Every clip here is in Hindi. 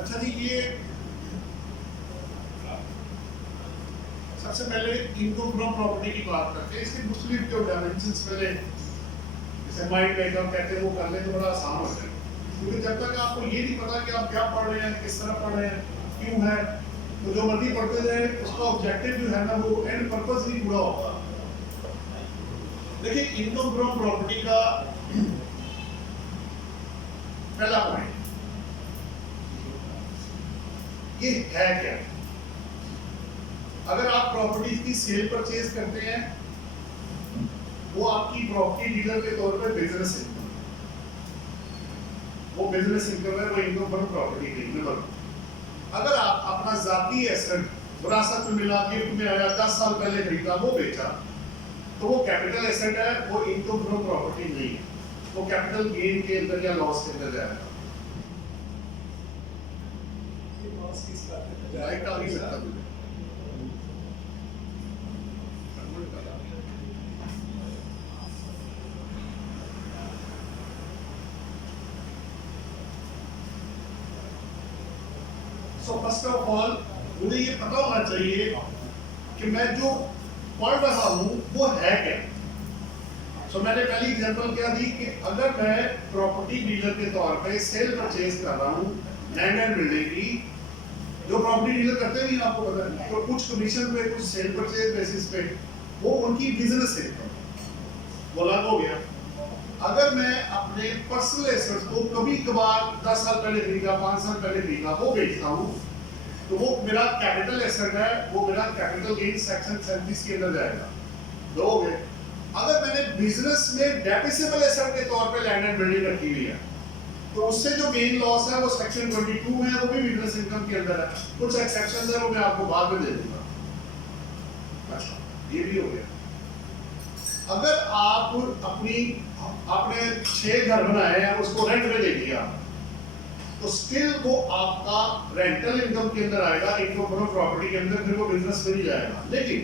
अच्छा जी, ये सबसे पहले इनकम फ्रॉम प्रॉपर्टी की बात करते हैं। इसके मुख्तलिफ जो डायमेंशंस पहले जैसे माइंड मेकअप कहते हैं वो कर लें तो बड़ा आसान हो जाए, क्योंकि जब तक आपको ये नहीं पता कि आप क्या पढ़ रहे हैं, किस तरह पढ़ रहे हैं, क्यों है, तो जो मर्जी पढ़ते जाए उसका ऑब्जेक्टिव जो है ना वो एंड पर्पस नहीं पूरा होगा। देखिए, इनकम फ्रॉम प्रॉपर्टी का पहला पॉइंट ये है क्या। अगर आप प्रॉपर्टी की सेल परचेज करते हैं, वो आपकी प्रॉपर्टी डीलर के तौर पर बिजनेस इनकम, वो बिजनेस इनकम है, वो इनकम फ्रॉम प्रॉपर्टी नहीं। नंबर, अगर आप अपना जाती एसेट विरासत में मिला, गिफ्ट में आया, 10 साल पहले खरीदा, वो बेचा, तो वो कैपिटल एसेट है, वो इनकम फ्रॉम प्रॉपर्टी नहीं है, वो कैपिटल गेन के अंदर या लॉस के अंदर जाएगा। ये लॉस किस बात है? डायरेक्ट आ नहीं सकता मुझे। फर्स्ट ऑफ ऑल मुझे ये पता होना चाहिए कि मैं जो पढ़ रहा हूं वो है क्या। मैंने पहली एग्जांपल क्या दी कि अगर मैं प्रॉपर्टी डीलर के तौर पे सेल परचेज कर रहा हूं लैंड एंड बिल्डिंग की, जो प्रॉपर्टी डीलर करते हैं आपको पता है, तो कुछ कमीशन पे, कुछ सेल परचेज बेसिस पे, वो उनकी बिजनेस इनकम वो अलग हो गया। अगर मैं अपने पर्सनल एसेट्स को कभी कभार 10 साल पहले खरीदा, 5 साल पहले खरीदा, वो बेचता हूँ, तो वो मेरा कैपिटल एसेट है, वो मेरा कैपिटल गेन सेक्शन 37 के अंदर जाएगा। दो हो गए। अगर मैंने बिजनेस में डेप्रिसिएबल एसेट के तौर पे लैंड एंड बिल्डिंग रखी हुई है, तो उससे जो गेन लॉस है वो सेक्शन 22 है, वो भी बिजनेस इनकम के अंदर है। कुछ एक्सेप्शंस है, वो मैं आपको बाद में दे दूंगा। अच्छा, ये भी हो गया। अगर आप आपने 6 घर बनाए हैं, उसको रेंट पे दे दिया, तो स्टिल वो आपका रेंटल इनकम के अंदर आएगा, इनकम फ्रॉम प्रॉपर्टी के अंदर, फिर वो बिजनेस में नहीं जाएगा। लेकिन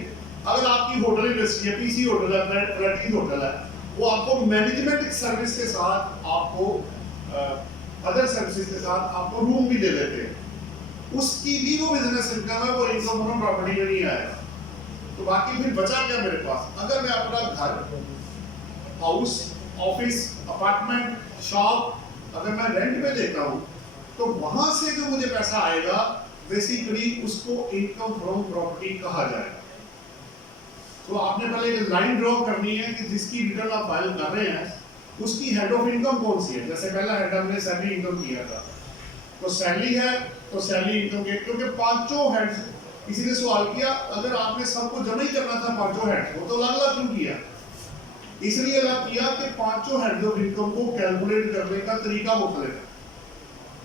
अगर आपकी होटल इंडस्ट्री है, पीसी होटल है, प्लेटिन होटल है, वो आपको मैनेजमेंट सर्विस के साथ, आपको अदर सर्विसेज के साथ आपको रूम भी दे देते हैं, उसकी भी वो बिजनेस इनकम है, वो इनकम फ्रॉम प्रॉपर्टी में नहीं आएगा। तो बाकी फिर बचा क्या मेरे पास? अगर मैं अपना घर, हाउस, ऑफिस, अपार्टमेंट, शॉप अगर मैं रेंट पे देता हूं, तो वहां से जो मुझे पैसा आएगा, बेसिकली उसको इनकम फ्रॉम प्रॉपर्टी कहा जाएगा। तो आपने पहले एक लाइन ड्रॉ करनी है कि जिसकी रिटर्न आप फाइल कर रहे हैं, उसकी हेड ऑफ इनकम कौन सी है। जैसे पहला हेड हमने सैलरी इनकम किया था, तो सैलरी है, तो सैलरी इनकम के, क्योंकि पांचों हेड्स, किसी ने सवाल किया अगर आपने सबको जमा ही करना था पांचों हेड, वो तो अलग अलग क्यों किया? इसलिए अलग किया कि पांचों हेड ऑफ इनकम को कैलकुलेट करने का तरीका मुख्तलिफ है।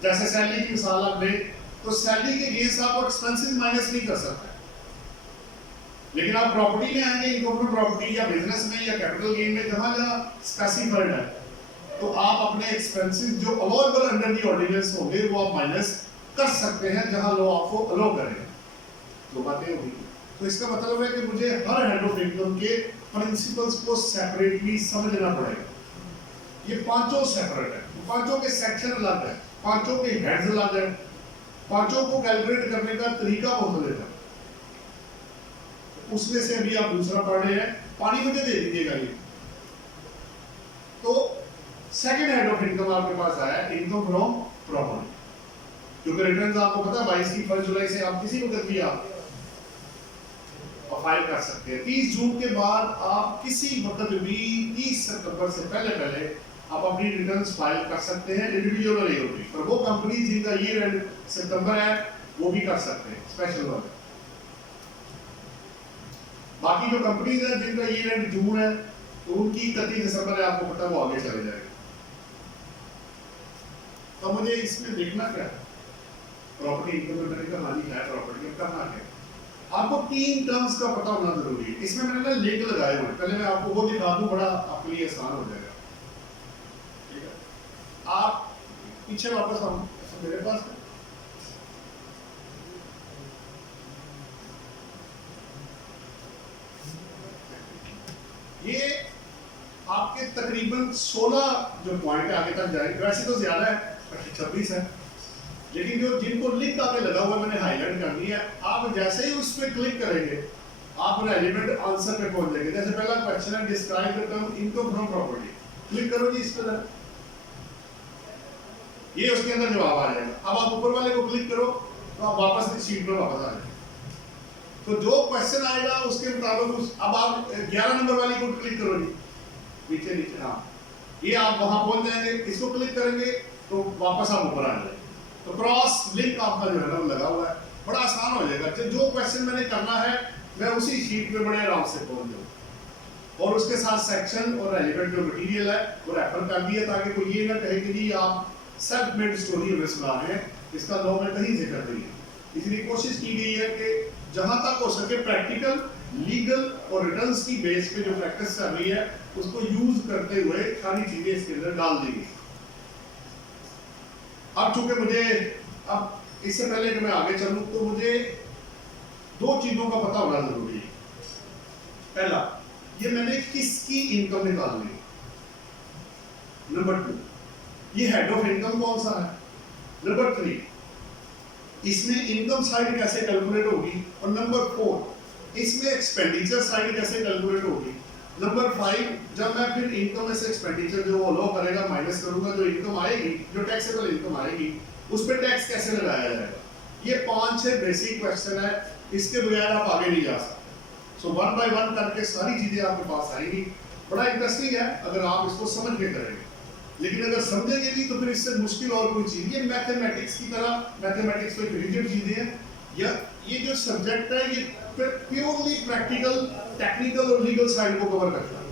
जैसे सैलरी की मिसाल आप लें, तो सैलरी के अगेंस्ट आप एक्सपेंसेस माइनस नहीं कर सकते, लेकिन आप प्रॉपर्टी में आएंगे, इनकम फ्रॉम प्रॉपर्टी या बिजनेस में या कैपिटल गेन में, जहां जहां स्पेसिफाइड है, तो आप अपने एक्सपेंसेस जो अलाउएबल अंडर दी ऑर्डिनेंस होंगे वो आप माइनस कर सकते हैं, जहां लो आपको अलाउ करेंगे। दो बातें होगी। तो इसका मतलब है कि मुझे हर हेड ऑफ इनकम के प्रिंसिपल्स को सेपरेटली समझना पड़ेगा। ये पांचों सेपरेट है, पांचों के सेक्शन अलग है, पांचों के हेड्स अलग है, पांचों को कैलकुलेट करने का तरीका मुख्तलिफ है। उसमें से अभी आप दूसरा पढ़ रहे हैं, पानी मुझे दे दीजिएगा ये। तो सेकंड हेड ऑफ इनकम आपके पास आया, इनकम फ्रॉम प्रॉपर्टी, क्योंकि रिटर्न्स आपको पता है 22 की 1 जुलाई से आप किसी वक्त भी आप फाइल कर सकते हैं। 30 जून के बाद आप किसी वक्त भी 30 सितंबर से पहले आप अपनी रिटर्न्स फाइल कर सकते हैं, इंडिविजुअल और ईओटी। पर वो कंपनी जिनका ईयर एंड सितंबर है वो भी कर सकते हैं, स्पेशल वाले। बाकी जो कंपनीज हैं जिनका ईयर एंड जून है, तो उनकी 31 दिसंबर है, आपको पता है वो आगे चले जाएगा। तो मुझे इसमें देखना क्या है, प्रॉपर्टी इनकम में का हानि है, प्रॉपर्टी में करना है। आपको 3 टर्म्स का पता होना जरूरी है। इसमें मैंने ना लिंक लगाए हुए, पहले मैं आपको वो दिखा दूं, बड़ा आपके लिए आसान हो जाएगा। ठीक है, आप पीछे वापस आओ मेरे पास। ये आपके तकरीबन 16 जो पॉइंट आगे तक जाएंगे, वैसे तो ज्यादा है, 26 है, लेकिन जो जिनको लिंक आगे लगा हुआ मैंने हाईलाइट करनी है, आप जैसे ही उस पर क्लिक करेंगे आप रेलिवेंट आंसर पे पहुंच जाएंगे। जैसे पहला क्वेश्चन है describe the term income from property, click करो जी इस पर, ये उसके अंदर जवाब आ जाएगा। अब आप ऊपर वाले को क्लिक करो तो आप वापस इस शीट पर वापस आ जाएंगे। तो जो क्वेश्चन आएगा उसके मुताबिक अब आप 11 नंबर वाली को क्लिक करो जी, नीचे नीचे, हाँ ये आप वहां पहुंच जाएंगे। इसको क्लिक करेंगे तो वापस आप ऊपर आ जाएंगे। तो क्रॉस लिंक आपका जो है ना वो लगा हुआ है, बड़ा आसान हो जाएगा। जो क्वेश्चन मैंने करना है मैं उसी शीट पे बड़े आराम से पहुंच जाऊँ और उसके साथ सेक्शन और रेलिवेंट जो मटीरियल है वो रेफर कर दिया, ताकि कोई ये ना कहे कि जी आप सेल्फ मेड स्टोरी हमें सुना रहे हैं, इसका लॉ में कहीं जिक्र नहीं है। इसलिए कोशिश की गई है कि जहां तक हो सके प्रैक्टिकल, लीगल और रिटर्न्स की बेस पे जो प्रैक्टिस चल रही है उसको यूज करते हुए सारी चीजें इसके अंदर डाल दी गई। अब चूंकि मुझे, अब इससे पहले कि मैं आगे चलूं तो मुझे दो चीजों का पता होना जरूरी है। पहला, ये मैंने किसकी इनकम निकालनी है। नंबर 2, ये हेड ऑफ इनकम कौन सा है। नंबर 3, इसमें इनकम साइड कैसे कैलकुलेट होगी। और नंबर 4, इसमें एक्सपेंडिचर साइड कैसे कैलकुलेट होगी। नंबर 5, जब मैं फिर इनकम में से एक्सपेंडिचर जो वो लो करेगा माइनस करूंगा, जो इनकम आएगी, जो टैक्सेबल इनकम आएगी, उस पर टैक्स कैसे लगाया जाएगा। ये 5-6 बेसिक क्वेश्चन है, इसके बगैर आप आगे नहीं जा सकते। सो 1 बाय 1 करके सारी चीजें आपके पास आएंगी। बड़ा इंटरेस्टिंग है अगर आप इसको समझ के करेंगे, लेकिन अगर समझेंगे नहीं तो फिर इससे मुश्किल और कोई चीज। ये मैथमेटिक्स की तरह, मैथमेटिक्स में रिजिड चीजें हैं, या ये जो सब्जेक्ट है ये प्योरली प्रैक्टिकल, टेक्निकल और लीगल साइड को कवर करता है।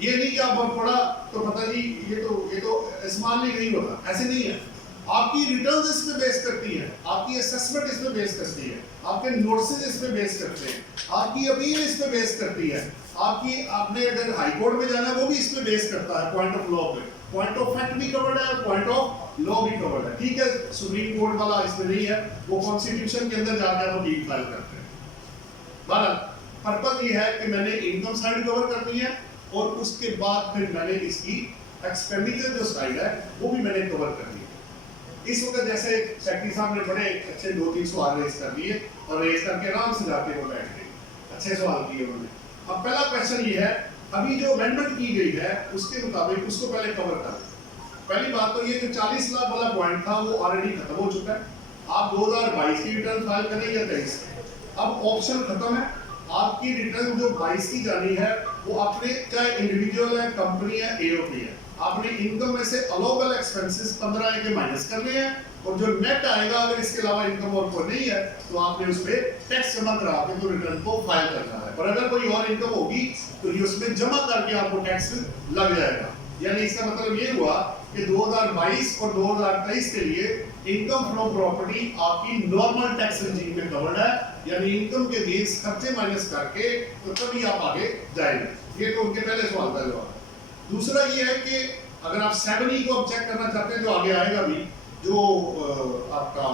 ये नहीं कि आप पढ़ा तो पता जी ये तो इस्तेमाल नहीं होता, ऐसे नहीं है। आपकी रिटर्न्स इस पे बेस करती है, आपकी असेसमेंट इस पे बेस करती है, आपके नोटिस इस पे बेस करते हैं, आपकी अपील इस पे बेस करती है, आपने अगर हाई कोर्ट में जाना है वो भी इस पे बेस करता है, पॉइंट ऑफ लॉ पे। पॉइंट ऑफ फैक्ट भी कवर्ड है और पॉइंट ऑफ लॉ भी कवर्ड है। ठीक है, सुप्रीम कोर्ट वाला इसमें नहीं है, वो कॉन्स्टिट्यूशन के अंदर जाकर वो डील फाइल करते हैं। बहरहाल पर्पस ये है कि मैंने इनकम साइड कवर करनी है और उसके बाद फिर मैंने इसकी एक्सपेंडिचर जो साइड है वो भी मैंने कवर करनी है। इस वक्त जैसे सेक्रेटरी साहब ने बड़े अच्छे 2-3 सवाल रेस कर दिए और रेस करके आराम से जाके वो बैठ गए, अच्छे सवाल किए उन्होंने। अब पहला क्वेश्चन ये है, अभी जो अमेंडमेंट की गई है उसके मुताबिक उसको पहले कवर कर। पहली बात तो ये जो 40 लाख वाला पॉइंट था वो ऑलरेडी खत्म हो चुका है। आप 2022 की रिटर्न फाइल करें या 23 की, अब ऑप्शन खत्म है। आपकी रिटर्न जो 22 की जानी है वो आपने, चाहे इंडिविजुअल है, कंपनी है, एओपी है, आपने इनकम में से अलोबल एक्सपेंसेस 15 के माइनस करने हैं और जो नेट आएगा अगर इसके अलावा इनकम और कोई नहीं है तो आपने उस पर टैक्स जमा करा के तो रिटर्न को फाइल करना है। और अगर कोई और इनकम होगी तो ये उसमें जमा करके आपको टैक्स लग जाएगा। यानी इसका मतलब ये हुआ कि 2022 और 2023 के लिए इनकम फ्रॉम प्रॉपर्टी आपकी नॉर्मल टैक्स रेजिम में कवर्ड है, यानी इनकम के बेस खर्चे माइनस करके तो तभी आप आगे जाएंगे। ये तो उनके पहले सवाल का जवाब है। दूसरा ये है कि अगर आप 7E को अब चेक करना चाहते हैं, जो आगे आएगा भी, जो आपका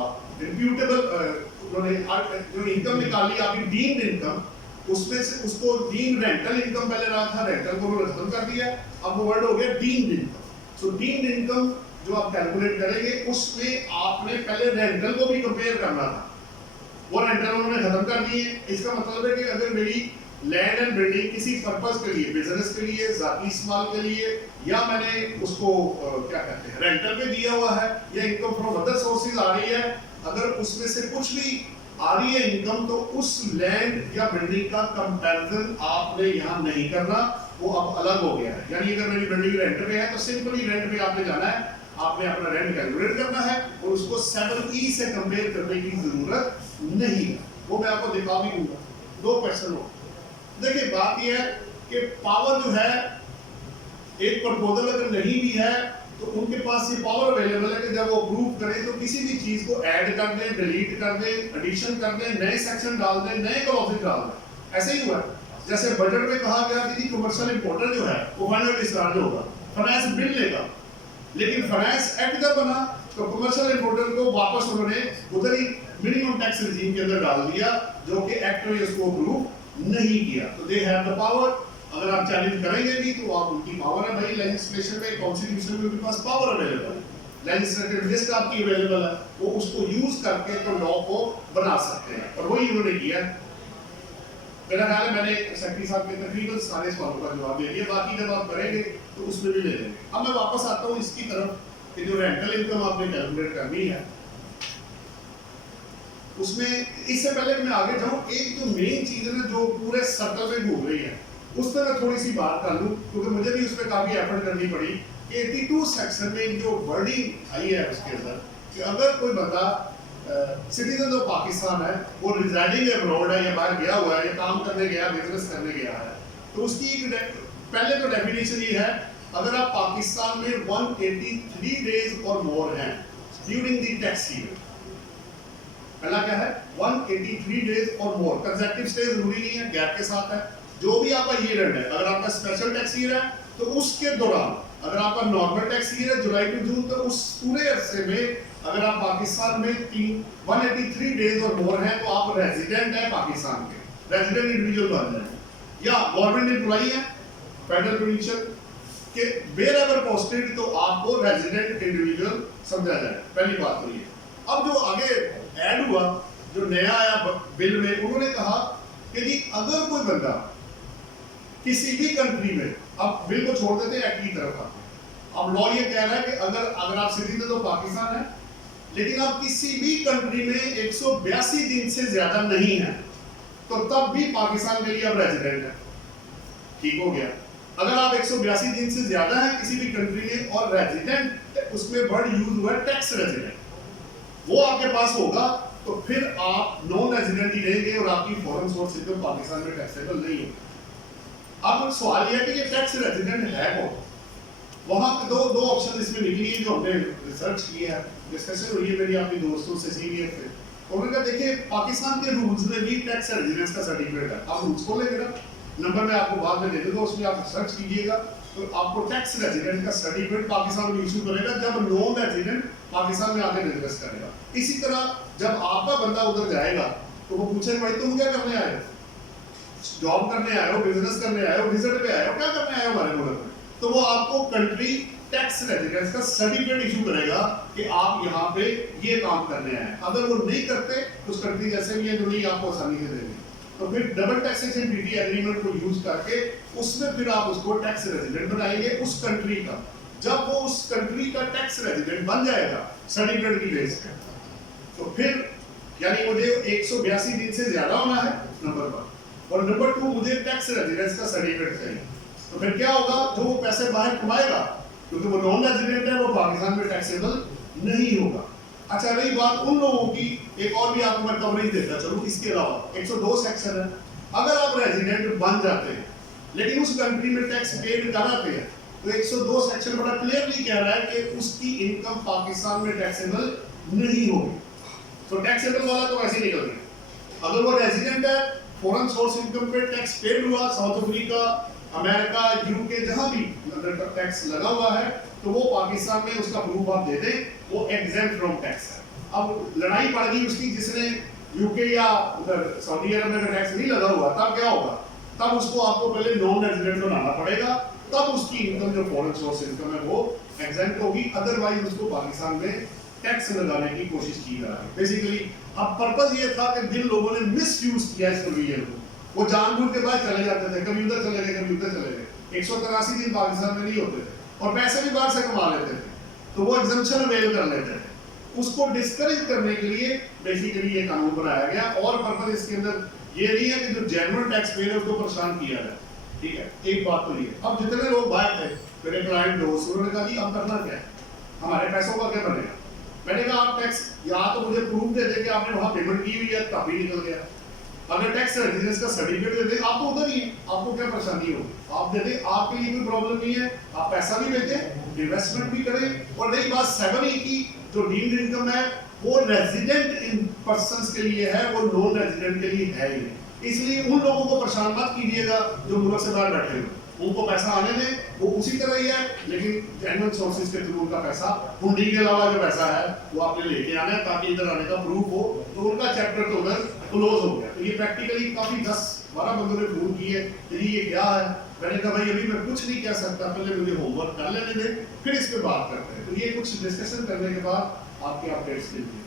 इम्प्यूटेबल जो इनकम निकाली आपकी डीम्ड इनकम, उसमें से उसको डीम्ड रेंटल इनकम पहले रहा था, रेंटल को उन्होंने खत्म कर दिया, अब वो वर्ड हो गया डीम्ड इनकम। सो डीम्ड इनकम जो आप कैलकुलेट करेंगे उसमें आपने पहले रेंटल को भी कंपेयर करना था, वो रेंटल उन्होंने खत्म कर दिए। इसका मतलब है कि अगर मेरी लैंड एंड बिल्डिंग किसी पर्पस के लिए, बिजनेस के लिए, जाती इस्तेमाल के लिए, या मैंने उसको क्या कहते हैं रेंटल पे दिया हुआ है या इनकम फ्रॉम अदर सोर्सेज आ रही है, अगर उसमें से कुछ भी आ रही है इनकम तो उस लैंड या बिल्डिंग का कंपैरिजन आपने यहाँ नहीं करना, वो अब अलग हो गया है। यानी अगर मेरी बिल्डिंग रेंट पे है तो सिंपली रेंट पे आपने जाना है, आपने अपना रेंट कैलकुलेट करना है और उसको 7E से कंपेयर करने की जरूरत नहीं है। वो मैं आपको दिखा भी दूंगा। 2 क्वेश्चन हो। देखिए बात यह है कि पावर जो है, एक प्रपोजल अगर नहीं भी है तो उनके पास ये पावर अवेलेबल है कि जब वो अप्रूव करें तो किसी भी चीज को ऐड कर दें, डिलीट कर दें, एडिशन कर दें, नए सेक्शन डाल दें, नए क्लॉजेज डाल दें। ऐसे ही हुआ जैसे बजट में कहा गया कि कमर्शियल इंपोर्टर जो है वो फाइनल डिस्चार्ज होगा, फाइनेंस बिल लेगा, लेकिन फाइनेंस एक्ट जब बना तो कमर्शियल इंपोर्टर को वापस उन्होंने उधर ही मिनिमम टैक्स रेजिम के अंदर डाल दिया, जो कि एक्ट में उसको अप्रूव नहीं किया। तो दे हैव द पावर। अगर आप चैलेंज करेंगे भी तो आप, उनकी पावर है भाई, लेजिस्लेशन में, कॉन्स्टिट्यूशन में उनके पास पावर अवेलेबल है। लेजिस्लेटिव लिस्ट आपकी अवेलेबल है, वो उसको यूज करके तो लॉ को बना सकते हैं, और वही उन्होंने किया। मेरा ख्याल है मैंने सेक्रेटरी साहब के तकरीबन सारे सवालों का जवाब दे दिया, बाकी जब आप करेंगे तो उसमें भी ले लेंगे। अब मैं वापस आता हूँ इसकी तरफ कि जो रेंटल इनकम आपने कैलकुलेट करनी है, उसमें इससे पहले कि मैं आगे जाऊं, एक जो मेन चीज है ना जो पूरे सर्कल में घूम रही है, उस पर मैं थोड़ी सी बात कर लूं, क्योंकि मुझे भी उस पर काफी एफर्ट करनी पड़ी कि 82 सेक्शन में जो वर्डिंग आई है उसके अंदर कि अगर कोई बंदा सिटीजन ऑफ पाकिस्तान है, वो रिजाइडिंग अब्रॉड है या बाहर गया हुआ है या काम करने गया, बिजनेस करने गया है, तो उसकी पहले तो डेफिनेशन ये है, अगर आप पाकिस्तान में 183 डेज और मोर हैं ड्यूरिंग द टैक्स ईयर, पहला क्या है 183 डेज और मोर, कंसेक्टिव स्टे जरूरी नहीं है, गैप के साथ है, जो भी आपका ईयर एंड है, अगर आपका स्पेशल टैक्स ईयर है तो उसके दौरान, अगर आपका नॉर्मल टैक्स ईयर है जुलाई टू जून, तो उस पूरे अरसे में अगर आप पाकिस्तान में 183 डेज और मोर हैं तो आप रेजिडेंट है पाकिस्तान के, रेजिडेंट इंडिविजुअल बन जाए, या गवर्नमेंट एम्प्लॉई है फेडरल प्रोविंशियल के वेयर एवर पोस्टेड, तो आपको रेजिडेंट इंडिविजुअल समझा जाए, पहली बात तो ये। अब जो आगे ऐड हुआ, जो नया आया बिल में, उन्होंने कहा कि जी अगर कोई बंदा किसी भी कंट्री में, अब बिल को छोड़ देते हैं एक्ट की तरफ आते हैं, अब लॉ ये कह रहा है कि अगर आप सिटीजन तो पाकिस्तान है, लेकिन आप किसी भी कंट्री में 182 दिन से ज्यादा नहीं है, तो तब भी पाकिस्तान के लिए आप रेजिडेंट है, ठीक हो गया। अगर आप 182 दिन से ज्यादा है किसी भी कंट्री में और रेजिडेंट, उसमें वर्ड यूज हुआ है टैक्स रेजिडेंट, वो आपके पास होगा, तो फिर आप नॉन रेजिडेंट ही रहेंगे और आपकी फॉरेन सोर्स इनकम पाकिस्तान में टैक्सेबल नहीं है। अब सवाल यह है कि ये टैक्स रेजिडेंट है कौन? वहां दो ऑप्शन इसमें निकली है जो हमने रिसर्च की है, डिस्कशन हुई है मेरी अपने दोस्तों से सीनियर से, उन्होंने कहा देखिए पाकिस्तान के रूल्स में भी टैक्स रेजिडेंस का सर्टिफिकेट है, आप रूल्स को लेकर नंबर मैं आपको बाद में दे दूंगा, उसमें आप सर्च कीजिएगा तो आपको टैक्स रेजिडेंट का सर्टिफिकेट पाकिस्तान में इशू करेगा जब नॉन रेजिडेंट पाकिस्तान में आके बिजनेस करेगा। इसी तरह जब आपका बंदा उधर जाएगा तो वो पूछेगा भाई तुम क्या करने आए हो, जॉब करने आए हो, बिजनेस करने आए हो, विजिट पे आए हो, क्या करने आए हो हमारे मुल्क में, तो वो आपको कंट्री टैक्स रेजिडेंस का सर्टिफिकेट इशू करेगा कि आप यहाँ पे ये काम करने आए। अगर वो नहीं करते उस कंट्री जैसे भी है जो नहीं आपको आसानी से देंगे, तो फिर डबल टैक्सेशन ट्रीटी एग्रीमेंट को यूज करके उसमें फिर आप उसको टैक्स रेजिडेंट बनाएंगे उस कंट्री का। जब वो उस कंट्री का टैक्स रेजिडेंट बन जाएगा सर्टिफिकेट की बेस पे, तो फिर यानी मुझे 182 दिन से ज्यादा होना है नंबर 1, और नंबर 2 मुझे टैक्स रेजिडेंस का सर्टिफिकेट चाहिए। तो फिर क्या होगा, जो वो पैसे बाहर कमाएगा क्योंकि वो नॉन रेजिडेंट है, वो पाकिस्तान में टैक्सेबल नहीं होगा। अच्छा रही बात उन लोगों की, एक और भी आपको मैं कवरेज देता चलूं, इसके अलावा 102 सेक्शन है, अगर आप रेजिडेंट बन जाते हैं लेकिन उस कंट्री में टैक्स पेड कराते हैं, तो 102 सेक्शन बड़ा क्लियरली कह रहा है कि उसकी इनकम पाकिस्तान में टैक्सेबल नहीं होगी। तो टैक्सेबल वाला तो वैसे ही निकल गया। अगर वो रेजिडेंट है, फॉरेन सोर्स इनकम पे टैक्स पेड हुआ, साउथ अफ्रीका, अमेरिका, यूके, जहां भी टैक्स लगा हुआ है, तो वो पाकिस्तान में उसका प्रूफ आप दे दें, वो एग्जेम्प्ट फ्रॉम टैक्स है। अब लड़ाई पड़ गई उसकी, जिसने यूके या उधर सऊदी अरब में टैक्स नहीं लगा हुआ, तब क्या होगा, तब उसको आपको पहले नॉन रेजिडेंट बनाना पड़ेगा, तब उसकी इनकम जो फॉरेन सोर्स इनकम है वो एग्जेम्प्ट होगी, अदरवाइज उसको पाकिस्तान में टैक्स लगाने की कोशिश की जा रही है। बेसिकली अब पर्पस ये था कि जिन लोगों ने मिसयूज किया इस प्रोविजन को, वो जानबूझ के बाद चले जाते थे, कभी उधर चले गए कभी उधर चले गए, 183 दिन पाकिस्तान में नहीं होते थे और पैसे भी बाहर से कमा लेते थे, तो वो एग्जम्पशन अवेल कर लेते थे। उसको डिस्करेज करने के लिए बेसिकली ये कानून बनाया गया, और पर्पस इसके अंदर ये नहीं है कि जो जेन्युइन टैक्स पेयर है उसको परेशान किया जाए, ठीक है। एक बात तो ये, अब जितने लोग बाहर थे मेरे क्लाइंट दोस्त, उन्होंने कहा जी अब करना क्या है, हमारे पैसों का क्या बनेगा। मैंने कहा आप टैक्स या तो मुझे प्रूफ दे दे कि आपने वहां पेमेंट की हुई है, तब भी निकल गया। अगर टैक्स रेजिडेंस का सर्टिफिकेट दे दे, आप तो उधर ही है, आपको क्या परेशानी होगी, आप दे दे, आपके लिए कोई प्रॉब्लम नहीं है, आप पैसा भी भेजें, इन्वेस्टमेंट भी करें। और रही बात 7E की, जो डीम्ड इनकम है वो रेजिडेंट इन पर्संस के लिए है, वो नॉन रेजिडेंट के लिए है ही नहीं। इसलिए उन लोगों को परेशान मत कीजिएगा जो मुल्क से बाहर बैठे हुए, उनको पैसा आने दें, वो उसी तरह ही है, लेकिन जेन्युइन सोर्सेज के थ्रू उनका पैसा, हुंडी के अलावा जो पैसा है वो आपने लेके आना है, ताकि इधर आने का प्रूफ हो, तो उनका चैप्टर तो उधर क्लोज हो गया। तो ये प्रैक्टिकली काफी 10-12 बंदों ने फोन किए, ये क्या है, मैंने कहा भाई अभी मैं कुछ नहीं कह सकता, पहले मुझे होमवर्क कर लेने दें, फिर इस पे बात करते हैं। तो ये कुछ डिस्कशन करने के बाद आपके अपडेट्स दीजिए।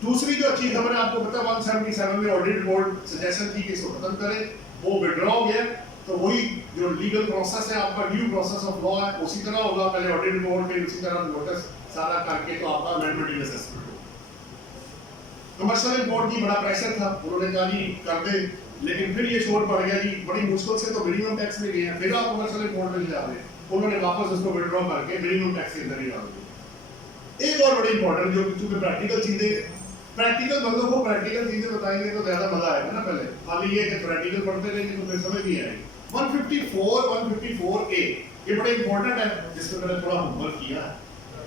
दूसरी जो अच्छी खबर है, आपको पता 177 में ऑडिट बोर्ड सजेशन थी कि इसको खत्म करें, वो विड्रॉ हो गया। तो वही जो लीगल प्रोसेस है आपका, ड्यू प्रोसेस ऑफ लॉ है, उसी तरह होगा। पहले ऑडिट बोर्ड के उसी तरह नोटिस सारा करके तो आपका अमेंडमेंट इन असेसमेंट हो। कमर्शियल बोर्ड की बड़ा प्रेशर था, उन्होंने कहा जी कर दे, लेकिन फिर ये शोर पड़ गया जी बड़ी मुश्किल से तो मिनिमम टैक्स में गए हैं, फिर आप कमर्शियल बोर्ड में जा रहे हैं, उन्होंने वापस उसको विड्रॉ करके मिनिमम टैक्स के अंदर ही डाल दिया। एक और बड़ी इंपॉर्टेंट जो चूंकि प्रैक्टिकल चीजें, प्रैक्टिकल बंदों को प्रैक्टिकल चीजें बताएंगे तो ज्यादा मजा आएगा ना। पहले खाली ये कि प्रैक्टिकल पढ़ते रहेंगे तो फिर समझ नहीं आएगी। 154A ये बड़े इंपॉर्टेंट है, जिसमें मैंने थोड़ा होमवर्क किया है।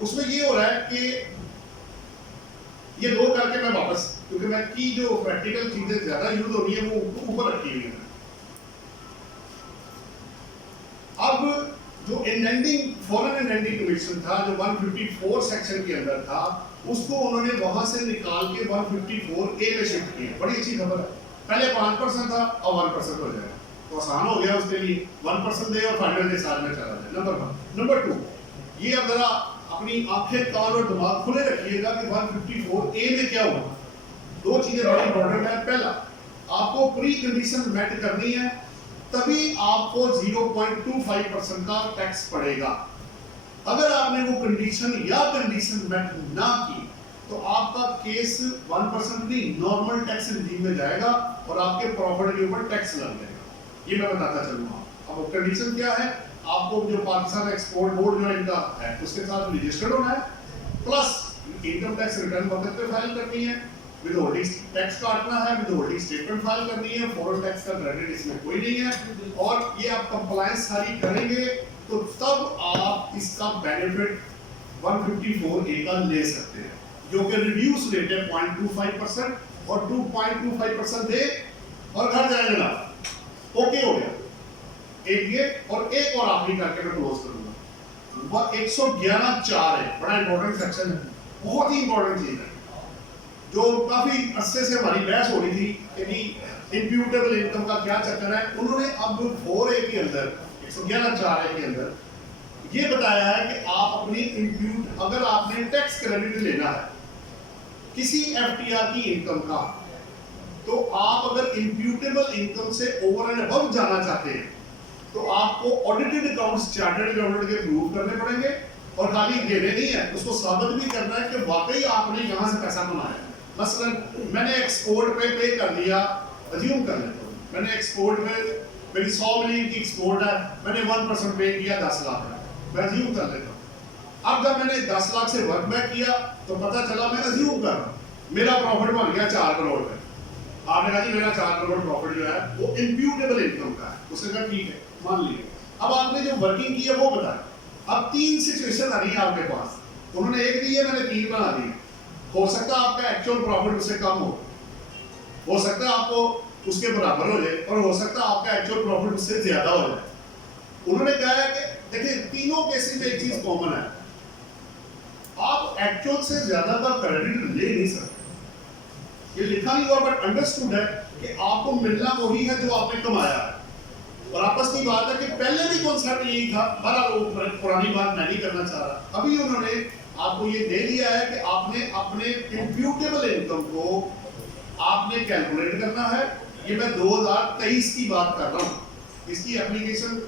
उसमें ये हो रहा है कि ये दो करके मैं वापस, क्योंकि मैं की जो प्रैक्टिकल चीजें ज्यादा यूज हो रही है वो ऊपर रखी हुई है। अब जो इंडेंटिंग फॉरेन इंडेंटिंग कमीशन था, जो 154 सेक्शन के अंदर था, उसको उन्होंने वहां से निकाल के 154A में शिफ्ट किया। बड़ी अच्छी खबर है। पहले 5% था, अब 1% हो जाएगा, तो आसान हो गया उसके लिए। 1% दे और फाइनल के साथ में चला जाए। नंबर 1। नंबर 2, ये अब जरा अपनी आंखें, कान और दिमाग खुले रखिएगा कि 154A में क्या हुआ। दो चीजें बड़ी इंपॉर्टेंट है। पहला, आपको प्री कंडीशन मेट करनी है, तभी आपको 0.25% का टैक्स पड़ेगा। अगर आपने वो कंडीशन या कंडीशन मेट ना की तो आपका केस 1% नहीं नॉर्मल टैक्स रिजीम में जाएगा और आपके प्रॉपर्टी के ऊपर टैक्स लग जाएगा। ये मैं बताता चलूंगा। अब कंडीशन क्या है, आपको जो पाकिस्तान एक्सपोर्ट बोर्ड जो इनका है उसके साथ रजिस्टर्ड होना है, प्लस इनकम टैक्स रिटर्न वक्त पे फाइल करनी है, विदहोल्डिंग टैक्स काटना है, विदहोल्डिंग स्टेटमेंट फाइल करनी है, फॉरेन टैक्स का क्रेडिट इसमें कोई नहीं है, और ये आप कंप्लायंस सारी करेंगे तो तब आप इसका बेनिफिट 154A का ले सकते हैं, जो कि रिड्यूस रेट है 0.25% और 2.25% दे और घर जाएगा ना। ओके हो गया एक ये, और एक और आखिरी करके मैं क्लोज करूंगा। वह 111(4) है, बड़ा इंपॉर्टेंट सेक्शन है, बहुत ही इंपॉर्टेंट चीज है, जो काफी अरसे से हमारी बहस हो रही थी कि इम्प्यूटेबल इनकम का क्या चक्कर है। उन्होंने अब 4A के अंदर 111(4) के अंदर ये बताया है कि आप अपनी इम्प्यूट, अगर आपने टैक्स क्रेडिट लेना है किसी FTR की इनकम का, तो आप अगर इम्प्यूटेबल इनकम से ओवर एंड अबव जाना चाहते हैं तो आपको ऑडिटेड अकाउंट्स चार्टर्ड अकाउंटेंट के प्रूव करने पड़ेंगे, और खाली देने नहीं है, उसको साबित भी करना है कि वाकई आपने यहां से पैसा कमाया। मसलन मैंने एक्सपोर्ट पे कर दिया, अज्यूम कर लेता हूं मैंने एक्सपोर्ट में मेरी 100 मिलियन की एक्सपोर्ट है, मैंने 1% पे किया 10 लाख है, मैं अज्यूम कर लेता हूं। अब जब मैंने 10 लाख से वर्क बैक किया तो पता चला, मैं अज्यूम कर रहा हूं मेरा प्रॉफिट बन गया 4 करोड़ है। आपने कहा जी मेरा 4 करोड़ प्रॉफिट जो है वो इम्प्यूटेबल इनकम का है, उसने कहा ठीक है मान लिया। अब आपने जो वर्किंग की है वो बताया। अब 3 सिचुएशन आ रही है आपके पास, उन्होंने एक दी है, मैंने 3 बना दी। हो सकता है आपका एक्चुअल प्रॉफिट उससे कम हो सकता है आपको उसके बराबर हो जाए, और हो सकता है आपका एक्चुअल प्रॉफिट उससे ज्यादा हो जाए। उन्होंने कहा है कि देखिए तीनों केसेस में एक चीज कॉमन है, आप एक्चुअल से ज्यादा का क्रेडिट ले नहीं सकते। ये लिखा नहीं हुआ बट अंडरस्टूड है कि आपको मिलना वही है जो आपने कमाया है। और आपस की बात है कि पहले भी कॉन्सेप्ट यही था, बड़ा पुरानी बात मैं नहीं करना चाह रहा। अभी उन्होंने आपको ये दे दिया है कि आपने अपने इम्प्यूटेबल इनकम को आपने कैलकुलेट करना है। ये मैं 2023 की बात कर रहा हूँ, इसकी एप्लीकेशन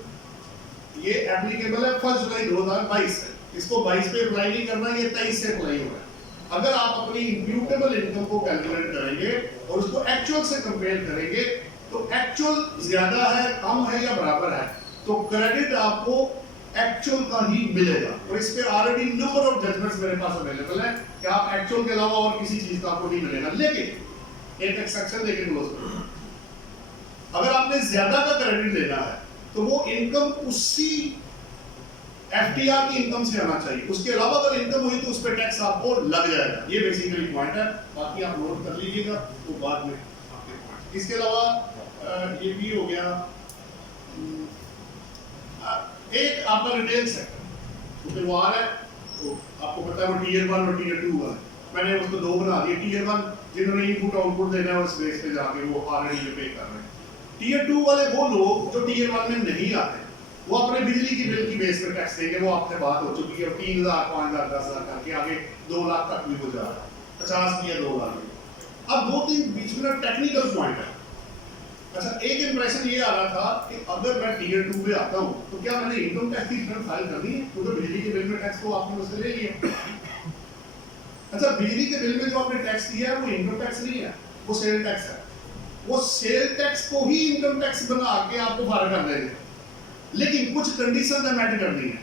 ये एप्लीकेबल है 1 जुलाई 2022 से, इसको 22 पे अप्लाई नहीं करना, ये 23 से अप्लाई हो रहा है। अगर आप अपनी इम्प्यूटेबल इनकम को कैलकुलेट करेंगे और उसको एक्चुअल से कंपेयर करेंगे तो एक्चुअल ज्यादा है, कम है या बराबर है, तो क्रेडिट आपको एक्चुअल का ही मिलेगा। और इस पे ऑलरेडी नंबर ऑफ जजमेंट्स मेरे पास अवेलेबल है कि आप एक्चुअल के अलावा और किसी चीज का आपको नहीं मिलेगा। लेकिन एक एक्सेप्शन देके क्लोज करो, अगर आपने ज्यादा का क्रेडिट लेना है तो वो इनकम उसी FTR की इनकम से आना चाहिए, उसके अलावा अगर इनकम हुई तो उस पर टैक्स आपको लग जाएगा। ये बेसिकली पॉइंट है, बाकी आप नोट कर लीजिएगा तो बाद में आपके पॉइंट। इसके अलावा ये भी हो गया एक आपका रिटेल सेक्टर, तो वो आ रहा है, तो आपको पता है वो Tier 1 और Tier 2 है। मैंने उसको 2 बना दिए। Tier 1 जिन्होंने इनपुट आउटपुट देना है और स्पेस पे जाके वो ऑलरेडी पे कर रहे हैं। टीयर 2 वाले वो लोग जो टीयर 1 में नहीं आते, वो अपने बिजली की बिल की बेस पर टैक्स देंगे। वो आपसे बात हो चुकी है, 3,000 5,000 10,000 करके आगे 2 लाख तक भी हो जा रहा है, 50 की या 2 लाख की। अब 2-3 बीच में टेक्निकल पॉइंट है। अच्छा, एक इंप्रेशन ये आ रहा था कि अगर मैं टीयर 2 में आता हूँ तो क्या मैंने इनकम टैक्स की रिटर्न फाइल करनी है, क्योंकि बिजली के बिल में टैक्स तो आपने मुझसे ले लिया। अच्छा, बिजली के बिल में जो आपने टैक्स दिया है वो इनकम टैक्स नहीं है, वो सेल टैक्स है। वो सेल टैक्स को ही इनकम टैक्स बना के आपको फायर कर देंगे, लेकिन कुछ कंडीशन है मेट करनी है।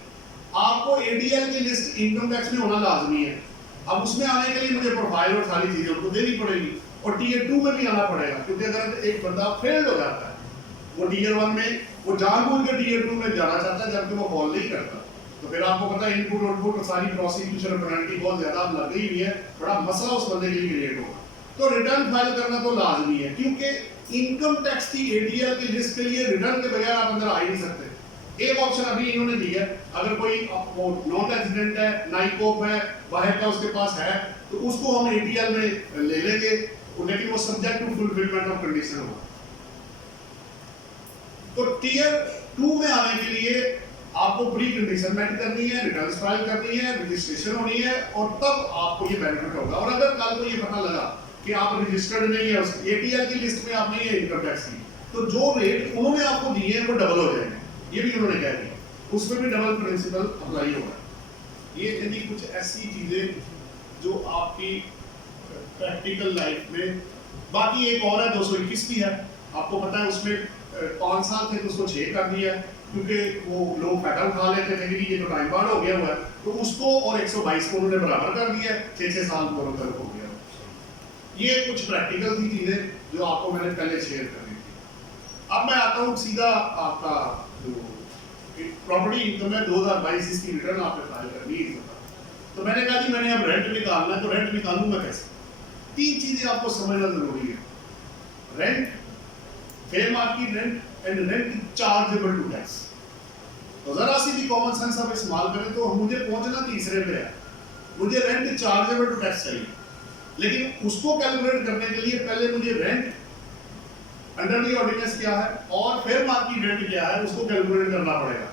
आपको एडीएल की लिस्ट इनकम टैक्स में होना लाजमी है। अब उसमें आने के लिए मुझे प्रोफाइल और सारी चीजें उनको देनी पड़ेगी, और टीयर 2 में भी आना पड़ेगा, क्योंकि अगर एक बंदा फेल्ड हो जाता है, वो टीयर 1 में वो जानबूझ के टीयर 2 में जाना चाहता है जबकि वो फॉल नहीं करता, तो फिर आपको पता है इनपुट आउटपुट सारी प्रोसिक्यूशन और पेनल्टी बहुत ज्यादा लग गई हुई है, बड़ा मसला उस बंदे के लिए क्रिएट होगा। तो रिटर्न फाइल करना तो लाजमी है, क्योंकि इनकम टैक्स की एडीएल की लिस्ट के लिए रिटर्न के बगैर आप अंदर आ ही नहीं सकते। एक ऑप्शन अभी इन्होंने दिया है, अगर कोई नॉन रेजिडेंट है, नाइकोप है, बाहर का उसके पास है, तो उसको हम एडीएल में ले लेंगे, लेकिन वो subject to fulfilment of condition होगा। तो टीयर 2 में आने के लिए आपको प्री कंडीशन मेट करनी है, रिटर्न फाइल करनी है, रजिस्ट्रेशन होनी है, और तब आपको ये बेनिफिट होगा। और अगर कल को ये पता लगा कि आप रजिस्टर्ड नहीं है, उस एटीएल की लिस्ट में आप नहीं है इनकम टैक्स की, तो जो रेट उन्होंने आपको दिए हैं वो डबल हो जाएंगे, ये भी उन्होंने कह दिया, उसमें भी डबल प्रिंसिपल अप्लाई होगा। ये यदि कुछ ऐसी चीजें जो आपकी प्रैक्टिकल लाइफ में, बाकी एक और है 221 भी है, आपको पता है उसमें 5 साल थे तो उसको 6 कर दिया, क्योंकि वो लोग फायदा उठा लेते थे कि ये तो टाइम बार हो गया हुआ है, तो उसको और 122 को उन्होंने बराबर कर दिया, 6-6 साल को हो गया। ये कुछ प्रैक्टिकल थी चीजें जो आपको मैंने पहले शेयर करनी थी। अब मैं आता हूँ सीधा आपका जो प्रॉपर्टी इनकम है 2022, इसकी रिटर्न आपने फाइल करनी है। तो मैंने कहा जी मैंने अब रेंट निकालना है, तो रेंट निकालूंगा कैसे? 3 चीजें आपको समझना जरूरी है, rent, fair market rent and rent chargeable to tax. तो जरा सी भी कॉमन सेंस आप इस्तेमाल करें तो मुझे पहुंचना तीसरे पे है, मुझे रेंट चार्जेबल टू टैक्स चाहिए, लेकिन उसको कैलकुलेट करने के लिए पहले मुझे रेंट अंडर दी ऑर्डिनेंस क्या है और फेयर मार्केट रेंट क्या है उसको कैलकुलेट करना पड़ेगा।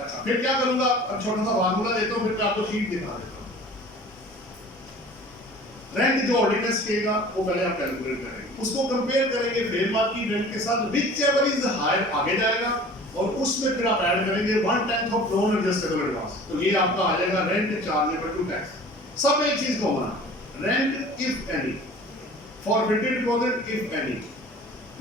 अच्छा, फिर क्या करूंगा, अब छोटा सा फार्मूला देता हूं, फिर मैं आपको शीट दिखा देता हूं। रेंट जो ऑर्डिनेंस कहेगा वो पहले आप कैलकुलेट करेंगे, उसको कंपेयर करेंगे फेयर मार्केट रेंट के साथ, विच एवर इज हायर आगे जाएगा, और उसमें फिर आप ऐड करेंगे 1/10 ऑफ नॉन एडजस्टेबल एडवांस, तो ये आपका आ जाएगा रेंट चार्जेबल टू टैक्स। सब एक चीज कॉमन है, rent if any, forfeited deposit if any,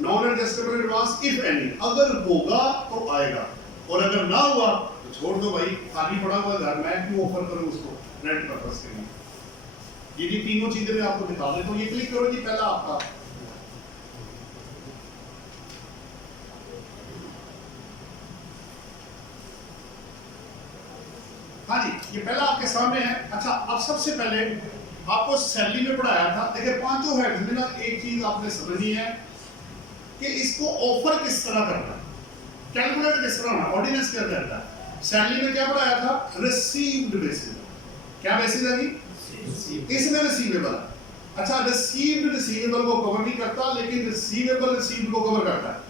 non adjustable advance if any. अगर होगा तो आएगा, और अगर ना हुआ तो छोड़ दो भाई, खाली पड़ा हुआ घर मैं क्यों ऑफर करूं उसको रेंट पर्पस के लिए। ये तीनों चीजें मैं आपको दिखा देता हूं, ये क्लिक करो जी। पहला आपका हाँ जी, ये पहला आपके सामने है। अच्छा, अब सबसे पहले आपको सैलरी में पढ़ाया था, देखिए पांचों हेड्स में ना एक चीज आपने समझनी है कि इसको ऑफर किस तरह करना है, कैलकुलेट किस तरह होना, ऑर्डिनेंस क्या कहता है। सैलरी में क्या पढ़ाया था, रिसीव्ड बेसिस, क्या बेसिस है जी, इसमें रिसीवेबल। अच्छा, रिसीव्ड रिसीवेबल को कवर नहीं करता, लेकिन रिसीवेबल रिसीव्ड को कवर करता है।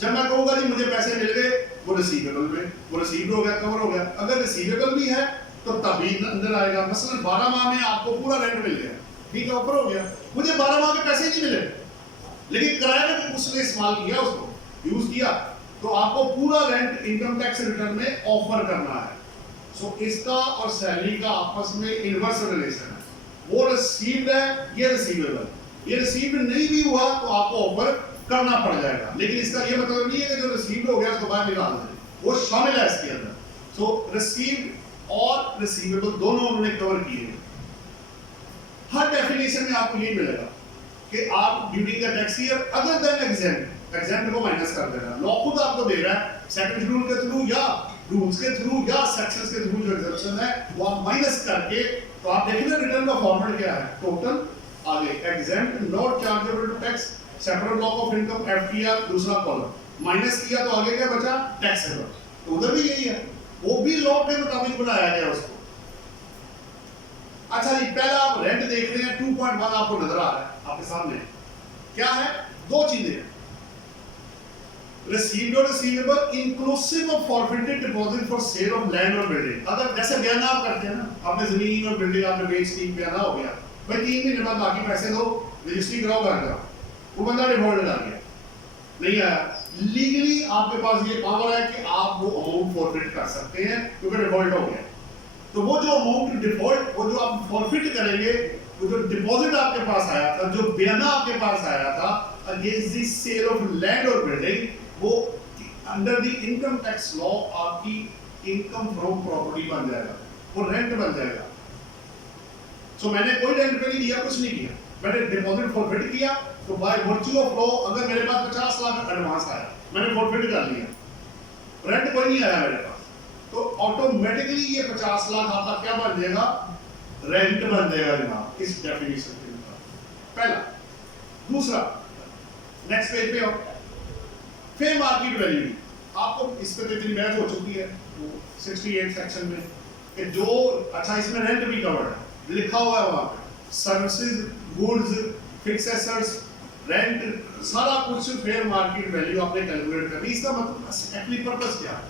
जब मैं कहूंगा जी मुझे पैसे मिल गए, वो रिसीवेबल में, वो रिसीव्ड हो गया, कवर हो गया। अगर रिसीवेबल भी है तो तभी अंदर आएगा। मसलन 12 माह में आपको पूरा रेंट मिल गया, ठीक है, ऑफर हो गया, मुझे 12 माह के पैसे नहीं मिले, लेकिन किराए में उसने इस्तेमाल किया, उसको यूज किया, तो आपको पूरा रेंट इनकम टैक्स रिटर्न में ऑफर करना है। सो इसका और सैलरी का आपस में इनवर्स रिलेशन है, वो रिसीव्ड है, ये रिसीवेबल। ये रिसीव्ड नहीं भी हुआ तो आपको ऑफर करना पड़ जाएगा, लेकिन इसका ये मतलब नहीं है कि जो रिसीव्ड हो गया उसको बाहर निकाल दें, वो शामिल है इसके अंदर। सो रिसीव्ड और रिसीवेबल दोनों उन्होंने कवर किए। हर डेफिनेशन में आपको ये मिलेगा कि आप during the tax year other than exempt, exempt को माइनस कर देना। लॉ खुद आपको दे रहा है, सेकंड शेड्यूल के थ्रू या रूल्स के थ्रू या सेक्शंस के थ्रू जो एग्जेम्पशन है वो आप माइनस करके, तो आप देखिए ना रिटर्न का फॉर्मेट क्या है, टोटल आगे exempt not chargeable to tax, separate block of income FTR, दूसरा कॉलम माइनस किया तो आगे क्या बचा, टैक्सेबल। तो उधर भी यही है, वो भी लॉ के मुताबिक बनाया गया उसको। अच्छा जी, पहला आप रेंट देख रहे हैं 2.1 आपको नजर आ रहा है आपके सामने, क्या है, दो चीजें हैं। received or receivable inclusive of forfeited deposit for sale of land or building। अगर जैसे बयाना आप करते हैं ना, आपने जमीन और बिल्डिंग आपने बेच दी, बयाना हो गया भाई 3 महीने बाद बाकी पैसे दो, रजिस्ट्री कराओ घर का, वो बंदा डिफॉल्ट आ गया, नहीं आया, लीगली आपके पास ये पावर है कि आप वो अमाउंट फॉरफिट कर सकते हैं क्योंकि डिफॉल्ट हो गया। तो वो जो अमाउंट डिफॉल्ट, वो जो आप फॉरफिट करेंगे, वो जो डिपॉजिट आपके पास आया था, जो बयाना आपके पास आया था against the sale of land और बिल्डिंग, वो under the income tax law आपकी इनकम फ्रॉम प्रॉपर्टी बन जाएगा, वो रेंट बन जाएगा। सो मैंने कोई रेंट पे नहीं दिया, कुछ नहीं किया, मैंने डिपॉजिट फॉरफिट किया, तो बाय वर्च्यू ऑफ लॉ अगर मेरे पास 50 लाख एडवांस आया, मैंने फॉरफिट कर लिया, रेंट कोई नहीं आया मेरे पास, तो ऑटोमेटिकली ये 50 लाख आपका क्या बन जाएगा, रेंट बन जाएगा जनाब, इस डेफिनेशन के अनुसार। पहला। दूसरा, नेक्स्ट पेज पे आओ, फेयर मार्केट वैल्यू। आपको इस पे तो इतनी मैथ हो चुकी है 68 सेक्शन में कि जो, अच्छा इसमें रेंट भी कवर्ड है, लिखा हुआ है वहां पे, services, goods, fix assets, rent, सारा कुछ फेयर मार्केट वैल्यू आपने कैलकुलेट करनी। इसका मतलब एक्चुअली पर्पस क्या है?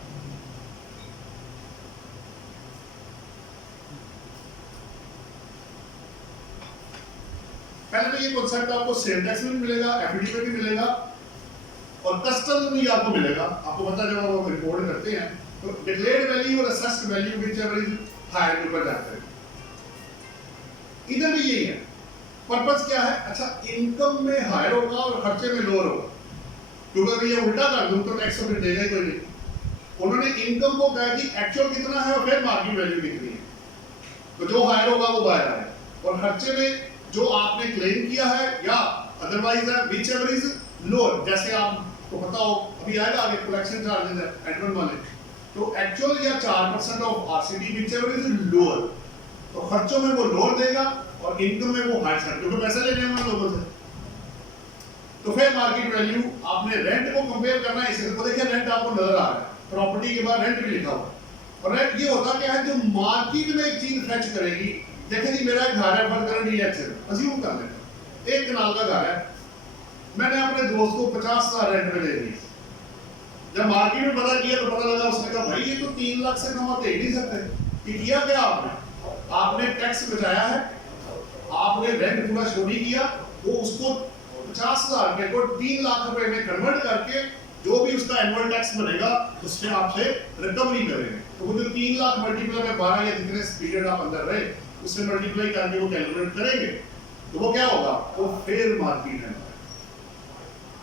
पहले तो ये कॉन्सेप्ट आपको सेल टैक्स में भी मिलेगा, एफडी में भी मिलेगा और कस्टम्स में भी आपको मिलेगा। आपको पता है जब आप रिपोर्ट करते हैं तो डिक्लेयर्ड वैल्यू और assessed value whichever is higher के ऊपर जाते हैं। इधर भी यही है। पर्पस क्या है? अच्छा, इनकम में हायर होगा और खर्चे में लोअर होगा, क्योंकि अगर ये उल्टा कर दूं तो टैक्स फिर देगा ही कोई नहीं। उन्होंने इनकम को कहा कि एक्चुअल कितना है और फिर मार्केट वैल्यू कितनी है, तो जो हायर होगा वो बाहर आए, और खर्चे में जो आपने क्लेम किया है या अदरवाइज है विच एवर इज लोअर। जैसे आपको पता हो, अभी आएगा आगे कलेक्शन चार्जेस है एडवन वाले, तो एक्चुअल या 4% of RCT whichever is lower, तो खर्चों में वो लोअर देगा और इनकम में वो हायर कर, क्योंकि पैसा लेने वाले लोगों से। तो फिर मार्केट वैल्यू आपने रेंट को कंपेयर करना है, इससे तो देखिए रेंट आपको नजर आ रहा है, प्रॉपर्टी के बाद रेंट भी लिखा हुआ है। और रेंट ये होता क्या है, जो मार्केट में एक चीज फेच करेगी। देखिए जी, मेरा घर है फर्दर डीएक्स, अज्यूम कर लेते हैं 1 कनाल का घर है, मैंने अपने दोस्त को 50,000 रेंट पे दे दी। जब मार्केट में पता किया तो पता लगा, उसने कहा भाई ये तो 3 लाख से कम आप दे नहीं सकते। कि किया क्या आपने टैक्स बचाया है, आपने रेंट पूरा शो नहीं किया, वो उसको 50,000 रुपए को 3 लाख रुपए में कन्वर्ट करके जो भी उसका एनुअल टैक्स बनेगा उससे आपसे रिकवरी करेंगे। तो वो जो 3 लाख मल्टीप्लाई में 12 या जितने पीरियड आप अंदर रहे उससे मल्टीप्लाई करके वो कैलकुलेट करेंगे, तो वो क्या होगा, वो फेयर मार्केट है।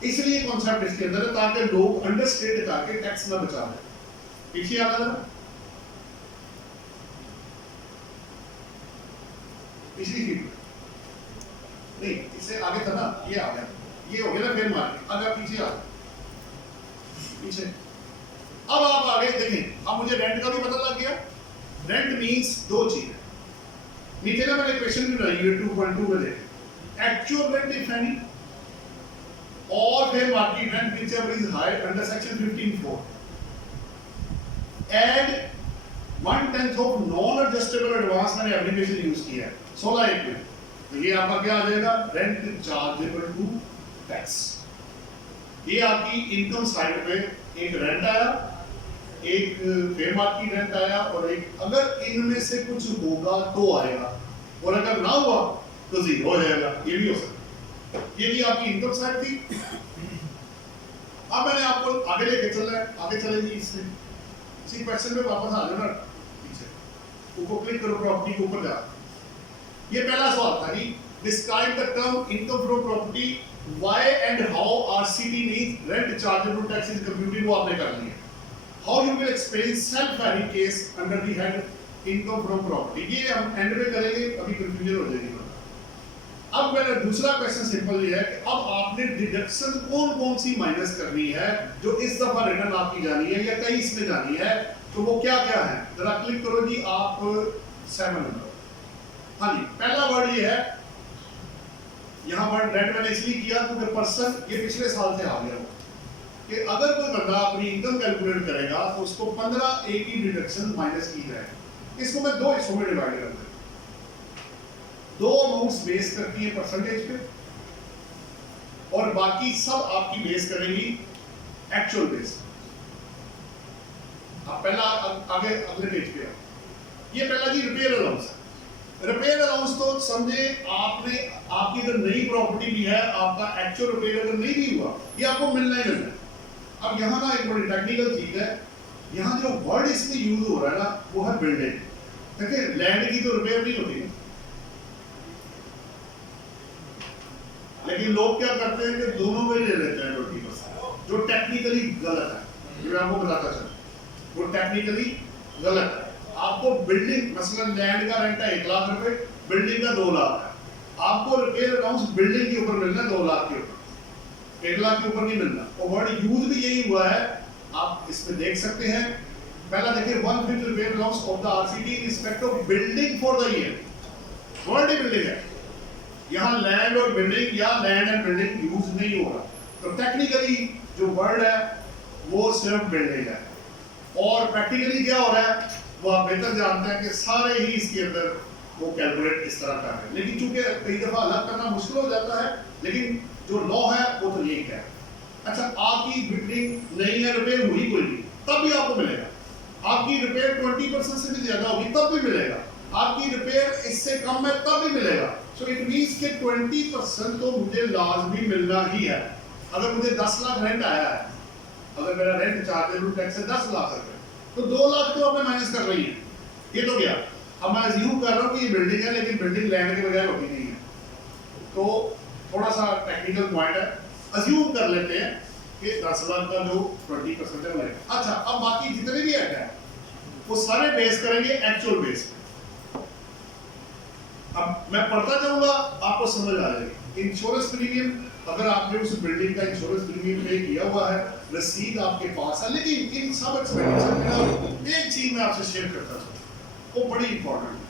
इसलिए कॉन्सेप्ट इसके अंदर है ताकि लोग अंडरस्टैंड करके टैक्स ना बचा लें। पीछे आ रहा है, पिछली शीट नहीं, इससे आगे था ना, ये आ गया, ये हो गया ना फेयर मार्केट। अगर पीछे आ पीछे, अब आप आगे देखें। अब मुझे रेंट का भी पता लग गया। रेंट मींस 2 चीजें। नीचे ना मैंने क्वेश्चन भी बनाई है 2.2 में देखें, एक्चुअल रेंट इफ एनी और fair market rent whichever is higher under section 15(4) add 1/10 of non adjustable advance. मैंने एप्लीकेशन यूज किया है 16(1) में, तो ये आपका क्या आ जाएगा, रेंट चार्जेबल टू टैक्स। ये आपकी इनकम साइड पे एक रेंट आया, एक फेयर मार्केट रेंट आया, और एक अगर इनमें से कुछ होगा तो आएगा, और अगर ना हुआ तो जीरो हो जाएगा। ये भी हो सकता है। ये भी आपकी इनकम साइड थी। अब मैंने आपको आगे लेके चलना है, आगे चलेंगे इससे इसी क्वेश्चन में वापस आ जाना पीछे, ऊपर क्लिक करो, प्रॉपर्टी के ऊपर जा। ये पहला सवाल था कि describe the term income from property, why and how RCT means rent chargeable to tax is computed, वो आपने कर लिया। How you will explain self-value case under the head income from property, ये हम एंड में करेंगे, अभी कंफ्यूजन हो जाएगी। अब मेरा दूसरा क्वेश्चन सिंपल ये है कि अब आपने डिडक्शन कौन सी माइनस करनी है जो इस दफा रिटर्न आपकी जानी है या 23 में जानी है, तो वो क्या क्या है, जरा क्लिक करो जी आप 7 नंबर। हाँ जी, पहला वर्ड ये है, यहाँ वर्ड रेड मैंने इसलिए किया क्योंकि पर्सन ये पिछले साल से आ गया कि अगर कोई बंदा अपनी इनकम कैलकुलेट करेगा तो उसको 15A की डिडक्शन माइनस की जाए। इसको मैं 2 हिस्सों में डिवाइड कर दूं। 2 अमाउंट्स बेस करती है परसेंटेज पे, और बाकी सब आपकी बेस करेंगी एक्चुअल बेस। आप पहला आगे अगले पेज पे आओ। ये पहला जी रिपेयर अलाउंस है। रिपेयर अलाउंस तो समझे आपने, आपकी अगर नई प्रॉपर्टी भी है, आपका एक्चुअल रिपेयर अगर नहीं भी हुआ, ये आपको मिलना ही मिलना है। अब यहाँ ना एक बड़ी टेक्निकल चीज है, यहाँ जो वर्ड इसमें यूज हो रहा है ना, वो है बिल्डिंग। देखिए लैंड की तो रिपेयर नहीं होती, लेकिन लोग क्या करते हैं कि दोनों में ले लेते हैं 20%, जो टेक्निकली गलत है। मैं आपको बताता चलूं, वो टेक्निकली गलत है। आपको बिल्डिंग मसलन लैंड का रेंट है 1 लाख रुपए, बिल्डिंग का 2 लाख है, आपको रिपेयर अलाउंस बिल्डिंग के ऊपर मिलना 2 लाख के ऊपर, 1 लाख के ऊपर नहीं मिलना। और वर्ड यूज भी यही हुआ है, आप इसमें देख सकते हैं। पहला देखिए 1/5 repair allowance of the RCT in respect of building for the year. Word ही बिल्डिंग है, यहाँ लैंड और बिल्डिंग या लैंड एंड बिल्डिंग यूज नहीं हो रहा। तो टेक्निकली जो वर्ड है वो सिर्फ बिल्डिंग है, और प्रैक्टिकली क्या हो रहा है वो आप बेहतर जानते हैं कि सारे ही इसके अंदर वो कैलकुलेट इस तरह कर रहे हैं। लेकिन चूंकि कई दफा अलग करना मुश्किल हो जाता है, लेकिन जो लॉ है वो तो यही है। अच्छा, आपकी बिल्डिंग नहीं है, रिपेयर हुई कोई नहीं, तब भी आपको मिलेगा। आपकी रिपेयर 20% से भी ज्यादा होगी तब भी मिलेगा, आपकी रिपेयर इससे कम है तब भी मिलेगा। सो इट मींस कि 20% तो मुझे लाजमी मिलना ही है। अगर मुझे 10 लाख रेंट आया है, अगर मेरा रेंट चार्जेबल टैक्स है 10 लाख रुपए, तो 2 लाख तो आपने माइनस कर रही है, ये तो गया। अब मैं अज्यूम कर रहा हूँ कि ये बिल्डिंग है, लेकिन बिल्डिंग लैंड के बगैर होती नहीं है, तो थोड़ा सा टेक्निकल पॉइंट है। अज्यूम कर लेते हैं कि 10 लाख का जो 20% है वो है। अच्छा, अब बाकी जितने भी है वो सारे बेस करेंगे एक्चुअल बेस। अब मैं पढ़ता जाऊंगा, आपको समझ आ जाएगी। इंश्योरेंस प्रीमियम, अगर आपने उस बिल्डिंग का इंश्योरेंस प्रीमियम पे किया हुआ है, रसीद आपके पास है, लेकिन इन सब एक्सपेंडिचर में ना एक चीज मैं आपसे शेयर करता हूं, वो बड़ी इंपॉर्टेंट है।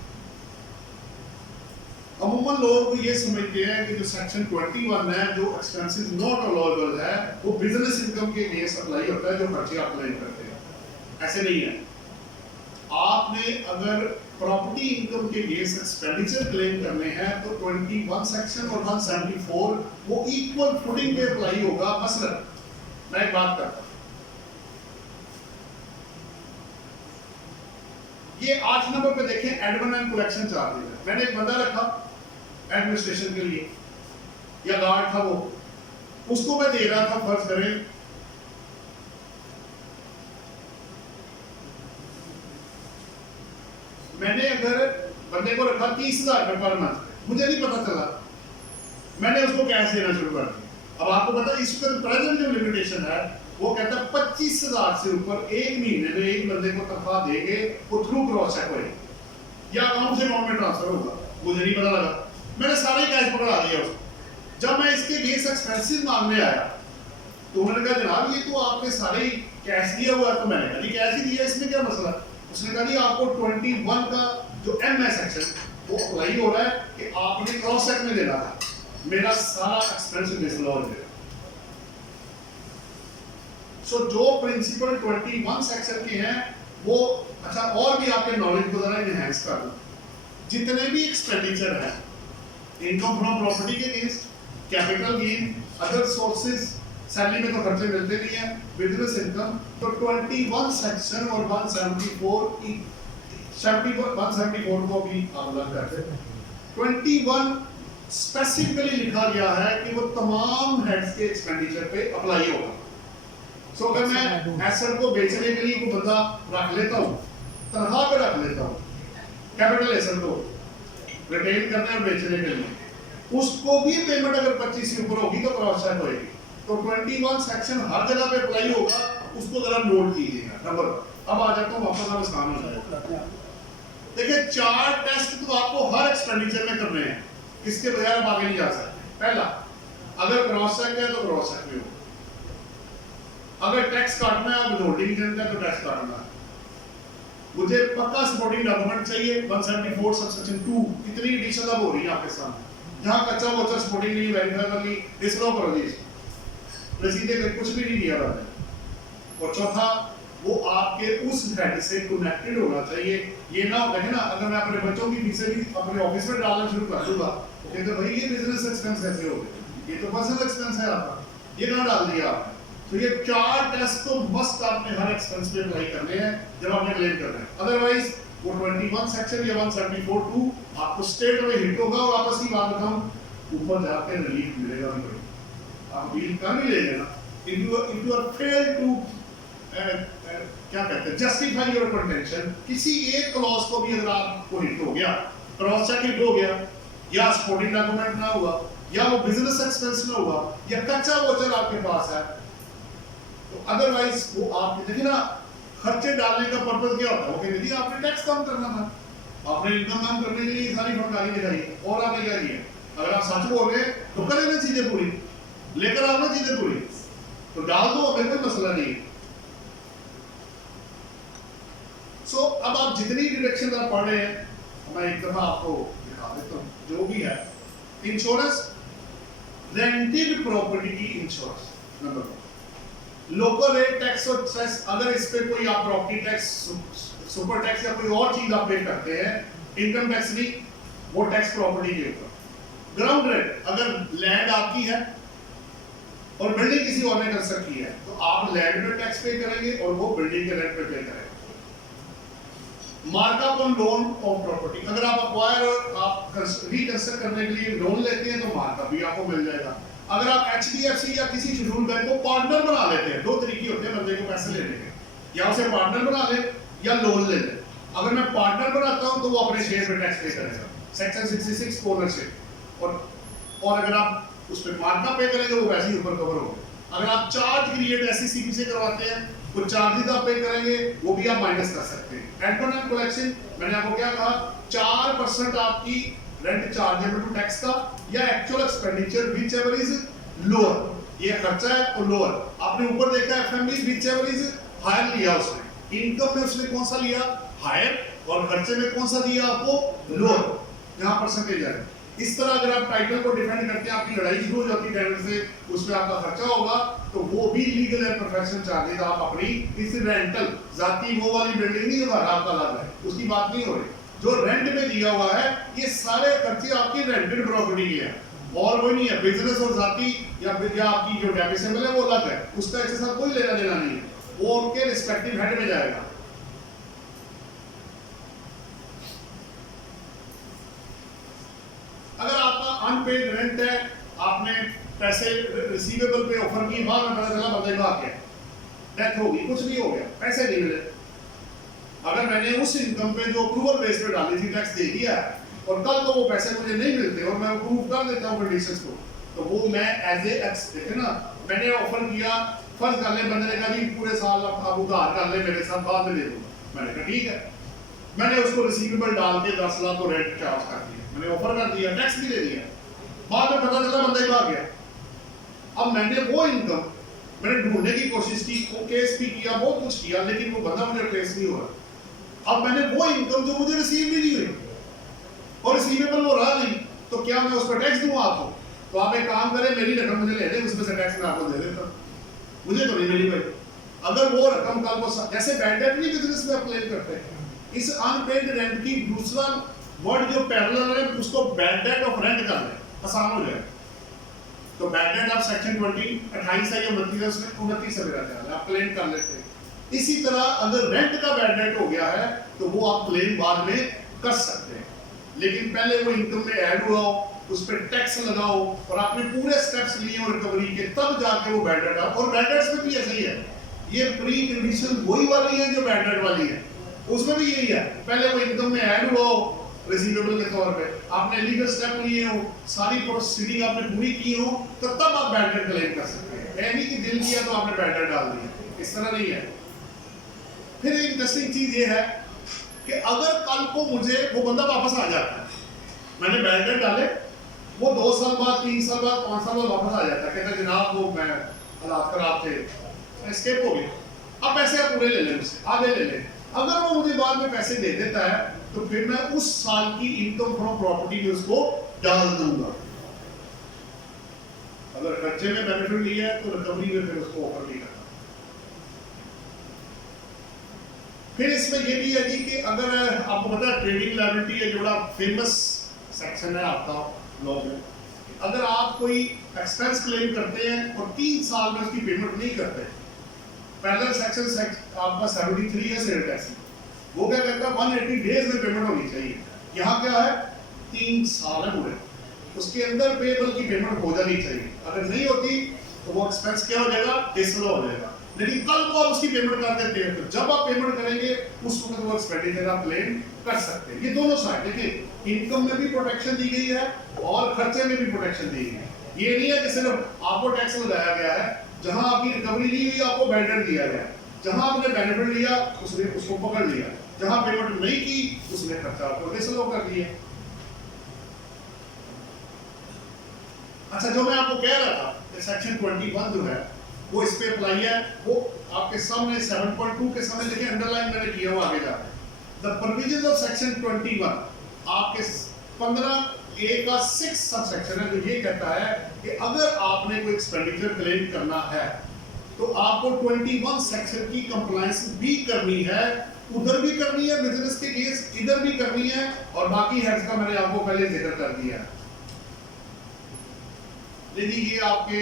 अमूमन लोग ये समझते हैं कि जो सेक्शन 21 है, जो एक्सपेंसेस नॉट अलाउएबल है, वो बिजनेस इनकम के लिए अप्लाई होता है, जो खर्चे अप्लाई करते हैं। ऐसे नहीं है। आपने अगर प्रॉपर्टी इनकम के लिए एक्सपेंडिचर क्लेम करने हैं तो 21 सेक्शन और 174 वो इक्वल फुटिंग पे अप्लाई होगा। मसलन मैं एक बात करता हूं, ये 8 नंबर पे देखें, एडमिन एंड कलेक्शन चार्जेस है। मैंने एक बंदा रखा एडमिनिस्ट्रेशन के लिए, या गार्ड था वो, उसको मैं दे रहा था, फर्ज करें मैंने अगर बंदे को रखा 30,000 रुपए पर मंथ, मुझे नहीं पता चला, मैंने उसको कैश देना शुरू कर दिया। अब आपको पता इसका प्रेजेंट जो लिमिटेशन है वो कहता है 25,000 से ऊपर एक महीने में एक बंदे को तनख्वाह देंगे, वो थ्रू क्रॉस चेक होएगी या अकाउंट से अकाउंट में ट्रांसफर होगा। मुझे नहीं पता लगा, मैंने सारे कैश पकड़ा दिया उसको। जब मैं इसके बेस एक्सपेंसिस मांगने आया तो उन्होंने कहा जनाब ये तो आपने सारे ही कैश दिया हुआ है। तो मैंने कहा कैश ही दिया, इसमें क्या मसला। उसने कहा जी आपको 21 का जो एम सेक्शन वो अप्लाई हो रहा है कि आपने क्रॉस चेक में देना था, मेरा सारा एक्सपेंस डिसलॉज है। सो जो प्रिंसिपल 21 सेक्शन के हैं वो, अच्छा और भी आपके नॉलेज को जरा एनहांस कर दूं, जितने भी एक्सपेंडिचर है, इनकम फ्रॉम प्रॉपर्टी के against, capital gain, other sources, salary में तो खर्चे मिलते नहीं है, बिजनेस इनकम, तो 21 सेक्शन और 174 को भी आप लग करते हैं। 21 स्पेसिफिकली लिखा गया है कि वो तमाम हेड्स के एक्सपेंडिचर पे अप्लाई होगा। सो अगर मैं एसेट को बेचने के लिए कोई बंदा रख लेता हूँ, तनख्वाह पे रख लेता हूँ, कैपिटल एसेट को रिटेन करने और बेचने के लिए, उसको भी पेमेंट अगर 25 से ऊपर होगी तो क्रॉस चेक होएगी। तो 21 सेक्शन हर जगह पे अप्लाई होगा, उसको जरा नोट कीजिएगा। नंबर अब आ जाता हूँ वापस, आप आसान हो जाएगा। देखिए 4 टेस्ट तो आपको हर एक्सपेंडिचर में करने हैं, इसके बगैर आप आगे नहीं जा सकते। पहला, अगर क्रॉस चेक है तो क्रॉस चेक में हो, अगर टैक्स काटना है, आप विथहोल्डिंग करना है तो टैक्स काटना है। मुझे पक्का सपोर्टिंग डॉक्यूमेंट चाहिए 174 सबसेक्शन 2, इतनी एडिशन अब हो रही है आपके सामने। जहां कच्चा बोचा सपोर्टिंग नहीं वेरीफाई कर ली, डिसलॉ कर दी, रसीदे में कुछ भी नहीं दिया आपने। और चौथा, वो आपके उस हेड से कनेक्टेड होना चाहिए। ये ना हो ना, अगर मैं अपने बच्चों की फीसें भी अपने ऑफिस में डालना शुरू कर दूंगा तो भाई ये बिजनेस एक्सपेंस कैसे हो गए, ये तो पर्सनल एक्सपेंस है आपका, ये ना डाल दिया आपने। तो ये 4 टेस्ट तो मस्ट आपने हर एक्सपेंस पे अप्लाई करने हैं जब आपने क्लेम करना है, अदरवाइज वो 21 सेक्शन या 174(2) आपको स्टेट में हिट होगा और आपस की बात बताऊं ऊपर जाके रिलीफ मिलेगा भी, आप डील कर ही लेंगे ना। If you are fail to क्या कहते हैं जस्टिफाई योर कंटेंशन, किसी एक क्लॉज को भी अगर आपको हिट हो गया, क्रॉस चेक हिट हो गया, या सपोर्टिंग डॉक्यूमेंट ना हुआ, या वो बिजनेस एक्सपेंस ना हुआ, या कच्चा वोचर आपके पास है, तो अदरवाइज वो आप देखिए ना खर्चे डालने का पर्पस क्या होता है, वो कहते हैं आपने टैक्स कम करना था, आपने इनकम कम करने के लिए सारी फंगाली दिखाई और आपने क्या किया, अगर आप सच बोल रहे तो करें ना चीजें पूरी, लेकर आओ ना चीजें पूरी, तो डाल दो, हमें कोई मसला नहीं है। सो अब आप जितनी डिडक्शन आप पढ़ रहे हैं मैं एक दफा आपको दिखा देता हूँ, जो भी है इंश्योरेंस, रेंटेड प्रॉपर्टी की insurance number 1, local rate tax और सेस, अगर इस पे कोई आप प्रॉपर्टी टैक्स, सुपर टैक्स या कोई और चीज आप पे करते हैं, इनकम टैक्स नहीं, वो टैक्स प्रॉपर्टी के ऊपर। ग्राउंड रेट, अगर लैंड आपकी है और बिल्डिंग किसी और ने कंस्ट्रक्ट की है तो आप लैंड पे टैक्स पे करेंगे और वो बिल्डिंग के रेंट पे करेंगे। Markup on loan of property, अगर आप अक्वायर और आप रिकंस्ट्रक्ट करने के लिए लोन लेते हैं तो मार्कअप भी आपको मिल जाएगा। अगर आप HDFC या किसी शेड्यूल बैंक को पार्टनर बना लेते हैं, 2 तरीके होते हैं बंदे को पैसे लेने के, या उसे पार्टनर बना ले या लोन ले ले। अगर मैं पार्टनर बनाता हूं तो वो अपने शेयर पे टैक्स पे करेगा, सेक्शन 66 ओनरशिप, और अगर आप उस पे मार्कअप पे करेंगे वो वैसे ही ऊपर कवर होगा। अगर आप चार्ज क्रिएट SECB से करवाते हैं तो चार्जेस आप पे करेंगे, वो भी आप माइनस कर सकते हैं। एंटोनेट कलेक्शन, मैंने आपको क्या कहा, 4% आपकी रेंट चार्जेबल टू टैक्स का या actual expenditure whichever is lower, ये खर्चा है तो लोअर, आपने ऊपर देखा FME whichever is higher लिया उसने, इनकम में उसने कौन सा लिया हायर, और खर्चे में कौन सा दिया आपको लोअर, जहां परसेंटेज है। इस तरह अगर आप टाइटल को डिफेंड करते हैं, आपकी लड़ाई शुरू हो जाती है टेनेंट से, उसमें आपका खर्चा होगा, तो वो भी लीगल एंड प्रोफेशनल चार्जेस आप अपनी इस रेंटल जाती वो वाली बिल्डिंग नहीं होगा, आपका लाभ है उसकी बात नहीं हो रही, जो रेंट में दिया हुआ है ये सारे खर्चे आपकी रेंटेड प्रॉपर्टी के हैं और कोई नहीं है। बिजनेस और जाती या आपकी जो डेप्रिसिएबल है वो अलग है, उसका इसके साथ कोई लेना देना नहीं है, वो उनके रिस्पेक्टिव हेड में जाएगा। अगर आपका अनपेड रेंट है, आपने पैसे रिसीवेबल पे ऑफर की, बाद में पता चला बंदे भाग गया, डेथ हो गई, कुछ नहीं हो गया, पैसे नहीं मिले, अगर मैंने उस इनकम पे जो अप्रूवल बेस पे डाली थी टैक्स दे दिया और कल को वो पैसे मुझे नहीं मिलते और मैं अप्रूव कर देता हूँ कंडीशंस को, तो वो मैं एज ए एक्स देखे ना, मैंने ऑफर किया, फर्ज कर ले बंदे ने कहा जी पूरे साल आप उधार कर ले मेरे साथ, बाद में दे दूंगा, मैंने कहा ठीक है, मैंने उसको रिसीवेबल डाल के 10 लाख को रेंट चार्ज कर दिया, मैंने ऑफर कर दिया, टैक्स भी दे दिया, बाद में पता चला बंदा ही भाग गया। अब मैंने वो इनकम मैंने ढूंढने की कोशिश की, वो केस भी किया, बहुत कुछ किया, लेकिन वो बंदा मुझे ट्रेस नहीं हो रहा। अब मैंने वो इनकम जो मुझे रिसीव भी नहीं हुई और रिसीवेबल वो रहा नहीं, तो क्या मैं उस पर टैक्स दूंगा आपको? तो आप एक काम करें, मेरी रकम मुझे ले दें, उसमें से टैक्स मैं आपको दे देता, मुझे तो नहीं मिली भाई। अगर वो रकम कल को जैसे बैड डेट नहीं बिजनेस में अप्लाई करते हैं, इस अनपेड रेंट की दूसरा वर्ड जो पैरेलल है उसको बैड डेट ऑफ रेंट कर लें, आसान हो जाए। तो बैड डेट आप सेक्शन 28 है या 29 में 29 से मेरा ख्याल है, आप क्लेम कर लेते हैं। इसी तरह अगर रेंट का बैड डेट हो गया है तो वो आप क्लेम बाद में कर सकते हैं, लेकिन पहले वो इनकम में ऐड हुआ हो, उस पर टैक्स लगाओ और आपने पूरे स्टेप्स लिए हो रिकवरी के, तब जाके वो बैड डेट। और बैड डेट्स में भी ऐसा ही है, ये प्री कंडीशन वही वाली है जो बैड डेट वाली है, उसमें भी यही है, पहले वो इनकम में ऐड हुआ हो रिसीवेबल के तौर पे, आपने लीगल स्टेप लिए हो, सारी प्रोसीडिंग आपने पूरी की हो, तो तब आप बैड डेट क्लेम कर सकते हैं। ऐ नहीं कि दिल किया तो आपने बैड डेट डाल दिया, इस तरह नहीं है। फिर एक इंटरेस्टिंग चीज ये है कि अगर कल को मुझे वो बंदा वापस आ जाता है, मैंने बैड डेट डाले, वो 2 साल बाद 3 साल बाद 5 साल बाद वापस आ जाता है, कहता जनाब वो मैं हालात खराब थे, एस्केप हो गया, अब पैसे आप पूरे ले लें मुझसे, आधे ले लें। अगर वो मुझे बाद में पैसे दे देता है तो फिर मैं उस साल की इनकम फ्रॉम प्रॉपर्टी में उसको डाल दूंगा। अगर खर्चे में बेनिफिट लिया है तो रिकवरी में फिर उसको ऑफर नहीं करना। फिर इसमें यह भी है जी कि अगर आपको पता है ट्रेडिंग लायबिलिटी है, जो बड़ा फेमस सेक्शन है आपका लॉ में, अगर आप कोई एक्सपेंस क्लेम करते हैं और 3 साल में उसकी पेमेंट नहीं करते, पैरेलल सेक्शन आपका 73 है सेल टैक्स, वो क्या कहता है 180 डेज में पेमेंट होनी चाहिए। यहाँ क्या है 3 साल है पूरे, उसके अंदर पेबल की पेमेंट हो जानी चाहिए। अगर नहीं होती तो वो एक्सपेंस क्या हो जाएगा, डिसलो हो जाएगा। लेकिन कल को आप उसकी पेमेंट कर देते हैं, तो जब आप पेमेंट करेंगे उस वक्त वो एक्सपेंडिचर आप क्लेम कर सकते हैं। ये दोनों साइड, देखिए इनकम में भी प्रोटेक्शन दी गई है और खर्चे में भी प्रोटेक्शन दी गई है। ये नहीं है कि सिर्फ आपको टैक्स लगाया गया है, जहां आपकी रिकवरी नहीं हुई आपको बेनिफिट दिया गया, जहां आपने बेनिफिट लिया उसने उसको पकड़ लिया, जहां पेमेंट नहीं की उसने खर्चा आपको डिसलो कर दिया। अच्छा, जो मैं आपको कह रहा था कि सेक्शन 21 जो है वो इस पे अप्लाई है, वो आपके सामने 7.2 के सामने देखिए अंडरलाइन मैंने किया हुआ आगे जाके। द प्रोविजंस ऑफ सेक्शन 21 आपके 15A का 6 सब सेक्शन है, जो ये कहता है कि अगर आपने कोई एक्सपेंडिचर क्लेम करना है तो आपको 21 सेक्शन की कंप्लायंस भी करनी है, उधर भी करनी है बिजनेस के केस, इधर भी करनी है, और बाकी हेड्स का मैंने आपको पहले जिक्र कर दिया है। देखिए ये आपके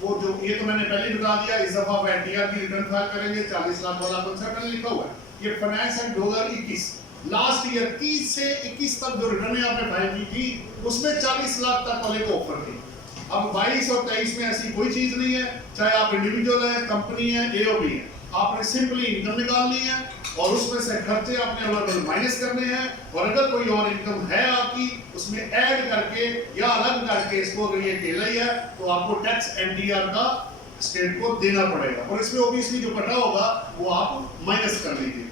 वो जो ये तो मैंने पहले बता दिया, इस दफा आप एनटीआर की रिटर्न फाइल करेंगे 40 लाख वाला कंसेप्ट मैंने लिखा हुआ है। ये फाइनेंस एक्ट 2021 लास्ट ईयर 30 से 21 तक जो रिटर्न आपने फाइल की थी उसमें 40 लाख तक वाले को ऑफर थी। अब 22 और 23 में ऐसी कोई चीज नहीं है, चाहे आप इंडिविजुअल है, कंपनी है, एओबी है, आपने सिंपली इनकम निकालनी है और उसमें से खर्चे आपने अवेलेबल माइनस करने हैं, और अगर कोई और इनकम है आपकी उसमें ऐड करके या अलग करके इसको, अगर ये अकेला ही है तो आपको टैक्स एनटीआर का स्टेट को देना पड़ेगा, और इसमें ओबीएसली जो कटा होगा वो आप माइनस कर लीजिए।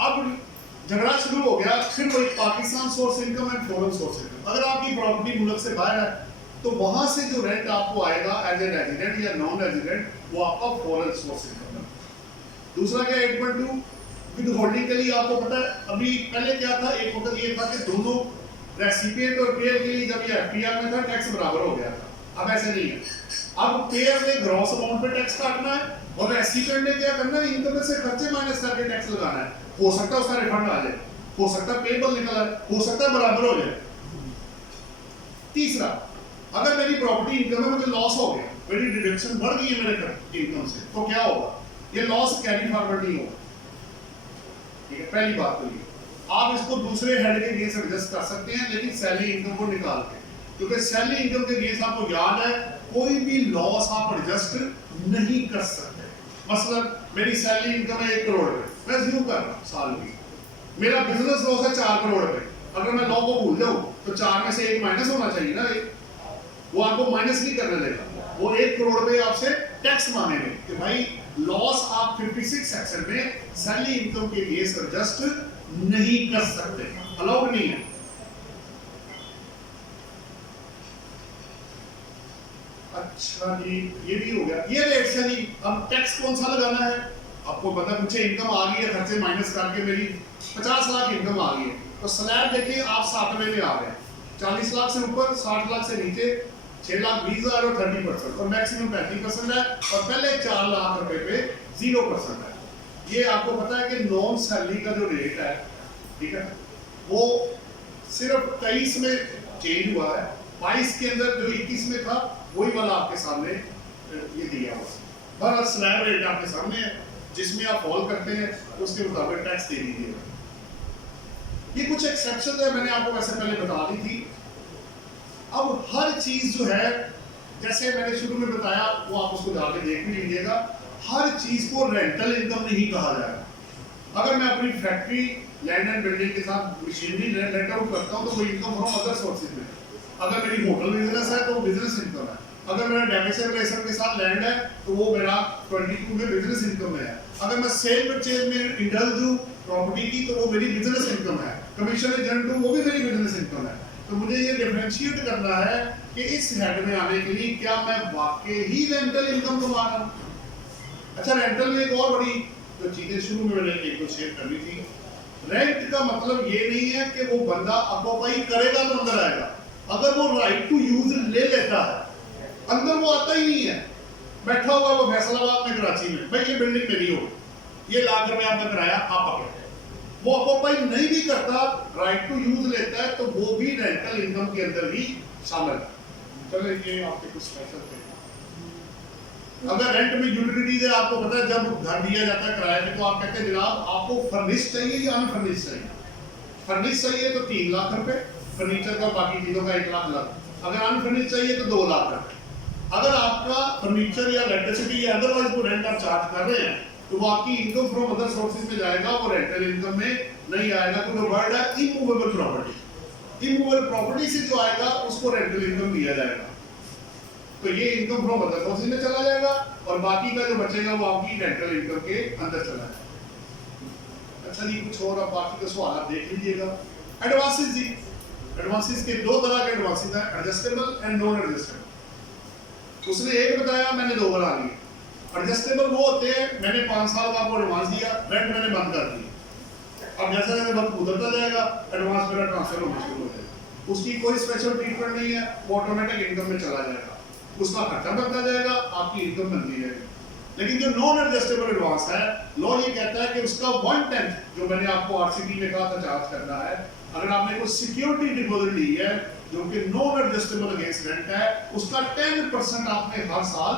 अब झगड़ा शुरू हो गया, फिर वही Pakistan source income and foreign source income. अगर आपकी प्रॉपर्टी मुल्क से बाहर है तो वहां से जो रेंट आपको आएगा एज ए रेजिडेंट या नॉन रेजिडेंट, वो आपका फॉरेन सोर्स इनकम है। दूसरा क्या 8.2 विद होल्डिंग के लिए आपको पता है अभी पहले क्या था, एक वक्त ये था कि दोनों रेसिपिएंट और पेयर के लिए जब ये एफटीआर में था टैक्स बराबर हो गया था, अब ऐसे नहीं है। अब पेयर ने ग्रॉस अमाउंट पे टैक्स काटना है और रेसिपिएंट ने क्या करना है, इनकम में से खर्चे माइनस करके टैक्स लगाना है। हो सकता है उसका रिफंड आ जाए, हो सकता है पेबल निकल आए, हो सकता है बराबर हो जाए। तीसरा, अगर मेरी प्रॉपर्टी इनकम में मुझे लॉस हो गया, मेरी डिडक्शन बढ़ गई है मेरे इनकम से, तो क्या होगा, ये लॉस कैरी फॉरवर्ड नहीं होगा। ठीक है, पहली बात तो ये आप इसको दूसरे हेड के अगेंस्ट एडजस्ट कर सकते हैं, लेकिन सैलरी इनकम को निकाल के, क्योंकि सैलरी इनकम के अगेंस्ट आपको याद है कोई भी लॉस आप एडजस्ट नहीं कर सकते। मसलन मेरी सैलरी इनकम है 1 करोड़ रुपए, मैं ज़्यूम कर रहा हूं साल की, मेरा बिजनेस लॉस है 4 करोड़ रुपए, अगर मैं लॉ को भूल जाऊं तो 4 में से 1 माइनस होना चाहिए ना, वो आपको माइनस नहीं करने देगा, वो 1 करोड़ रुपए आपसे टैक्स मांगेंगे कि भाई लॉस आप 56 सेक्शन में सैलरी इनकम के लिए एडजस्ट नहीं कर सकते, अलाउड नहीं है। अच्छा जी, ये भी हो गया, ये रेट से नहीं। अब टैक्स कौन सा लगाना है, आपको पता, मुझे इनकम आ गई है, खर्चे माइनस करके मेरी 50 लाख इनकम आ गई है, तो स्लैब देखिए आप 7वें में आ रहे हैं, 40 लाख से ऊपर, 60 लाख से नीचे 6,20,000 और 30%, और मैक्सिमम 35% है, और पहले 4 लाख रुपए पे 0% है। ये आपको पता है कि नॉन सैलरी का जो रेट है, ठीक है, वो सिर्फ 23 में चेंज हुआ है, 22 के अंदर जो 21 में था वही वाला आपके सामने ये दिया हुआ है। बस स्लैब रेट आपके सामने है, जिसमें आप फॉल करते हैं उसके मुताबिक टैक्स दे दीजिएगा। ये कुछ एक्सेप्शन है, मैंने आपको वैसे पहले बता दी थी। अब हर चीज जो है, जैसे मैंने शुरू में बताया, वो आप उसको जाके देख भी लीजिएगा, हर चीज को रेंटल इनकम नहीं कहा जाएगा। अगर मैं अपनी फैक्ट्री, लैंड एंड बिल्डिंग के साथ मशीनरी रेंट आउट करता हूँ तो वो इनकम फ्रॉम अदर सोर्सेज में। अगर मेरी होटल बिजनेस है तो वो बिजनेस इनकम है। अगर मेरा डेमोसेलेशन के साथ लैंड है तो वो मेरा 22 में बिजनेस इनकम में है। अगर मैं सेल परचेज में इंडल्ज हूँ प्रॉपर्टी की तो वो मेरी बिजनेस इनकम है। कमीशन एजेंट हूँ वो भी मेरी बिजनेस इनकम है। तो मुझे ये डिफरेंशिएट करना है कि इस हेड में आने के लिए क्या मैं वाकई ही रेंटल इनकम कमा रहा हूँ। अच्छा, रेंटल में एक और बड़ी जो चीजें शुरू में मैंने एक दो शेयर करनी थी। रेंट का मतलब ये नहीं है कि वो बंदा ऑक्यूपाई करेगा तो अंदर आएगा। अगर वो राइट टू यूज ले लेता है, अंदर वो आता ही नहीं है, बैठा हुआ वो फैसलाबाद में, कराची में, भाई ये बिल्डिंग मेरी हो, ये लाख रुपए आपका किराया आप पकड़ते हैं, वो ऑक्यूपाई नहीं भी करता, राइट टू यूज लेता है, तो वो भी रेंटल इनकम के अंदर ही शामिल है। चलो ये आपके कुछ स्पेशल थे। अगर रेंट में यूटिलिटीज है, आपको पता है जब घर दिया जाता है किराए पे तो आप कहते हैं जनाब आपको फर्निश चाहिए या अनफर्निश चाहिए। फर्निश चाहिए तो 3 लाख रुपए फर्नीचर का, बाकी चीजों का 1 लाख लग। अगर अनफर्निश चाहिए तो 2 लाख रुपए। अगर आपका फर्नीचर या इलेक्ट्रिसिटी या अदरवाइज वो रेंट आप चार्ज कर रहे हैं तो वो आपकी इनकम फ्रॉम अदर सोर्सेज में जाएगा, वो रेंटल इनकम में नहीं आएगा। तो वर्ड है इमूवेबल प्रॉपर्टी। इमूवेबल प्रॉपर्टी से जो आएगा उसको रेंटल इनकम दिया जाएगा, तो ये इनकम फ्रॉम अदर सोर्सेज में चला जाएगा और बाकी का जो बचेगा वो आपकी रेंटल इनकम के अंदर चला जाएगा। अच्छा जी, कुछ और अब बाकी का सवाल आप देख लीजिएगा। एडवांसेस जी, एडवांसेस के 2 तरह के एडवांसेस हैं, एडजस्टेबल एंड नॉन एडजस्टेबल। उसने एक बताया, मैंने 2 बना लिए। एडजस्टेबल वो होते हैं, मैंने 5 साल का आपको एडवांस दिया, रेंट मैंने बंद कर दिया, अब जैसा जैसे वक्त गुजरता जाएगा एडवांस मेरा ट्रांसफर होना शुरू हो जाएगा। उसकी कोई स्पेशल ट्रीटमेंट नहीं है, वो ऑटोमेटिक इनकम में चला जाएगा, उसका खर्चा बनता जाएगा, आपकी इनकम बनती जाएगी। लेकिन जो नॉन एडजस्टेबल एडवांस है, लॉ ये कहता है कि उसका 1/10 जो मैंने आपको आरसीटी में कहा था चार्ज करना है। अगर आपने कोई सिक्योरिटी डिपॉजिट ली है जो कि नॉन एडजस्टेबल अगेंस्ट रेंट है, उसका 10% आपने हर साल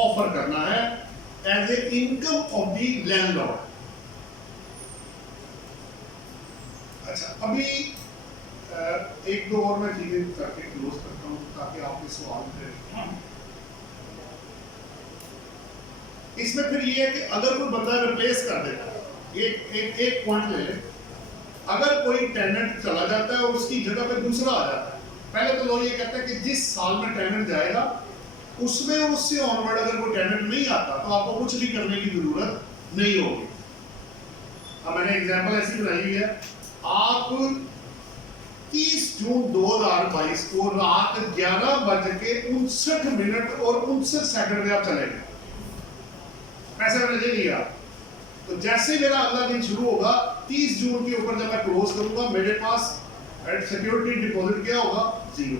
ऑफर करना है as a income of the landlord. अच्छा, अभी 1-2 और मैं चीजें करके क्लोज करता हूं ताकि आपके सवाल करें। इसमें फिर ये है कि अगर कोई बंदा रिप्लेस कर देता है, एक पॉइंट ले लें, अगर कोई टेनेंट चला जाता है और उसकी जगह पे दूसरा आ जाता है, पहले तो लोग ये कहते हैं कि जिस साल में टेनेंट जाएगा उसमें उससे ऑनवर्ड अगर कोई टेनेंट नहीं आता तो आपको कुछ भी करने की जरूरत नहीं होगी। अब मैंने एग्जांपल ऐसी बनाई हुई है, आप 30 जून 2022 को रात 11:59 और 59 सेकंड में आप चले गए, पैसे मैंने दे दिया, तो जैसे मेरा अगला दिन शुरू होगा 30 जून के ऊपर जब मैं क्लोज करूंगा, मेरे पास सिक्योरिटी डिपॉजिट क्या होगा? 0।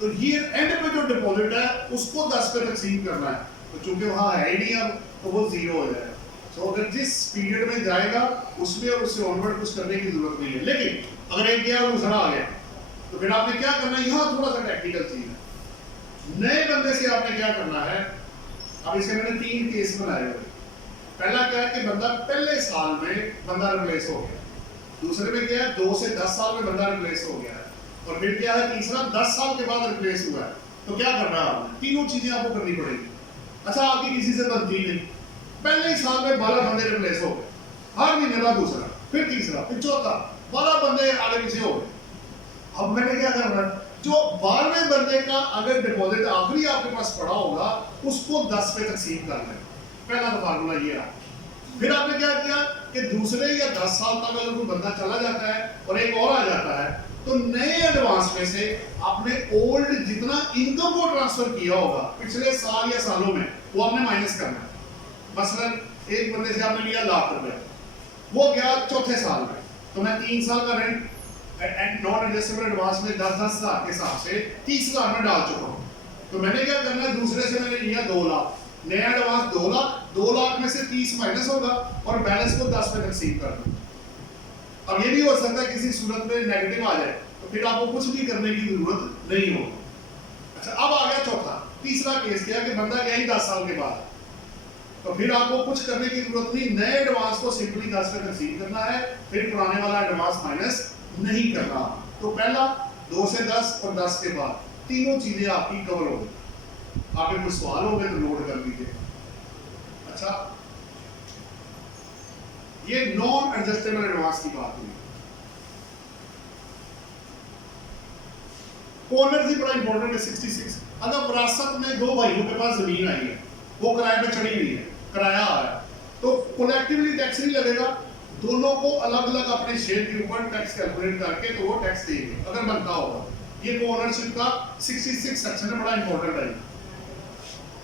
तो ये एंड पे जो डिपॉजिट है उसको 10 पे तकसीम करना है, तो चूंकि वहां है ही नहीं अब, तो वो 0 हो जाएगा। तो अगर जिस पीरियड में जाएगा उसमें और उससे ऑनवर्ड कुछ करने की जरूरत नहीं है। लेकिन अगर एक गया दूसरा आ गया तो फिर आपने क्या करना है, यहाँ थोड़ा सा टेक्निकल चीज है। नए बंदे से आपने क्या करना है, अब इसके मैंने 3 केस बनाए हुए। पहला क्या है कि बंदा पहले साल में बंदा रिप्लेस हो गया, दूसरे में क्या है 2 से 10 साल में बंदा रिप्लेस हो गया है, और फिर क्या है तीसरा 10 साल के बाद रिप्लेस हुआ है। तो क्या करना है आपने, तीनों चीजें आपको करनी पड़ेगी। अच्छा, आपकी किसी से बनती नहीं, पहले ही साल में 12 बंदे रिप्लेस हो गए, हर महीने बाद दूसरा, फिर तीसरा, फिर चौथा, 12 बंदे आगे पीछे हो गए। अब मैंने क्या करना है, जो 12वें बंदे का अगर डिपॉजिट आखिरी आपके पास पड़ा होगा उसको 10 पे तकसीम करना है। पहला तो फार्मूला ये रहा। फिर आपने क्या किया कि दूसरे या 10 साल तक अगर कोई बंदा चला जाता है और एक और आ जाता है, तो नए एडवांस में से आपने ओल्ड जितना इनकम को ट्रांसफर किया होगा पिछले साल या सालों में, वो आपने माइनस करना है। मसलन एक बंदे से आपने लिया लाख रुपए, वो गया चौथे साल में, तो मैं 3 साल का rent and non adjustable advance में 10-10 लाख के हिसाब से 30 लाख में डाल चुका हूँ। तो मैंने क्या करना है, दूसरे से मैंने लिया 2 लाख, नया एडवांस 2 लाख, 2 लाख में से 30 माइनस होगा और बैलेंस को 10 पे तकसीम करना। अब ये भी हो सकता है किसी सूरत में नेगेटिव आ जाए, तो फिर आपको कुछ भी करने की जरूरत नहीं होगी। अच्छा, अब आ गया चौथा, तीसरा केस क्या कि बंदा गया ही 10 साल के बाद, तो फिर आपको कुछ करने की जरूरत नहीं, नए एडवांस को सिंपली 10 पे तकसीम करना है, फिर पुराने वाला एडवांस माइनस नहीं करना। तो पहला 2 से 10 और 10 के बाद तीनों चीजें आपकी कवर हो गई। आपके कुछ सवाल हो गए तो नोट कर लीजिए। अच्छा, ये नॉन एडजस्टेबल एडवांस की बात हुई। ओनर भी बड़ा इंपॉर्टेंट है। 66, अगर विरासत में 2 भाइयों के पास जमीन आई है, वो किराए पे चढ़ी हुई है, किराया आया, तो कलेक्टिवली टैक्स नहीं लगेगा, दोनों को अलग अलग अपने शेयर के ऊपर टैक्स कैलकुलेट करके तो वो टैक्स देंगे अगर बनता होगा। ये ओनरशिप का 66 सेक्शन है, बड़ा इंपॉर्टेंट है।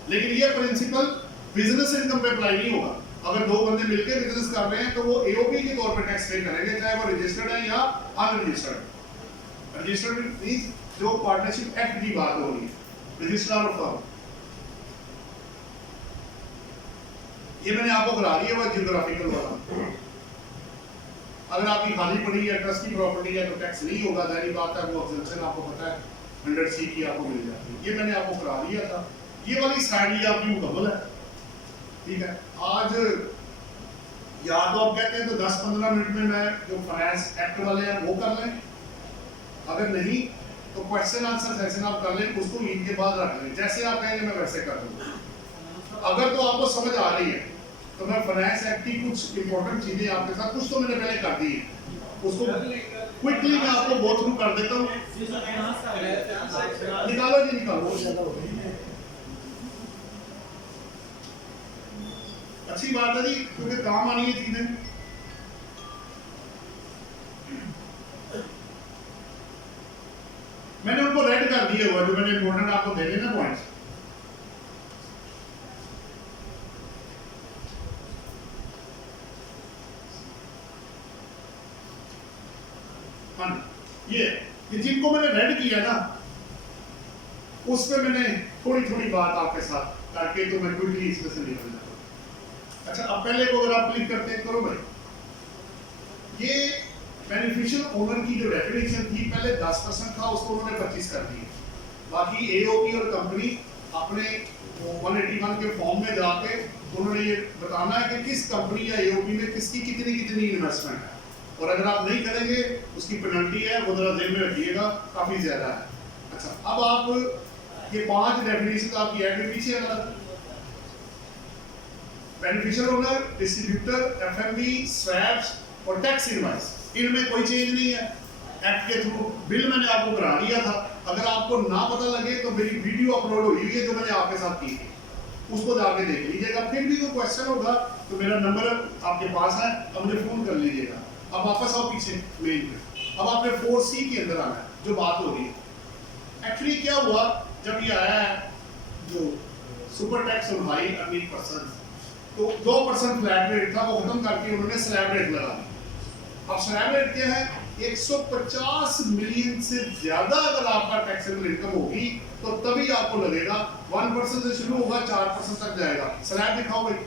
लेकिन ये प्रिंसिपल बिजनेस इनकम पे अप्लाई नहीं होगा। अगर 2 बंदे मिलकर बिजनेस कर रहे हैं तो वो एओपी के तौर पर टैक्स पे करेंगे, चाहे वो रजिस्टर्ड है या अनरजिस्टर्ड। रजिस्टर्ड मींस जो पार्टनरशिप एक्ट की बात हो रही है, रजिस्ट्रार ऑफ फर्म। ये मैंने आपको करा दिया हुआ जियोग्राफिकल वाला। अगर आपकी खाली पड़ी है ट्रस्ट की प्रॉपर्टी है तो टैक्स नहीं होगा, जारी बात है। वो एग्जेम्पशन आपको पता है 100C की आपको मिल जाती है। ये मैंने आपको करा दिया था। ये वाली साइड ये आपकी मुकम्मल है, ठीक है। आज या तो आप कहते हैं तो 10-15 मिनट में मैं जो फाइनेंस एक्ट वाले हैं वो कर लें, अगर नहीं तो क्वेश्चन आंसर सेशन आप कर लें, उसको ईद के बाद रख लें। जैसे आप कहेंगे मैं वैसे कर दूंगा। अगर तो आपको समझ आ रही है तो मैं फाइनेंस एक्ट की कुछ इंपॉर्टेंट चीजें आपके साथ, कुछ तो मैंने पहले कर दी है, उसको क्विकली मैं आपको गो थ्रू कर देता हूँ। निकालो जी निकालो, अच्छी बात है जी, क्योंकि काम आनी है चीजें। मैंने उनको रेड कर दिए हुआ जो मैंने इंपॉर्टेंट आपको दे देना पॉइंट्स। ये जिनको मैंने रेड किया ना उस पे मैंने थोड़ी थोड़ी बात आपके साथ करके तो मैं क्विकली इसमें से निकल जाता हूं। अच्छा, अब पहले को अगर आप क्लिक करते हैं करो भाई, ये बेनिफिशियल ओनर की जो डेफिनेशन थी पहले 10% था, उसको उन्होंने 25 कर दिया। बाकी एओपी और कंपनी अपने 181 के फॉर्म में जाके उन्होंने ये बताना है कि किस कंपनी या एओपी में किसकी कितनी कितनी इन्वेस्टमेंट है, और अगर आप नहीं करेंगे उसकी पेनल्टी है, वो जरा ध्यान में रखिएगा, काफी ज्यादा है। अच्छा, अब आप ये 5 डेफिनेशन आपकी ऐड में पीछे अगर beneficial owner, distributor, FMV, swaps और टैक्स इनवॉइस, इनमें कोई चेंज नहीं है। एक्ट के थ्रू बिल मैंने आपको करा दिया था। अगर आपको ना पता लगे तो मेरी वीडियो अपलोड हुई है जो मैंने आपके साथ की थी, उसको जाके देख लीजिएगा। फिर भी कोई क्वेश्चन होगा तो मेरा नंबर आपके पास है, अब मुझे फोन कर लीजिएगा। अब वापस आओ पीछे मेन पे। अब आपने 4C के अंदर आना है, जो बात हो रही है। एक्चुअली क्या हुआ, जब ये आया है जो super tax on high earning person, तो 2% फ्लैट रेट था, वो खत्म करके उन्होंने स्लैब रेट लगा दिया। अब स्लैब रेट क्या है, 150 मिलियन से ज्यादा अगर आपका टैक्सेबल इनकम होगी तो तभी आपको लगेगा। 1% से शुरू होगा, 4% तक जाएगा। स्लैब दिखाओ भाई,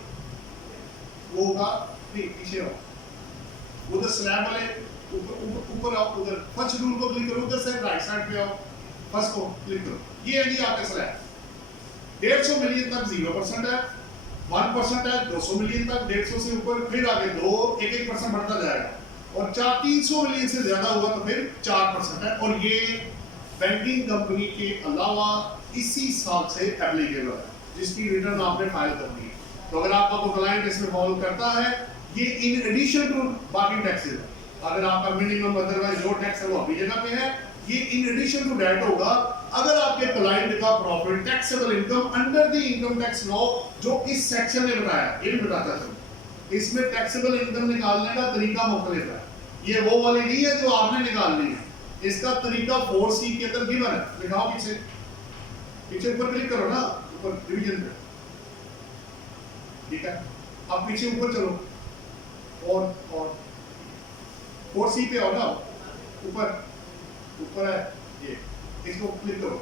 वो होगा नहीं, पीछे आओ, उधर स्लैब वाले ऊपर आओ, उधर फर्स्ट रूल को क्लिक करो, उधर से राइट साइड पे आओ, फर्स्ट को क्लिक करो। ये है जी आपका स्लैब। 150 मिलियन तक 0% है, 1% है 200 मिलियन तक, 150 से ऊपर फिर आगे 1% बढ़ता जाएगा, और 300 मिलियन से ज्यादा हुआ तो फिर 4% है। और ये बैंकिंग कंपनी के अलावा इसी साल से एप्लीकेबल है, जिसकी रिटर्न आपने फाइल करनी है। तो अगर आपका कोई क्लाइंट इसमें फॉलो करता है, ये इन एडिशन टू बाकी टैक्सेस है। अगर आपका मिनिमम अदरवाइज जो टैक्स है वो अपनी जगह पे है, ये इन एडिशन टू दैट होगा अगर आपके क्लाइंट का profit taxable income under the income tax law जो इस सेक्शन ने बताया, ये भी बताता चलो। इसमें टैक्सेबल इनकम निकालने का तरीका मुख्तलिफ है, ये वो वाली नहीं है जो आपने निकालनी है। इसका तरीका 4C के अंदर गिवन है, दिखाओ पीछे, पीछे ऊपर क्लिक करो ना, ऊपर डिवीजन पे, ठीक है। अब पीछे ऊपर चलो और 4C पे आओ ना, ऊपर ऊपर है ये, इसको क्लिक करो,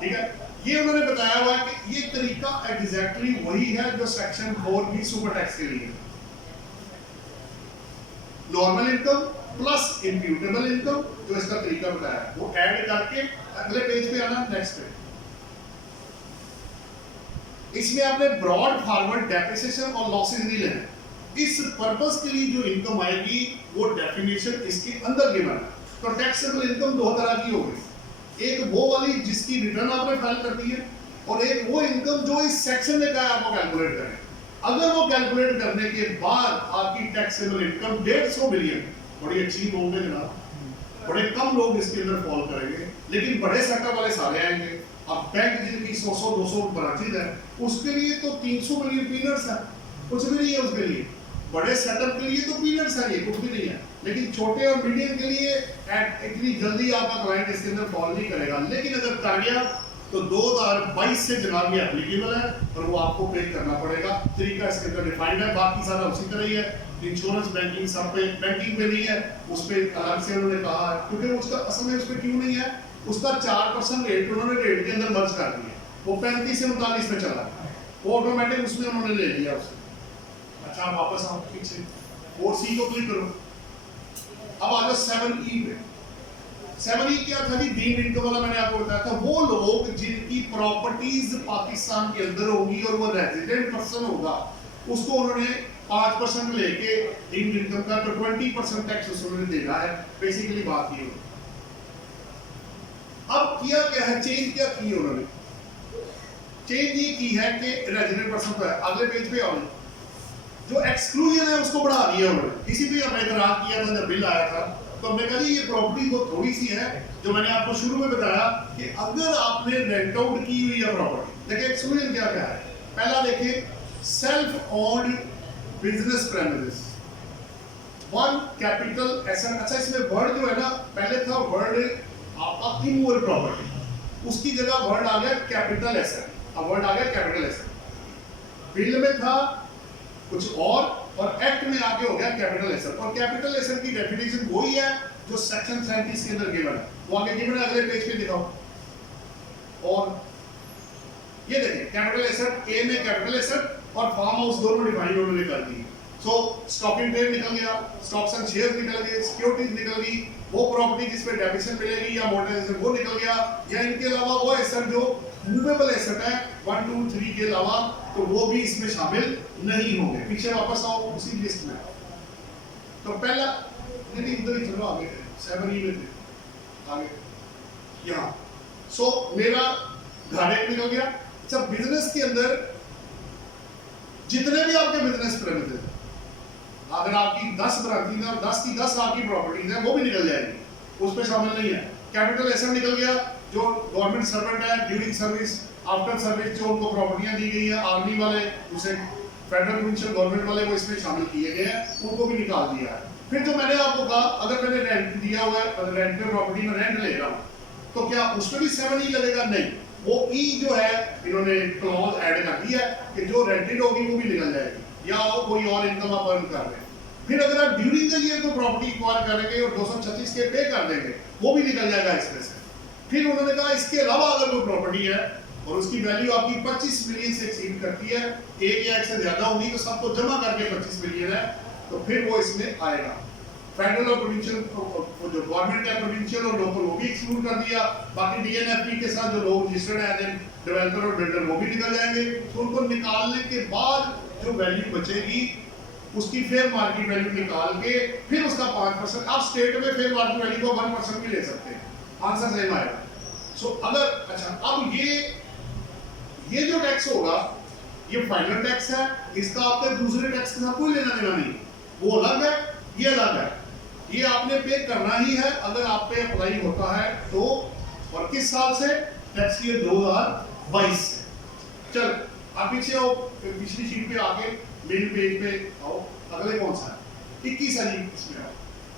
ठीक है। ये उन्होंने बताया हुआ है कि ये तरीका एग्जैक्टली वही है जो सेक्शन 4B सुपर टैक्स के लिए। नॉर्मल इनकम प्लस इंप्यूटेबल इनकम, जो इसका तरीका बताया है वो ऐड करके अगले पेज पे आना, नेक्स्ट पे। इसमें आपने ब्रॉड फॉरवर्ड डेप्रिसिएशन और लॉसेस नहीं लेना। इस पर्पस के लिए जो इनकम आएगी वो डेफिनेशन इसके अंदर गिवन है। तो टैक्सेबल इनकम दो तरह की होगी, एक वो वाली जिसकी रिटर्न आपने फाइल कर दी है, और एक वो इनकम जो इस सेक्शन में कहा आपको कैलकुलेट करें। अगर वो कैलकुलेट करने के बाद आपकी टैक्सेबल इनकम 150 मिलियन, बड़ी अच्छी बात है जनाब, बड़े कम लोग इसके अंदर फॉल करेंगे, लेकिन बड़े सेटअप वाले सारे आएंगे। अब बैंक जिनकी 100-200 ब्रांचेज है, उसके लिए तो 300 मिलियन पीनट्स है, कुछ भी नहीं है उसके लिए। बड़े सेटअप के लिए तो पीनट्स है, ये कुछ भी नहीं है। लेकिन छोटे और मीडियम के लिए इतनी जल्दी आपका क्लाइंट इसके अंदर फॉल नहीं करेगा। लेकिन अगर कर गया तो 2022 से जनाब ये एप्लीकेबल है, और वो आपको पे करना पड़ेगा। तरीका इसके अंदर डिफाइंड है, बाकी सारा उसी तरह ही है। इंश्योरेंस बैंकिंग सब पे, बैंकिंग पे नहीं है, उस पर अलग से उन्होंने कहा है, क्योंकि उसका असल में उस पर क्यों नहीं है, उसका 4% रेट उन्होंने रेट के अंदर मर्ज कर दिया, वो 35 से 39 में चला, वो ऑटोमेटिक उसमें उन्होंने ले लिया उससे। अच्छा आप वापस आओ पीछे 4C को क्लिक करो। अब आ जाओ 7E पे। 7E क्या था जी, डीम्ड इनकम वाला मैंने आपको बताया था, वो लोग जिनकी प्रॉपर्टीज पाकिस्तान के अंदर होगी और वो रेजिडेंट पर्सन होगा, उसको उन्होंने 5% लेके डीम्ड इनकम का तो 20% टैक्स उन्होंने देना है, बेसिकली बात ये। अब किया क्या है, चेंज क्या की उन्होंने, चेंज ये की है कि रेजिडेंट पर्सन तो है, अगले पेज पे आओ, जो एक्सक्लूजन है उसको बढ़ा दिया उन्होंने। इसी पे हमने इतराज किया था जब बिल आया था, तो हमने कहा जी ये प्रॉपर्टी को थोड़ी सी है, जो मैंने आपको शुरू में बताया कि अगर आपने रेंट आउट की हुई है प्रॉपर्टी, देखिए एक्सक्लूजन क्या क्या है। पहला देखिए, self owned business premises, one capital asset. अच्छा इसमें वर्ड जो है ना, पहले था वर्ड आपका इमूवेबल प्रॉपर्टी, उसकी जगह वर्ड आ गया कैपिटल एसेट। अब वर्ड आ गया कैपिटल एसेट, बिल में था कुछ और एक्ट में आके हो गया कैपिटल एसेट। और कैपिटल एसेट की डेफिनेशन वही है जो सेक्शन 37 के अंदर गिवन है, वो आगे गिवन है, अगले पेज पे दिखाओ। और ये देखिए कैपिटल एसेट, ए में कैपिटल एसेट और फार्म हाउस दोनों डिफाइन उन्होंने कर दी। सो स्टॉकिंग ट्रेड निकल गया, स्टॉक्स एंड शेयर्स निकल गए, सिक्योरिटीज निकल गई, वो प्रॉपर्टी जिस पे डेप्रिसिएशन मिलेगी या मोनेटाइजेशन वो निकल गया, या इनके अलावा वो एसेट जो मूवेबल एसेट है 1 2 3 के अलावा, तो वो भी इसमें शामिल नहीं होंगे। पीछे वापस आओ उसी लिस्ट में। तो पहला नहीं उधर ही चलो आगे, 7E में थे आगे यहाँ। सो मेरा डायरेक्ट निकल गया। अच्छा बिजनेस के अंदर जितने भी आपके बिजनेस प्रेमिसेस हैं, अगर आपकी 10 ब्रांचेज है और 10 की 10 आपकी प्रॉपर्टीज है, वो भी निकल जाएगी, उस पर शामिल नहीं है। कैपिटल एसेट निकल गया, जो गवर्नमेंट सर्वेंट है ड्यूरिंग सर्विस, आफ्टर सर्विस जो उनको प्रॉपर्टियां दी गई है, आर्मी वाले, उसे फेडरल प्रोविंशियल गवर्नमेंट वाले वो इसमें शामिल किए गए हैं, उनको भी निकाल दिया है। फिर जो मैंने आपको कहा, अगर मैंने रेंट दिया हुआ है, रेंट पे प्रॉपर्टी में रेंट ले रहा हूँ, तो क्या उस पर भी 7E लगेगा? नहीं, वो E जो है इन्होंने क्लॉज ऐड कर दिया है कि जो रेंटेड होगी वो भी निकल जाएगी, या कोई और इनकम आप अर्न कर रहे हैं। फिर अगर आप ड्यूरिंग द ईयर को प्रॉपर्टी एक्वायर करेंगे और 236 के पे कर देंगे, वो भी निकल जाएगा इसमें से। फिर उन्होंने कहा इसके अलावा अगर कोई प्रॉपर्टी है और उसकी वैल्यू आपकी 25 मिलियन से एक्सीड करती है, एक या एक से ज्यादा होगी, तो सबको जमा करके 25 मिलियन है, तो फिर वो इसमें आएगा। फेडरल और प्रोविंशियल, जो गवर्नमेंट है प्रोविंशियल और लोकल, वो भी एक्सक्लूड कर दिया। बाकी डीएनएफपी के साथ जो लोग रजिस्टर्ड है एज डेवलपर और बिल्डर, वो भी निकल जाएंगे। तो उनको निकालने के बाद जो वैल्यू बचेगी उसकी फेयर मार्केट वैल्यू निकाल के फिर उसका 5%, आप स्टेट में फेयर मार्केट वैल्यू को 1% भी ले सकते हैं, आंसर सेम आएगा। सो अगर अच्छा, अब ये जो टैक्स होगा ये फाइनल टैक्स है, इसका आपके दूसरे टैक्स के साथ कोई लेना देना नहीं, वो अलग है, ये अलग है, ये आपने पे करना ही है अगर आप पे अप्लाई होता है तो। और किस साल से? टैक्स ईयर 2022 से। चल आप पीछे आओ, पिछली शीट पे आके मेन पेज पे आओ, अगले कौन सा है? 21 है जी, इसमें आओ,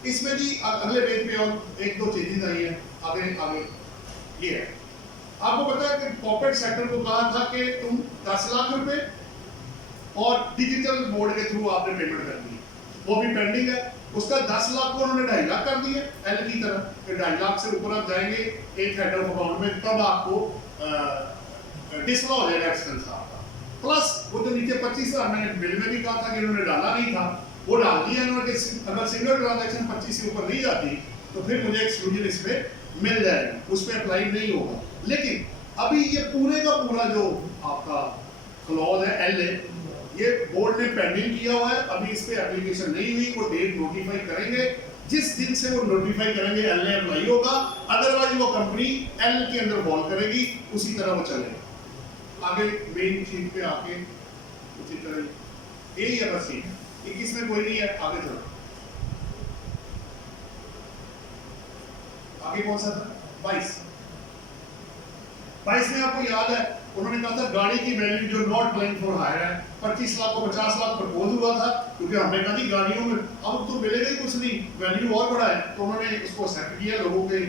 इसमें जी अगले पेज पे आओ, एक दो चेंजेस आई है आगे ये है। आपको पता है कि कॉर्पोरेट सेक्टर को कहा था कि तुम 10 लाख रुपए और डिजिटल मोड के थ्रू आपने पेमेंट करनी है, वो भी पेंडिंग है। उसका 10 लाख को उन्होंने 2.5 लाख कर दिया एल की तरह, फिर 2.5 लाख से ऊपर आप जाएंगे एक हेड ऑफ अकाउंट में, तब आपको डिस्प्ले हो जाएगा एक्सपेंस आपका। प्लस वो जो नीचे 25,000 मैंने बिल में भी कहा था कि इन्होंने डाला नहीं था, वो डाल दिया इन्होंने। अगर सिंगल ट्रांजैक्शन 25 से ऊपर नहीं जाती तो फिर मुझे एक्सक्लूजन इसमें मिल जाएगी, उस पर अप्लाई नहीं होगा। लेकिन अभी ये पूरे का पूरा जो आपका क्लॉज है एल, ये बोर्ड ने पेंडिंग किया हुआ है, अभी इस पे एप्लीकेशन नहीं हुई, वो डेट नोटिफाई करेंगे, जिस दिन से वो नोटिफाई करेंगे एल ने अप्लाई होगा, अदरवाइज वो कंपनी एल के अंदर फॉल करेगी, उसी तरह वो चलेगा। आगे मेन शीट पे आके उसी तरह ए या बस 21 में कोई नहीं है, आगे चलो। आगे कौन सा था? 22 में आपको याद है उन्होंने कहा था गाड़ी की वैल्यू जो नॉट क्लेम फॉर हायर है, 25 लाख को 50 लाख प्रपोज हुआ था, क्योंकि हमने कहा थी गाड़ियों में अब तो मिलेगा ही कुछ नहीं, वैल्यू और बढ़ा है, तो उन्होंने उसको एक्सेप्ट किया लोगों के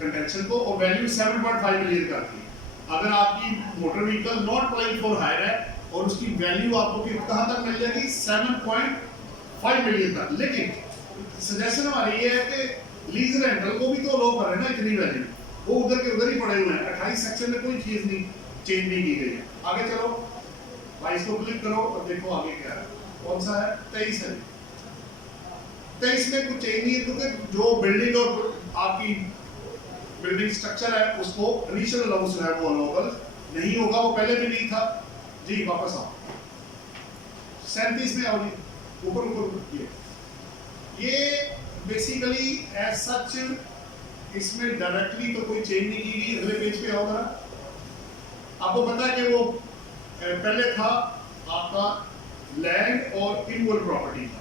कंटेंशन को, और वैल्यू 7.5 मिलियन कर दी। अगर आपकी motor vehicle not claim for hire है और उसकी वैल्यू आपको कहां तक मिल जाएगी? 7.5 मिलियन तक। लेकिन सजेशन हमारी ये है कि लीज रेंटल को भी तो लोग कर रहे हैं ना इतनी वैल्यू, वो उधर के उधर ही पड़े हुए हैं, 28 सेक्शन में कोई चीज नहीं चेंज नहीं की गई है। आगे चलो 22 को क्लिक करो और देखो आगे क्या है। कौन सा है 23 है। 23 में कुछ चेंज नहीं है क्योंकि जो बिल्डिंग और आपकी बिल्डिंग स्ट्रक्चर है उसको इनिशियल अलाउंस है वो अलाउबल नहीं होगा, वो पहले भी नहीं था जी। वापस आओ 37 में आओ जी, ऊपर ऊपर ये बेसिकली एज सच इसमें डायरेक्टली तो कोई चेंज नहीं की गई। अगले पेज पे आओ जरा, आपको पता है कि वो पहले था आपका लैंड और इनवॉल्व प्रॉपर्टी था,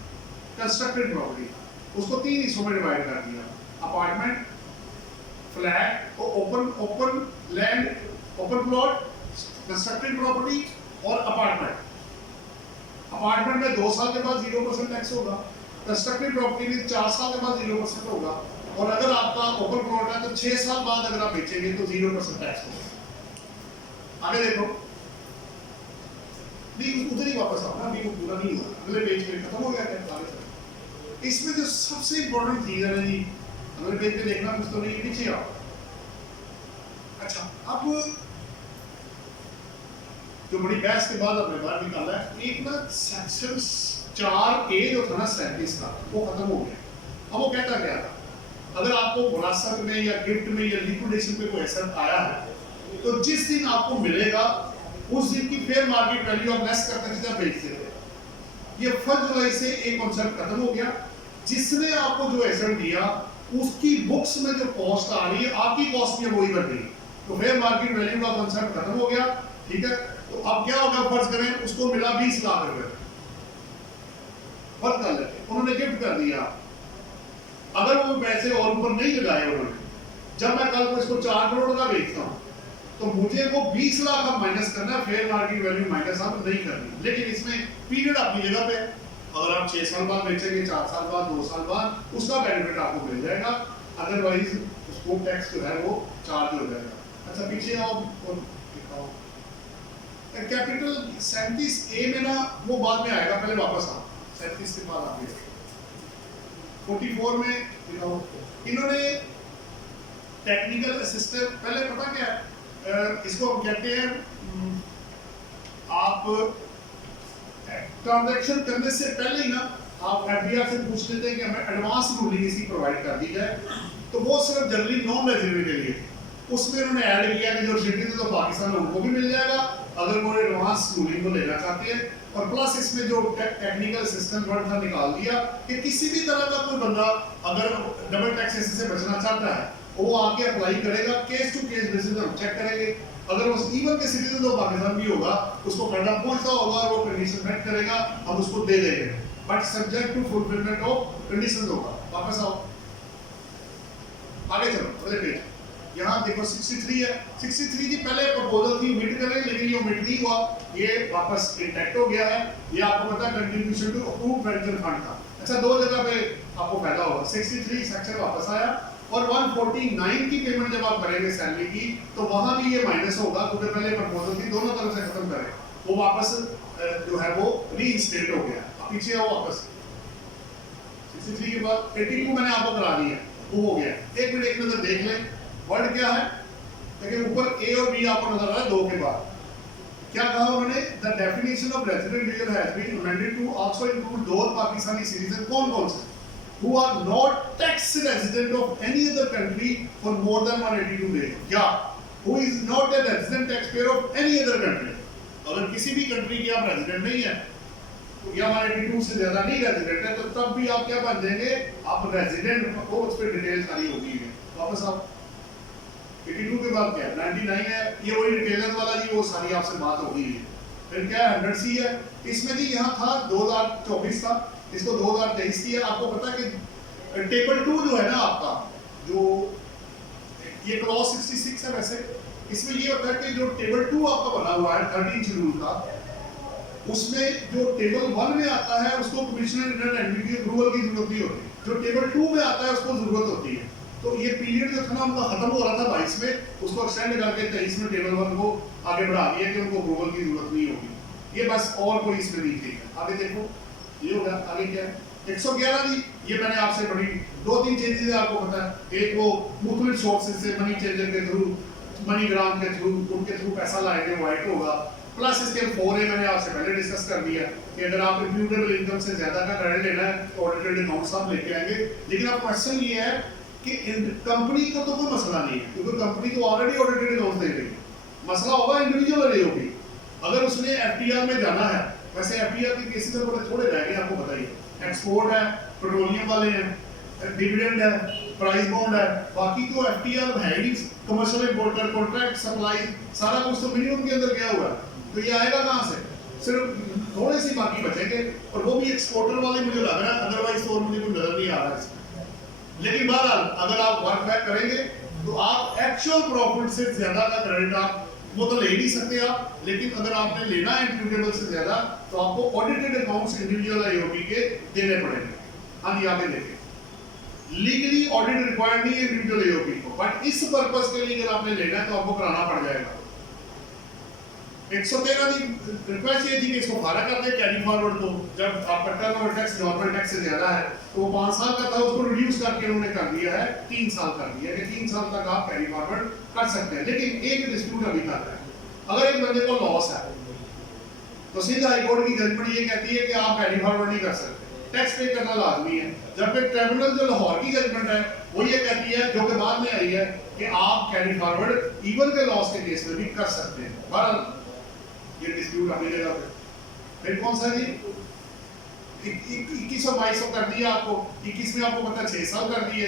कंस्ट्रक्टेड प्रॉपर्टी था, उसको 3 हिस्सों में डिवाइड कर दिया, अपार्टमेंट, फ्लैट और open land, open plot, constructed property और अपार्टमेंट। अपार्टमेंट में 2 साल के बाद 0% टैक्स होगा, कंस्ट्रक्टेड प्रॉपर्टी में 4 साल के बाद 0% होगा, और अगर आपका ओपन प्लॉट है तो 6 साल बाद अगर आप बेचेंगे तो 0% टैक्स होगा। आगे देखो, नहीं उधर ही वापस आओ ना, अभी वो पूरा नहीं हुआ, अगले पेज पे खत्म हो गया क्या? आगे चलो। इसमें जो सबसे इंपॉर्टेंट चीज है ना जी, अगले पेज पे देखना कुछ तो नहीं, नीचे आओ। अच्छा, अब जो बड़ी बहस के बाद हमने बाहर निकाला है, एक ना सेक्शन 4A जो था ना 37 का, वो खत्म हो गया। अब वो कहता क्या था, अगर आपको विरासत में या गिफ्ट में या लिक्विडेशन पे कोई एसेट आया है तो जिस दिन आपको मिलेगा उस दिन की फेयर मार्केट वैल्यू आप लेस करके सीधा बेच देते हैं। ये 1 जुलाई से एक कॉन्सेप्ट खत्म हो गया। जिसने आपको जो एसेट दिया उसकी बुक्स में जो कॉस्ट आ रही है आपकी कॉस्ट भी वही बढ़ गई, तो फेयर मार्केट वैल्यू का कॉन्सेप्ट खत्म हो गया। ठीक है, तो अब क्या होगा, फर्ज करें उसको मिला 20 लाख रुपए, फर्ज कर लेते, उन्होंने गिफ्ट कर दिया, अगर वो पैसे और ऊपर नहीं लगाए उन्होंने, जब मैं कल को इसको 4 करोड़ का बेचता हूं तो मुझे वो 20 लाख अब माइनस करना है, फेयर मार्केट वैल्यू माइनस अब नहीं करनी। लेकिन इसमें पीरियड आपकी जगह पे, अगर आप 6 साल बाद बेचेंगे, 4 साल बाद, 2 साल बाद, उसका बेनिफिट आपको मिल जाएगा, अदरवाइज उसको टैक्स जो है वो चार्ज हो जाएगा। अच्छा पीछे आओ और दिखाओ, कैपिटल 37A में ना वो बाद में आएगा, पहले वापस आओ 37 के बाद आगे 44 में दिखाओ। इन्होंने टेक्निकल असिस्टेंट, पहले पता क्या है, इसको हम कहते हैं, आप ट्रांजैक्शन करने से पहले ही ना आप एफडीआर से पूछ लेते हैं कि हमें एडवांस रूलिंग इसकी प्रोवाइड कर दी जाए, तो वो सिर्फ जनरली नॉन रेजिडेंट के लिए, उसमें उन्होंने ऐड किया कि जो सिटीजन तो पाकिस्तान है उनको भी मिल जाएगा अगर वो एडवांस रूलिंग को लेना चाहते हैं। और प्लस इसमें जो टेक्निकल असिस्टेंट वर्ड था निकाल दिया कि किसी भी तरह का कोई बंदा अगर डबल टैक्सेशन से बचना चाहता है वो आके अप्लाई करेगा, केस टू केस बेसिस हम चेक करेंगे, अगर वो इवन के सिटीजन तो पाकिस्तान भी होगा उसको करना पहुंचता होगा और वो कंडीशन मेट करेगा, हम उसको दे देंगे, but subject to fulfilment of conditions होगा। वापस आओ, आगे चलो अगले पेज, यहाँ देखो 63 है। 63 की पहले प्रपोजल थी मिट करें, लेकिन ये मिट नहीं हुआ, ये वापस इंटैक्ट हो गया है। ये आपको पता है contribution to approved pension fund था। अच्छा, 2 जगह पे आपको फायदा होगा, 63 सेक्शन वापस आया और 149 की पेमेंट जब आप करेंगे सैलरी की तो वहां भी ये माइनस होगा, क्योंकि पहले प्रपोजल थी दोनों तरफ से खत्म करें, वो वापस जो है वो रीइंस्टेट हो गया। अब पीछे आओ वापस, 63 के बाद 82 मैंने आपको करा दी है, वो हो गया। एक मिनट एक नजर देख लें, वर्ड क्या है, लेकिन ऊपर ए और बी आपको नजर आ रहा है 2 के बाद क्या कहा उन्होंने, the definition of resident reason has been amended to also include those Pakistani citizen, कौन से, who are not tax resident of any other country for more than 182 days, या who is not a resident taxpayer of any other country। अगर किसी भी कंट्री के आप रेजिडेंट नहीं है या 182 से ज्यादा नहीं रेजिडेंट है तो तब भी आप क्या बन जाएंगे, आप रेजिडेंट को, उस पर डिटेल सारी होगी। वापस आप 82 के बाद क्या 99 है, ये वही डिटेल्स वाला जी, वो सारी आपसे बात होगी। फिर क्या 100C है, इसमें जी यहाँ था 2024 था, इसको 2023 की है। आपको पता है कि टेबल 2 जो है ना आपका, जो ये क्लॉज 66 है, वैसे इसमें ये होता है कि जो टेबल 2 आपका बना हुआ है 13 शेड्यूल का, उसमें जो टेबल 1 में आता है उसको कमिश्नर इंटरनल एडमिट अप्रूवल की जरूरत नहीं होती, जो टेबल 2 में आता है उसको जरूरत होती है। तो ये पीरियड जो था ना उनका खत्म हो रहा था 22 में, उसको एक्सटेंड करके 23 में टेबल 1 को आगे बढ़ा दिया कि उनको अप्रूवल की जरूरत नहीं होगी। ये बस और कोई इसमें नहीं थी। आगे देखो, ये होगा आगे क्या है 111 जी, ये मैंने आपसे बड़ी 2-3 चेंजेस आपको पता है। एक वो मुख्तलिफ सोर्सेज से मनी चेंजर के थ्रू, मनी ग्राम के थ्रू, उनके थ्रू पैसा लाएंगे, वाइट होगा। प्लस इसके 4A मैंने आपसे पहले डिस्कस कर दिया कि अगर आप इम्प्यूटेबल इनकम से ज्यादा का क्रेडिट लेना है तो ऑडिटेड अकाउंट्स आप लेके आएंगे। लेकिन अब क्वेश्चन ये है कि कंपनी को तो कोई मसला नहीं है क्योंकि कंपनी तो ऑलरेडी ऑडिटेड अकाउंट्स दे रही है। मसला होगा इंडिविजुअल एओपी। अगर उसने एफटीआर में जाना है, वैसे एफटीआर के केसेस में बड़े थोड़े रह गए आपको बताइए, एक्सपोर्ट है, पेट्रोलियम वाले हैं, डिविडेंड है, प्राइस बॉन्ड है, बाकी तो एफटीआर है ही कमर्शियल इंपोर्टर, कॉन्ट्रैक्ट सप्लाई, सारा कुछ तो मिनिमम के अंदर गया हुआ है। तो ये आएगा कहाँ से? सिर्फ थोड़े से बाकी बचेंगे और वो भी एक्सपोर्टर वाले मुझे लग रहा है, अदरवाइज तो और मुझे कोई नजर नहीं आ रहा है इसमें। लेकिन बहरहाल अगर आप वर्क बैक करेंगे तो आप एक्चुअल प्रॉफिट से ज्यादा का क्रेडिट आप वो तो ले नहीं सकते आप, लेकिन अगर आपने लेना है इम्प्यूटेबल से ज्यादा तो आपको ऑडिटेड अकाउंट्स इंडिविजुअल आईओपी के देने पड़ेंगे। हाँ जी आगे देखें, लीगली ऑडिट रिक्वायर्ड नहीं है इंडिविजुअल एओपी को, बट इस पर्पस के लिए अगर आपने लेना है तो आपको कराना पड़ जाएगा। 113 की रिक्वेस्ट ये थी कि इसको फारा कर दे कैरी फॉरवर्ड को, जब आपका टर्नओवर टैक्स नॉर्मल टैक्स से ज्यादा है तो वो 5 साल का था, उसको रिड्यूस करके उन्होंने कर दिया है 3 साल कर दिया है कि 3 साल तक आप कैरी फॉरवर्ड कर सकते हैं। लेकिन एक डिस्प्यूट अभी तक है, अगर एक बंदे को लॉस है तो सीधा हाईकोर्ट की जजमेंट ये कहती है कि आप कैरी फॉरवर्ड नहीं कर सकते, टैक्स पे करना लाजमी है। जबकि ट्रिब्यूनल जो लाहौर की जजमेंट है वो ये कहती है, जो कि बाद में आई है, कि आप कैरी फॉरवर्ड इवन के लॉस के केस में भी कर सकते हैं। बहरहाल ये डिस्प्यूट अपनी जगह पे। फिर कौन सा जी 2122 कर दिया आपको, 21 में आपको पता है 6 साल कर दिए,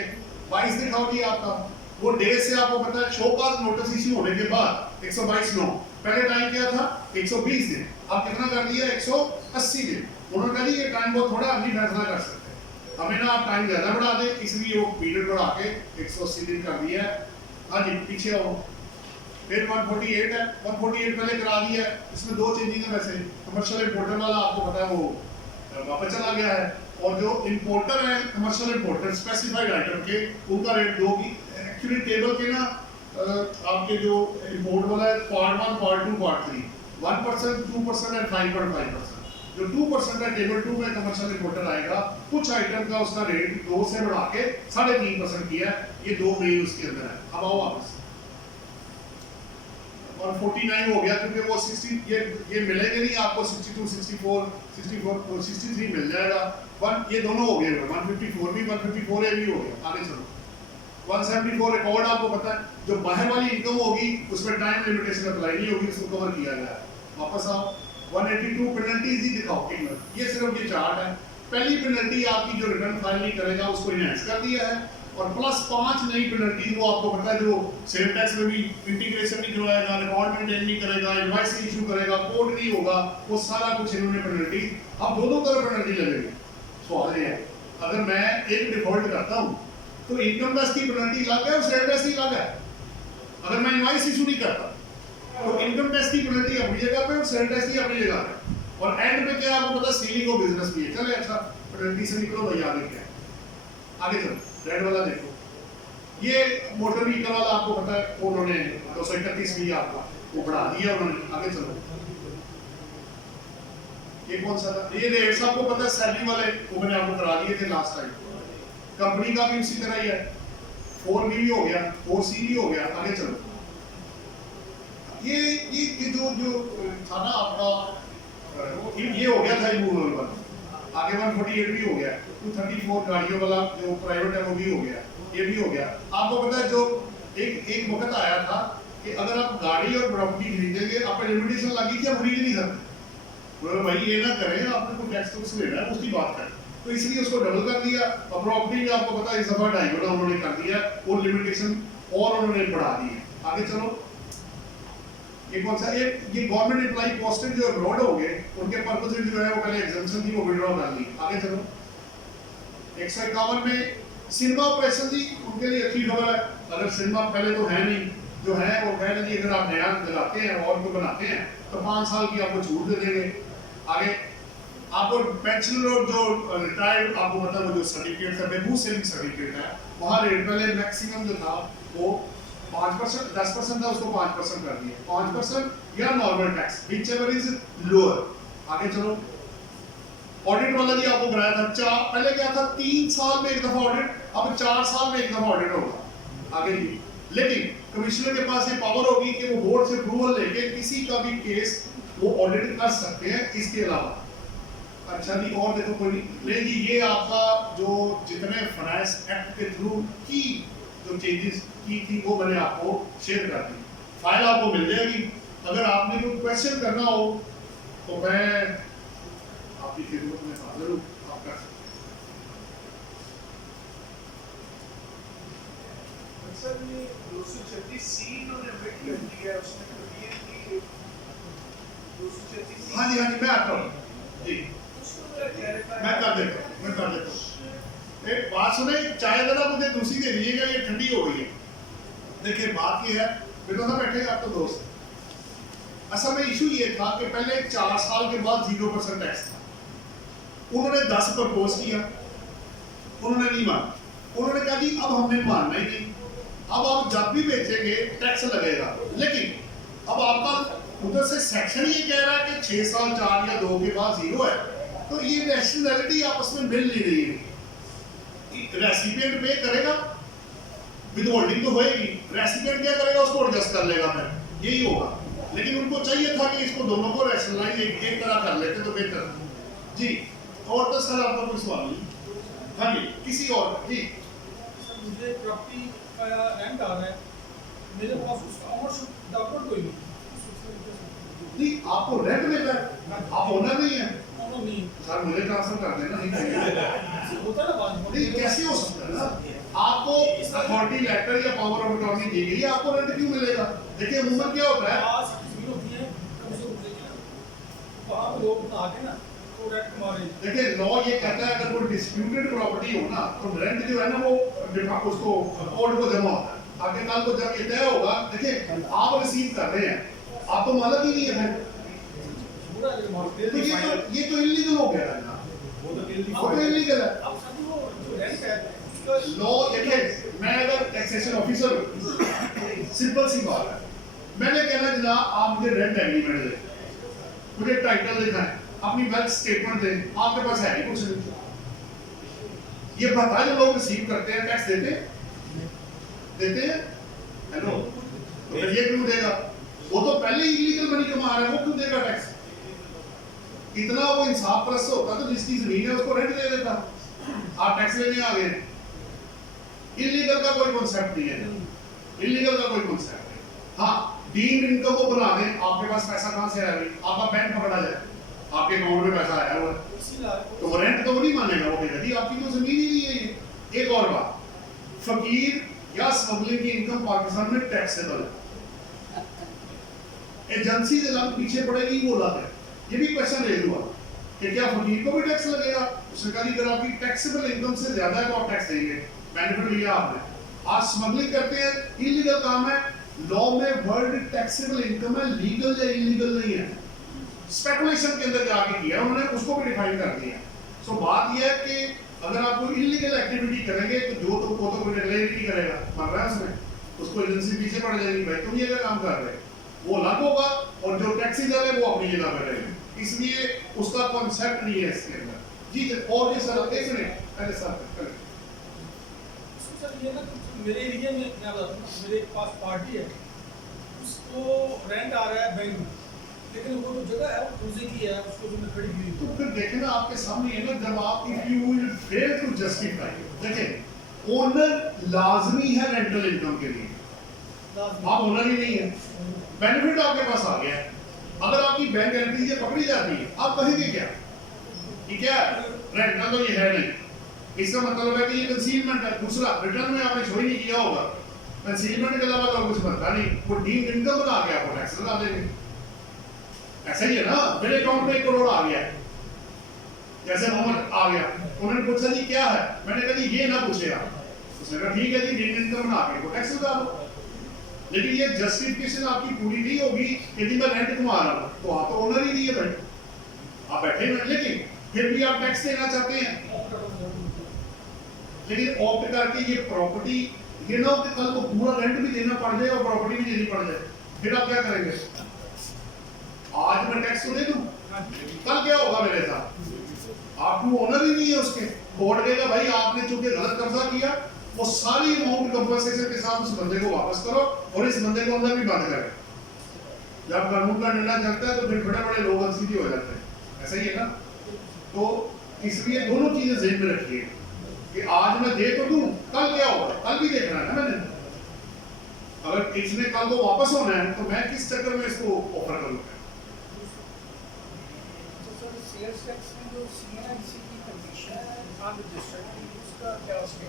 22 दिखाओ जी आपका वो डे से आपको पता है शो कॉज नोटिस इशू होने के बाद 122 पहले टाइम क्या था 120 दिन, अब कितना कर दिया 180 दिन। उन्होंने कहा ये टाइम बहुत थोड़ा, हम नहीं फैसला कर सकते, हमें ना आप टाइम ज्यादा बढ़ा दें, इसलिए वो पीरियड बढ़ा के 180 दिन कर दिया है। हाँ जी पीछे आओ, फिर 148 है, 148 पहले करा दिया है, इसमें 2 चेंजिंग है। वैसे कमर्शियल इंपोर्टर वाला आपको पता है वो वापस चला गया है, और जो इंपोर्टर है कमर्शियल इंपोर्टर स्पेसिफाइड आइटम के उनका रेट 2 की एक्चुअली टेबल के ना आपके जो इंपोर्ट वाला है पार्ट 1 पार्ट 2 पार्ट 3 1%, 2% एंड 5.5%। जो 2% है टेबल 2 में कमर्शियल इंपोर्टर आएगा, कुछ आइटम का उसका रेट 2 से बढ़ा के 3.5% किया है। ये 2 मेन उसके अंदर है। अब आओ वापस और 49 हो गया क्योंकि वो 60 ये मिलेंगे नहीं आपको, 62 64 63 मिल जाएगा। ये दोनों हो गए, 154 भी 154 भी हो गया। आगे चलो 174 रिकॉर्ड आपको पता है जो बाहर वाली इनकम होगी उसमें टाइम लिमिटेशन अप्लाई नहीं होगी, उसको कवर किया गया है। वापस आओ 182 पेनल्टीज ही दिखाओ, ये सिर्फ ये चार्ट है। पहली पेनल्टी आपकी जो रिटर्न फाइल नहीं करेगा उसको इनहेंस कर दिया है, और प्लस 5 नई पेनल्टी वो आपको पता है जो सेल टैक्स में भी इंटीग्रेशन नहीं करवाएगा, रिकॉर्ड मेंटेन नहीं करेगा, इनवॉइस इशू करेगा, कोड नहीं होगा, वो सारा कुछ इन्होंने पेनल्टी। अब दोनों तरफ पेनल्टी लगेगी। सवाल ये है अगर मैं एक डिफॉल्ट करता हूँ तो इनकम टैक्स की पेनल्टी अलग है और सेल टैक्स की अलग है। अगर मैं इनवॉइस इशू नहीं करता तो इनकम टैक्स की पेनल्टी अपनी जगह पे और सेल टैक्स की अपनी जगह पे, और एंड में क्या आपको पता सीलिंग ऑफ बिजनेस भी है। चले अच्छा पेनल्टी से निकलो भाई, आगे क्या है? आगे चलो रेड वाला देखो, ये मोटर व्हीकल वाला आपको पता है उन्होंने 231 भी आपका वो बढ़ा दिया उन्होंने। आगे चलो ये कौन सा था, ये रेट्स आपको पता है सैलरी वाले वो मैंने आपको करा दिए थे लास्ट टाइम। कंपनी का भी उसी तरह ही है, 4B भी हो गया, 4C भी हो गया। आगे चलो ये जो था ना आपका ये हो गया था रिमूवल वाला। आगे 148 भी हो गया, 234 गाड़ियों वाला जो प्राइवेट है वो भी हो गया, ये भी हो गया। आपको पता है जो एक वक्त आया था कि अगर आप गाड़ी और प्रॉपर्टी खरीदेंगे आप पर लिमिटेशन लगी कि आप खरीद नहीं सकते, बोले भाई ये ना करें, आपने कोई टैक्स टैक्स लेना है उसकी बात करें, तो इसलिए उसको डबल कर दिया। और प्रॉपर्टी में आपको पता है इस दफा 2.5 गुना उन्होंने कर दिया और लिमिटेशन और उन्होंने बढ़ा दी है। आगे चलो ये कौन सा, ये गवर्नमेंट एम्प्लॉय पोस्टेड जो अब्रॉड हो गए उनके पर्पस जो है वो पहले एग्जम्पशन थी वो विड्रॉ कर ली। आगे चलो 151 में सिनेमा ऑपरेशन थी, उनके लिए अच्छी खबर है। अगर सिनेमा पहले तो है नहीं, जो है वो कह रहे अगर आप नया लगाते हैं और को बनाते हैं तो 5 साल की आपको छूट दे देंगे। आगे आपको पेंशनर और जो रिटायर्ड आपको मतलब जो सर्टिफिकेट है बेबू सेविंग सर्टिफिकेट है वहाँ रेट पहले मैक्सिमम जो था वो 5% 10% था, उसको 5% कर दिया, 5% या normal tax whichever is lower. आगे चलो ऑडिट वाला भी आपको कराया था पहले क्या था 3 साल में एक दफा ऑडिट, अब 4 साल में एक दफा ऑडिट होगा। आगे लेकिन कमिश्नर के पास ये पावर होगी कि वो बोर्ड से अप्रूवल लेके किसी का भी केस वो ऑडिट कर सकते हैं इसके अलावा। अच्छा जी, और देखो कोई नहीं जी, ये आपका जो जितने फाइनेंस एक्ट के थ्रू की जो चेंजेस की थी वो मैंने आपको शेयर कर दी, फाइल आपको मिल जाएगी। अगर आपने कोई क्वेश्चन करना हो तो मैं आपकी खिदमत में हाजिर हूँ, आप कर सकते हैं। सर ये 236C इन्होंने अमेंड कर दिया है, उसमें तो ये कि 236C। हाँ जी मैं आता हूँ जी, मैं कर देता हूँ। एक बात सुने, चाय जरा मुझे दूसरी दे दीजिएगा, ये ठंडी हो गई है। देखिए बात ये है, बिल्कुल ना बैठे आप तो दोस्त, असल में इशू ये था कि पहले 4 साल के बाद 0% टैक्स था, उन्होंने 10 प्रपोज किया, उन्होंने नहीं माना, उन्होंने कहा जी अब हमने मानना ही नहीं, अब आप जब भी बेचेंगे टैक्स लगेगा। लेकिन अब आपका उधर से सेक्शन ये कह रहा है कि 6 साल 4 या 2 के बाद 0 है, तो ये रैशनैलिटी आपस में मिल नहीं रही है। रेसिपिएंट पे करेगा, विद होल्डिंग तो होएगी, रेसिपिएंट क्या करेगा, उसको एडजस्ट कर लेगा, फिर यही होगा। लेकिन उनको चाहिए था कि इसको दोनों को रैशनलाइज एक तरह कर लेते तो बेहतर जी। और तो सर आपका कोई सवाल नहीं? हाँ जी, किसी और जी। सर मुझे प्रॉपर्टी का रेंट आ रहा है, मेरे पास उसका ओनरशिप डॉक्यूमेंट कोई नहीं, आपको रेंट मिल रहा है, आप ओनर नहीं है। ओनर नहीं सर मुझे ट्रांसफर कर देना, नहीं चाहिए। होता है ना बात में। नहीं, कैसे हो सकता है ना, आपको अथॉरिटी लेटर या पावर ऑफ अटॉर्नी दी गई है, आपको रेंट क्यों मिलेगा? देखिए अमूमन क्या होता है, आज जमीन होती है कम से कम, वहाँ पे लोग आके ना तो रेंट मारे। देखिए लॉ ये कहता है अगर कोई डिस्प्यूटेड प्रॉपर्टी हो ना तो रेंट जो है ना वो उसको कोर्ट को जमा होता है। आगे कल को जब ये तय होगा, देखिए आप रिसीव कर रहे हैं, आप तो मालक ही नहीं है, पूरा ये मारते तो ये तो इलीगल हो गया है ना, वो तो इलीगल है। अब सभी वो जो रेंट है उसका लॉ देखिए, मैं अगर टैक्सेशन ऑफिसर हूं, सिंपल सी बात है, मैंने कहना जनाब आप मुझे रेंट एग्रीमेंट दें, मुझे टाइटल दिखाएं, अपनी वेल्थ स्टेटमेंट दें, आपके पास है नहीं कुछ नहीं। ये भत्ता जो लोग रिसीव करते हैं टैक्स देते हैं हेलो, तो फिर ये क्यों देगा? वो तो पहले ही इलीगल मनी कमा रहा है, वो क्यों देगा टैक्स? इतना वो इंसाफ परस्त होता तो जिसकी जमीन है उसको रेंट दे देता। आप टैक्स लेने आ गए, इलीगल का कोई कॉन्सेप्ट नहीं है, इलीगल का कोई कॉन्सेप्ट नहीं। हाँ, डीम्ड इनकम को बना दें, आपके पास पैसा कहां से आएगा? आपका बैंक पकड़ा जाए, आपके अकाउंट में पैसा आया हुआ है, तो वो रेंट तो वो नहीं मानेगा, वो कहेगा जी आपकी तो जमीन ही नहीं है ये। एक और बात, फकीर या स्मगलिंग की इनकम पाकिस्तान में टैक्सेबल है, एजेंसी के नाम पीछे पड़ेगी वो लाते हैं। ये भी क्वेश्चन रेज हुआ कि क्या फकीर को भी टैक्स लगेगा? उसने कहा अगर आपकी टैक्सेबल इनकम से ज्यादा है तो आप टैक्स देंगे, बेनिफिट लिया आपने। आज स्मगलिंग करते हैं, इलीगल काम है, लॉ में वर्ड टैक्सेबल इनकम है, लीगल या इलीगल नहीं है, स्पेकुलेशन के अंदर जाके किया उन्होंने, उसको भी डिफाइन कर दिया। सो बात यह है कि अगर आप कोई इलीगल एक्टिविटी करेंगे तो जो तो को तो कोई रेगुलेट नहीं करेगा, मर रहा है उसमें, उसको एजेंसी पीछे पड़ जाएगी, भाई तुम ये क्या काम कर रहे हैं, वो अलग होगा, और जो टैक्सी जा रहे हैं वो अपनी जगह पर रहेंगे, इसलिए उसका कॉन्सेप्ट नहीं है इसके अंदर जी। और ये सर एक मिनट पहले सर ये ना मेरे एरिया में क्या बताता हूँ, मेरे पास पार्टी है, उसको रेंट आ रहा है बैंक में, लेकिन वो जो जगह है वो कब्जे की है, उसको जो मैं खड़ी हुई तो फिर देखें ना आपके सामने है ना, जब आप if you will fail to justify, देखें ओनर लाजमी है रेंटल इनकम के लिए, आप ओनर ही नहीं है, बेनिफिट आपके पास आ गया, अगर आपकी बैंक एंट्री से पकड़ी जाती है आप कहेंगे क्या कि क्या रेंटल तो ये है नहीं, इसका मतलब है कि ये कंसीलमेंट है। दूसरा, रिटर्न में आपने शो ही नहीं किया होगा, कंसीलमेंट के अलावा तो कुछ बनता नहीं, वो डीम्ड इनकम बना के आपको टैक्स लगा देंगे। ऐसा ही है ना, मेरे अकाउंट में 1 करोड़ आ गया, जैसे मोहम्मद आ गया, उन्होंने पूछा जी क्या है, मैंने कहा जी ये ना पूछे आप, उसने कहा ठीक है जी डीम्ड इनकम बना के टैक्स लगा दो। लेकिन ये जस्टिफिकेशन आपकी पूरी नहीं होगी यदि मैं रेंट कमा रहा हूं, तो आप तो ओनर ही नहीं है भाई, आप बैठे हैं, लेकिन फिर भी आप टैक्स देना चाहते हैं, लेकिन ऑप्ट करके ये प्रॉपर्टी, ये ना कि कल को पूरा रेंट भी देना पड़ जाए और प्रॉपर्टी भी देनी पड़ जाए, फिर आप क्या करेंगे? आज मैं टैक्स तो दे दूं, कल क्या होगा मेरे साथ? आपको ओनर ही नहीं है उसके, कोर्ट कहेगा भाई आपने चूंकि गलत कब्जा किया, वो सारी अमाउंट कंपनसेशन के साथ उस बंदे को वापस करो और इस बंदे को अंदर भी बंद करें। जब कानून का डंडा चलता है तो फिर बड़े बड़े लोग अनसीधी हो जाते हैं, ऐसा ही है ना। तो इसलिए दोनों चीजें ज़हन में रखिए कि आज मैं दे तो दूं, कल क्या होगा, कल भी देखना है ना मैंने। अगर इसने कल को वापस होना है तो मैं किस चक्कर में इसको ऑफर करूंगा।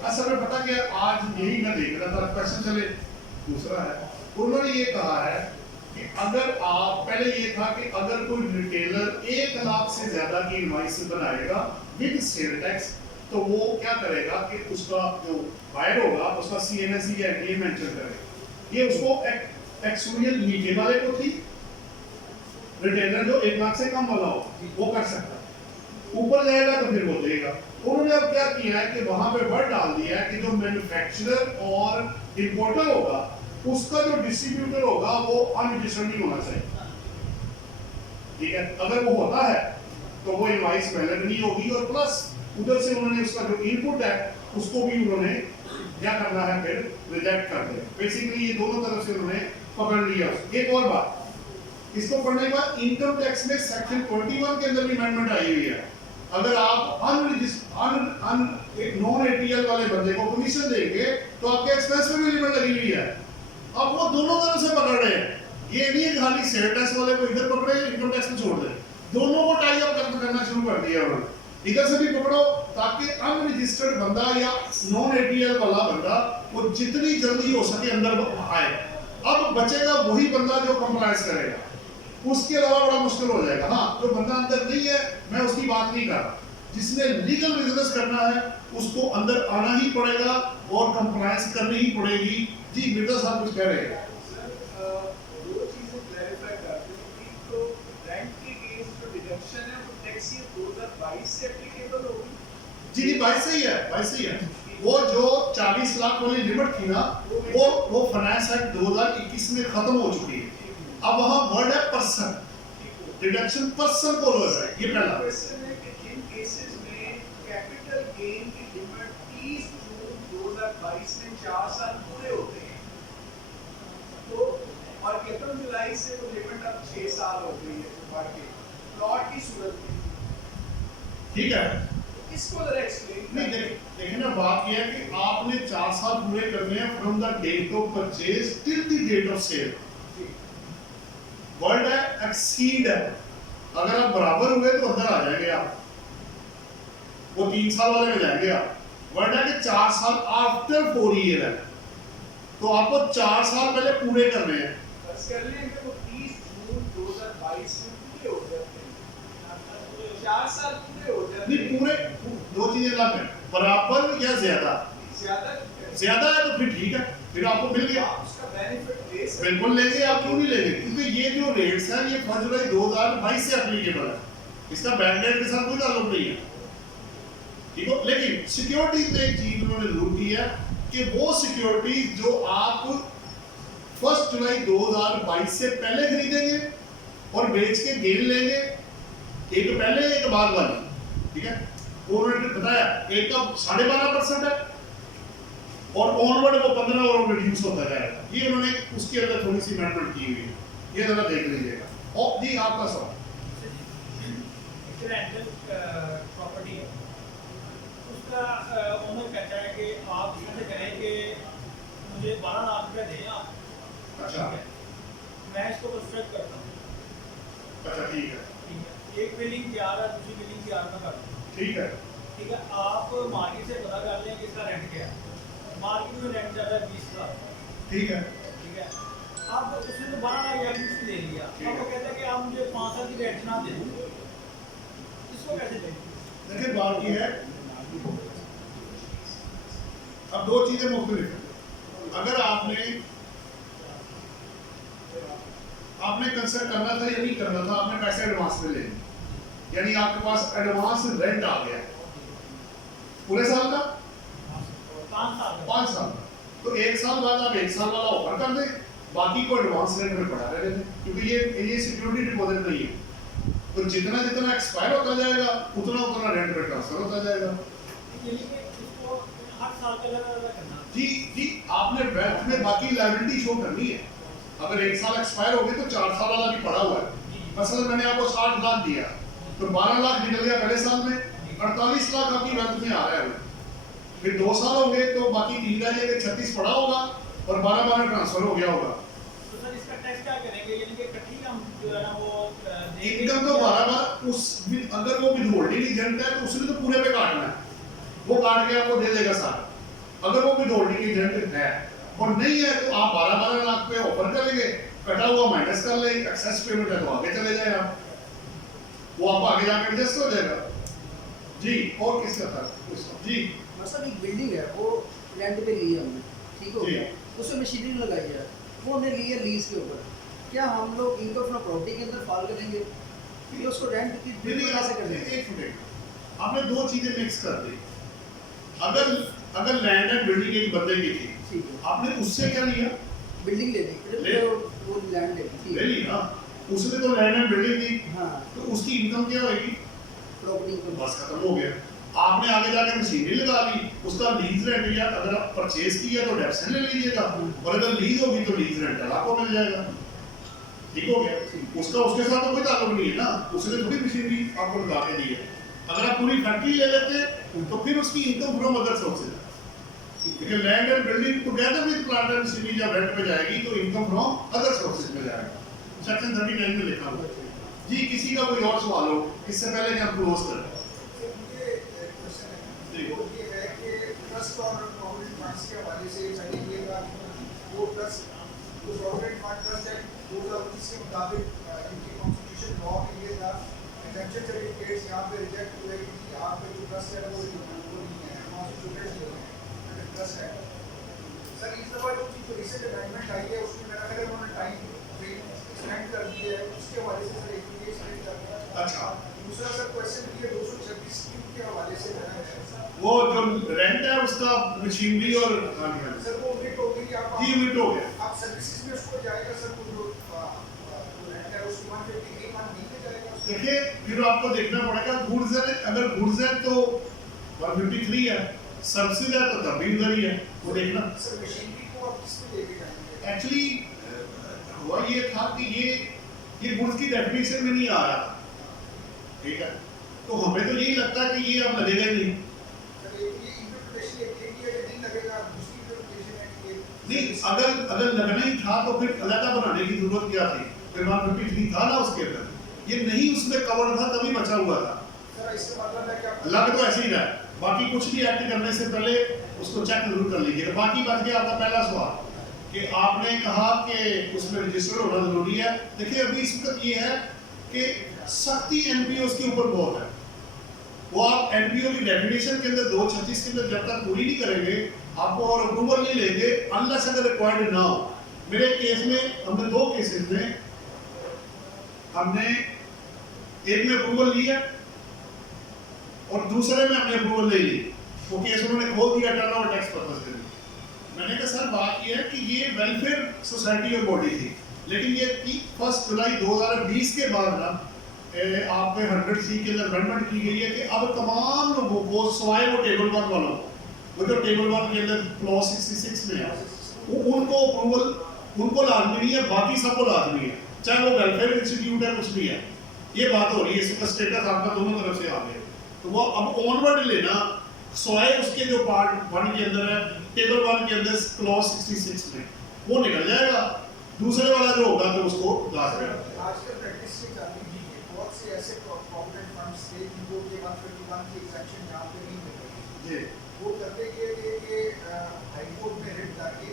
असल में पता क्या, आज यही मैं देख रहा था, क्वेश्चन चले दूसरा है, उन्होंने ये कहा है कि अगर आप, पहले ये था कि अगर कोई रिटेलर 1 लाख से ज्यादा की इनवॉइस बनाएगा विद सेल टैक्स, तो वो क्या करेगा कि उसका जो बायर होगा उसका CNSE या एंट्री मेंशन करेगा। ये उसको एक्सुरियल नीचे वाले को थी, रिटेलर जो 1 लाख से कम वाला हो वो कर सकता है, ऊपर जाएगा तो फिर वो देगा। उन्होंने अब क्या किया है कि वहां पे वर्ड डाल दिया है कि जो मैन्युफैक्चरर और इंपोर्टर होगा उसका जो डिस्ट्रीब्यूटर होगा वो अनरजिस्टर्ड नहीं होना चाहिए, ठीक है। अगर वो होता है तो वो इनवॉइस वैलिड नहीं होगी, और प्लस उधर से उन्होंने उसका जो इनपुट है उसको भी उन्होंने क्या करना है, फिर रिजेक्ट कर दिया। बेसिकली ये दोनों तरफ से उन्होंने पकड़ लिया। एक और बात, इसको पढ़ने के बाद इनकम टैक्स में सेक्शन 21 के अंदर भी अमेंडमेंट आई हुई है। अगर आप नॉन एटीएल वाले बंदे को कमीशन देंगे तो आपके एक्सपेंस में भी लिमिट लगी हुई है। अब वो दोनों तरफ से पकड़ रहे हैं, ये नहीं है खाली सेल टैक्स वाले को इधर पकड़े इनकम टैक्स में छोड़ दे, दोनों को टाई अप करना शुरू कर दिया उन्होंने। इधर से भी पकड़ो ताकि अनरजिस्टर्ड बंदा या नॉन एटीएल वाला बंदा वो जितनी जल्दी हो सके अंदर आए। अब बचेगा वही बंदा जो कंप्लायंस करेगा, उसके अलावा बड़ा मुश्किल हो जाएगा। हाँ, जो बंदा अंदर नहीं है मैं उसकी बात नहीं कर रहा, जिसने लीगल बिजनेस करना है उसको अंदर आना ही पड़ेगा और कंप्लायंस करनी ही पड़ेगी। जी मिर्जा साहब कुछ कह रहे हैं। दो चीजें क्लैरिफाई करते हैं। एक तो रैंक के अगेंस्ट जो डिडक्शन है वो टैक्स ईयर 2022 से एप्लीकेबल होगी। जी 22 से ही है, 22 से ही है। वो जो 40 लाख वाली लिमिट थी ना, वो फाइनेंस एक्ट 2021 में खत्म हो चुकी है। अब वहां वर्ड है पर्सन, डिडक्शन पर्सन को हो जाए। ये पहला क्वेश्चन है कि जिन केसेस में कैपिटल गेन की लिमिट 30 जून 2022 में 4 साल पूरे होते हैं, तो और 1 जुलाई से वो लिमिट अब 6 साल हो गई है बढ़ के प्लॉट की सूरत में, ठीक है। इसको जरा एक्सप्लेन नहीं देखिए ना, बात यह है कि आपने 4 साल पूरे करने हैं from the date of purchase till the date of sale. Word है एक्सीड है, अगर आप बराबर हुए तो अंदर आ जाएंगे आप, वो 3 साल वाले में जाएंगे आप। वर्ड है कि 4 साल आफ्टर 4 ईयर है, तो आपको 4 साल पहले पूरे करने हैं। बस कर लेंगे वो 30 जून 2022 में पूरे हो जाते हैं, 4 साल पूरे हो जाते हैं। नहीं पूरे, दो चीजें अलग है, बराबर या ज्यादा। ज्यादा है तो फिर ठीक है, फिर आपको मिल गया, आप उसका बेनिफिट ले सकते हैं। बिल्कुल लेंगे। आप क्यों नहीं लेंगे, क्योंकि ये जो रेट्स हैं ये 1 जुलाई 2022 से एप्लीकेबल है, इसका बैंक डेट के साथ कोई ताल्लुक नहीं है, ठीक है। लेकिन सिक्योरिटीज में एक चीज उन्होंने जरूर की है कि वो सिक्योरिटीज जो आप 1 जुलाई 2022 से पहले खरीदेंगे और बेच के गेन लेंगे, एक पहले एक बाद वाली, ठीक है। उन्होंने बताया एक का 12.5% है और ऑनवर्ड वो 15 और रिड्यूस होता जाएगा। ये उन्होंने उसके अंदर थोड़ी सी अमेंडमेंट की हुई है, ये जरा देख लीजिएगा। और जी आपका सवाल, रेंटल प्रॉपर्टी है, उसका ओनर कहता है कि आप ऐसे करें कि मुझे 12 लाख रुपये दें आप, अच्छा मैं इसको कंस्ट्रक्ट करता हूँ, अच्छा ठीक है, ठीक है। एक बिल्डिंग तैयार है, दूसरी बिल्डिंग तैयार मैं करता हूँ, ठीक है, ठीक है। आप मार्केट से पता कर लें कि इसका रेंट क्या है, मार्केट में रेंट ज़्यादा है 20,000, ठीक है, ठीक है। अब उसने तो 12 लाख एग्रीमेंट ले लिया, अब वो कहता है कि आप मुझे 5 साल की रेंट ना दे दो, इसको कैसे दें? देखिए बात ये है, अब दो चीजें मुख्तलिफ हैं। अगर आपने कंसल्ट करना था या नहीं करना था, आपने पैसे एडवांस में ले लिए, यानी आपके पास एडवांस रेंट आ गया पूरे साल का, 5 साल का, तो 1 साल बाद आप 1 साल वाला ऑफर कर दें, बाकी को एडवांस रेंट में पड़ा रहे थे, क्योंकि ये सिक्योरिटी डिपॉजिट नहीं है। तो जितना जितना एक्सपायर होता जाएगा उतना उतना रेंट पे ट्रांसफर होता जाएगा। जी आपने वेल्थ में बाकी लायबिलिटी शो करनी है, अगर 1 साल एक्सपायर हो गए तो 4 साल वाला भी पड़ा हुआ है। मसलन मैंने आपको 60 लाख दिया तो 12 लाख निकल गया पहले साल में, 48 लाख आपकी वेल्थ में आ रहा है। फिर 2 साल हो गए तो बाकी 3 रह जाएंगे, 36 पड़ा होगा और 12 ट्रांसफर हो गया होगा। तो सर इसका टैक्स क्या करेंगे, यानी कि इकट्ठी हम जो है ना वो इनकम तो 12 उस अगर वो विदहोल्डिंग एजेंट है तो उसने तो पूरे पे काटना है, वो काट के आपको दे देगा सारा। अगर वो विदहोल्डिंग एजेंट है और नहीं है तो आप 12 लाख पे ऑफर कर लेंगे, कटा हुआ माइनस कर ले, एक्सेस पेमेंट है तो आगे चले जाए आप, वो आप आगे जाकर एडजस्ट हो जाएगा। जी और किसका था जी? मतलब एक बिल्डिंग है वो रेंट पे ली है हमने, ठीक हो जी। गया, उसमें मशीनरी लगाई है, वो हमने ली है लीज के ऊपर। क्या हम लोग इनकम फ्रॉम प्रॉपर्टी के अंदर फाल करेंगे कि उसको रेंट की नहीं कैसे कर देंगे? एक मिनट, आपने दो चीजें मिक्स कर दी। अगर लैंड एंड बिल्डिंग एक बंदे की थी, ठीक है, आपने उससे क्या लिया? बिल्डिंग ले ली, ले- वो लैंड ले ली, ठीक ले है, ली ना, उसने तो लैंड एंड बिल्डिंग दी, हाँ, तो उसकी इनकम क्या होगी? प्रॉपर्टी तो इनकम। बस खत्म हो गया। आपने आगे जाके मशीनरी लगा ली, उसका लीज रेंट लिया, अगर आप परचेज किया तो डेप्सन ले लीजिएगा, और अगर लीज होगी तो लीज रेंट आपको मिल जाएगा। ठीक हो गया? उसका उसके साथ तो कोई ताल्लुक नहीं है ना, उसने थोड़ी मशीनरी आपको लगा के दी है। अगर आप पूरी फैक्ट्री ले लेते तो फिर उसकी इनकम फ्रॉम अदर सोर्सेज है। लेकिन land and building together with plant and machinery जब रेंट पे जाएगी तो इनकम फ्रॉम अदर सोर्सेज में जाएगा। सेक्शन 39 में लिखा हुआ है। जी किसी का कोई और सवाल हो इससे पहले कि हम क्लोज करें? मुझे एक क्वेश्चन है, वो ये है कि ट्रस्ट और प्रोविडेंट फंड्स के हवाले से मैंने ये कहा वो ट्रस्ट जो प्रोविडेंट फंड ट्रस्ट एक्ट 2019 के मुताबिक इनकी कॉन्स्टिट्यूशन लॉ में ये था एग्जेम्पशन सर्टिफिकेट्स यहाँ पे रिजेक्ट हुए कि आपका जो ट्रस्ट है वो नहीं है, कॉन्स्टिट्यूटेड नहीं है ट्रस्ट है। सर इस दफा जो रिसेंट अमेंडमेंट आई है उसमें मेरा ख्याल है उन्होंने टाइम एक्सटेंड कर दिया है, उसके हवाले से सर एक ये एक्सटेंड कर दिया। अच्छा, दूसरा सर क्वेश्चन ये 236 स्कीम के हवाले से है वो जो रेंट है उसका मशीनरी और सर वो मिट हो गई आप जी मिट हो गया। आप सर्विसेज में उसको जाएगा सर वो जो रेंट है उसको 153 मान नहीं जाएगा उसको। देखिए फिर आपको देखना पड़ेगा गुड्स है, अगर गुड्स है तो 153 है, सर्विसेज है तो तब भी उधर ही है, वो देखना। सर मशीनरी को आप किस पे लेके जाएंगे? एक्चुअली हुआ ये था कि ये गुड्स की डेफिनेशन में नहीं आ रहा, ठीक है, तो हमें तो यही लगता है कि ये अब लगेगा ही नहीं। सर ये इंटरप्रिटेशन एक है कि नहीं लगेगा, दूसरी इंटरप्रिटेशन है कि ये नहीं, अगर लगना ही था तो फिर अलग बनाने की जरूरत क्या थी? फिर 153 था ना उसके अंदर, ये नहीं उसमें कवर था तभी बचा हुआ था। सर इसका मतलब है कि आप लग तो ऐसे ही रहा है, बाकी कुछ भी एक्ट करने से पहले उसको चेक जरूर कर लीजिएगा। बाकी बच गया आपका पहला सवाल कि आपने कहा कि उसमें रजिस्टर होना जरूरी है। देखिए अभी इस वक्त ये है कि सख्ती एनपीओ के ऊपर बहुत है, वो आप एनपीओ की डेफिनेशन के अंदर 236 के अंदर जब तक पूरी नहीं करेंगे आपको और अप्रूवल नहीं लेंगे अनलेस अगर रिक्वायर्ड ना हो। मेरे केस में हमने 2 केसेस में हमने एक में अप्रूवल लिया और दूसरे में हमने अप्रूवल नहीं ली, वो केस उन्होंने खोल दिया टर्नओवर टैक्स पर्पस के लिए। मैंने कहा सर बात ये है कि ये वेलफेयर सोसाइटी और बॉडी थी, लेकिन ये 1 जुलाई 2020 के बाद ना आप पे 100C के अंदर अमेंडमेंट की गई है कि अब तमाम लोगों को सवाए वो टेबल 1 वालों को, वो जो टेबल 1 के अंदर क्लॉज 66 में है उनको अप्रूवल उनको लाजमी नहीं है, बाकी सबको लाजमी है, चाहे वो वेलफेयर इंस्टीट्यूट है कुछ भी है। ये बात हो रही है, इसका स्टेटस आपका दोनों तरफ से आ गया, तो वो अब ऑनवर्ड लेना सवाए उसके जो पार्ट 1 के अंदर है टेबल 1 के अंदर क्लॉज 66 में वो निकल जाएगा, दूसरे वाला जो होगा तो उसको लाजमी है। आजकल प्रैक्टिस से जाती है बहुत से ऐसे प्रोविडेंट फंड्स थे जिनको के 151 की एग्जेम्पशन यहाँ पे नहीं मिल रही जी वो करते ये थे कि हाई कोर्ट में रिट करके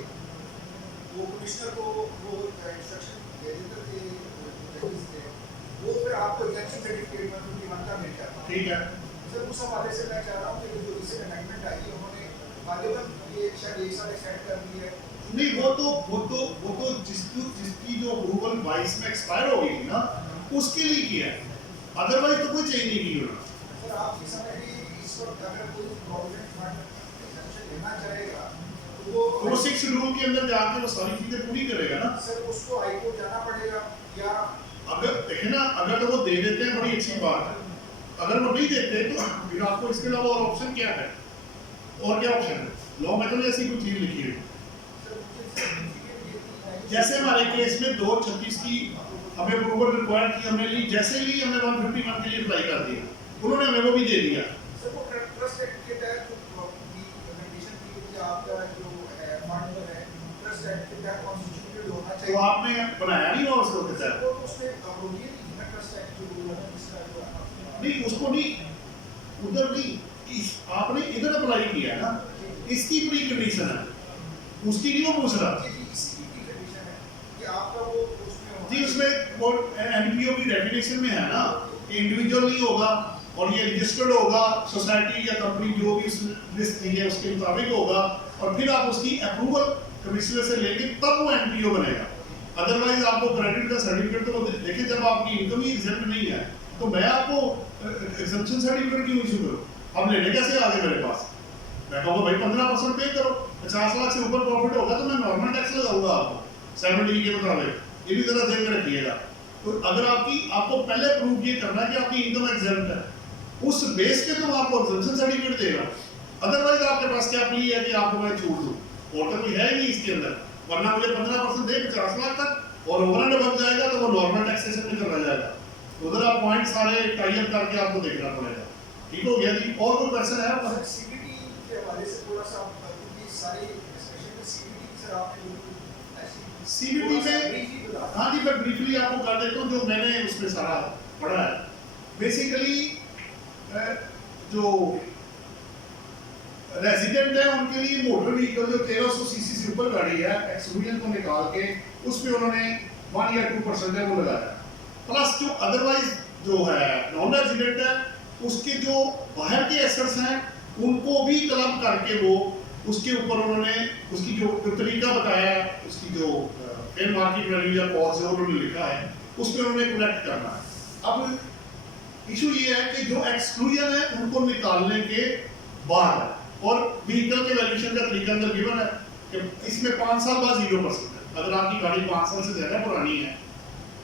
वो कमिश्नर को वो इंस्ट्रक्शन दे देते थे जजेस थे, वो फिर आपको एग्जेम्पशन सर्टिफिकेट में उनकी मान्यता मिल जाता। ठीक है सर उस हवाले से मैं चाह रहा हूँ कि जो रिसेंट अमेंडमेंट आई है उन्होंने गालिबन ये शायद 1 साल एक्सटेंड कर दी है। नहीं, वो तो जिसकी जो अप्रूवल 22 में एक्सपायर हो गई थी ना उसके लिए किया है, अदरवाइज तो कोई चेंज नहीं की उन्होंने। सर आप इस समय भी इस वक्त अगर कोई प्रोविडेंट फंड एग्जेम्पशन लेना चाहेगा तो वो 6 शेड्यूल के अंदर जाके वो सारी चीजें पूरी करेगा ना। सर उसको हाई कोर्ट जाना पड़ेगा या अगर देखे ना अगर तो वो दे देते हैं बड़ी अच्छी बात है, अगर वो नहीं देते तो फिर आपको इसके अलावा और ऑप्शन क्या है? और क्या ऑप्शन है? लॉ में तो नहीं ऐसी कोई चीज लिखी है। सर मुझे सर्टिफिकेट ये थी जैसे हमारे केस में 236 की हमें अप्रूवल रिक्वायर्ड की, हमने ली, जैसे ली हमने 151 के लिए अप्लाई कर दिया, उन्होंने हमें वो भी दे दिया। सर वो ट्रस्ट एक्ट के तहत कंडीशन थी कि आपका जो है फंड है ट्रस्ट एक्ट के तहत कॉन्स्टिट्यूटेड होना तो चाहिए। आपने बनाया नहीं हो उसको के तहत? वो उसने अप्रूवल नहीं है ट्रस्ट एक्ट जो रूल है इसका जो नहीं, उसको नहीं, उधर नहीं, आपने इधर अप्लाई किया है ना, इसकी प्री कंडीशन है, उसकी नहीं वो पूछ रहा। इसी की कंडीशन है कि आपका वो उसमें जी उसमें वो एनपीओ की डेफिनेशन में है ना कि इंडिविजुअल नहीं होगा और ये रजिस्टर्ड होगा, सोसाइटी या कंपनी जो भी उस लिस्ट दी है उसके मुताबिक होगा, और फिर आप उसकी अप्रूवल कमिश्नर से लेके तब वो एनपीओ बनेगा। अदरवाइज आपको क्रेडिट का सर्टिफिकेट तो देखिए, जब आपकी इनकम ही एग्जेम्प्ट नहीं है तो मैं आपको एग्जेम्पशन सर्टिफिकेट क्यों इशू करूँ? अब लेने कैसे आ गए मेरे पास? मैं कहूँगा भाई 15% पे करो, 50 लाख से ऊपर प्रॉफिट होगा तो मैं नॉर्मल टैक्स लगाऊंगा आपको 7D के मुताबिक। ये भी जरा ध्यान में रखिएगा। तो अगर आपको पहले प्रूव ये करना है कि आपकी इनकम एग्जेम्प्ट है, उस बेस पे तो आपको एग्जेम्पशन सर्टिफिकेट देगा। अदरवाइज आपके पास क्या प्ली है कि आपको मैं छूट दूँ, और तो कोई है ही नहीं इसके अंदर, वरना मुझे 15% दे 50 लाख तक और ओवरहेड बन जाएगा तो वो नॉर्मल टैक्सेशन में चला जाएगा। उधर आप पॉइंट सारे टाई अप करके आपको देखना पड़ेगा। ठीक हो गया जी? और कोई क्वेश्चन है आपका? सीबीडी के हवाले से थोड़ा सा क्योंकि सारी डिस्कशन में सीबीडी सर आपने ऐसी सीबीडी में हाँ जी, मैं ब्रीफली आपको कर देता हूँ जो मैंने उसमें सारा पढ़ा है। बेसिकली जो रेजिडेंट है उनके लिए मोटर व्हीकल जो 1300 सीसी से ऊपर गाड़ी है, एक्सक्लूजन को निकाल के उस पे उन्होंने 1 या 2% है वो लगाया। प्लस जो अदरवाइज जो है नॉन रेजिडेंट है उसके जो बाहर के एसेट्स हैं उनको भी क्लब करके वो उसके ऊपर उन्होंने उसकी जो तरीका बताया है, उसकी जो फेयर मार्केट वैल्यू या कॉस्ट है उन्होंने लिखा है, उस पर उन्होंने कलेक्ट करना है। अब इशू ये है कि जो एक्सक्लूजन है उनको निकालने के बाद और व्हीकल के वैल्यूएशन का तरीका अंदर गिवन है कि इसमें 5 साल बाद 0% है। अगर आपकी गाड़ी 5 साल से ज्यादा पुरानी है,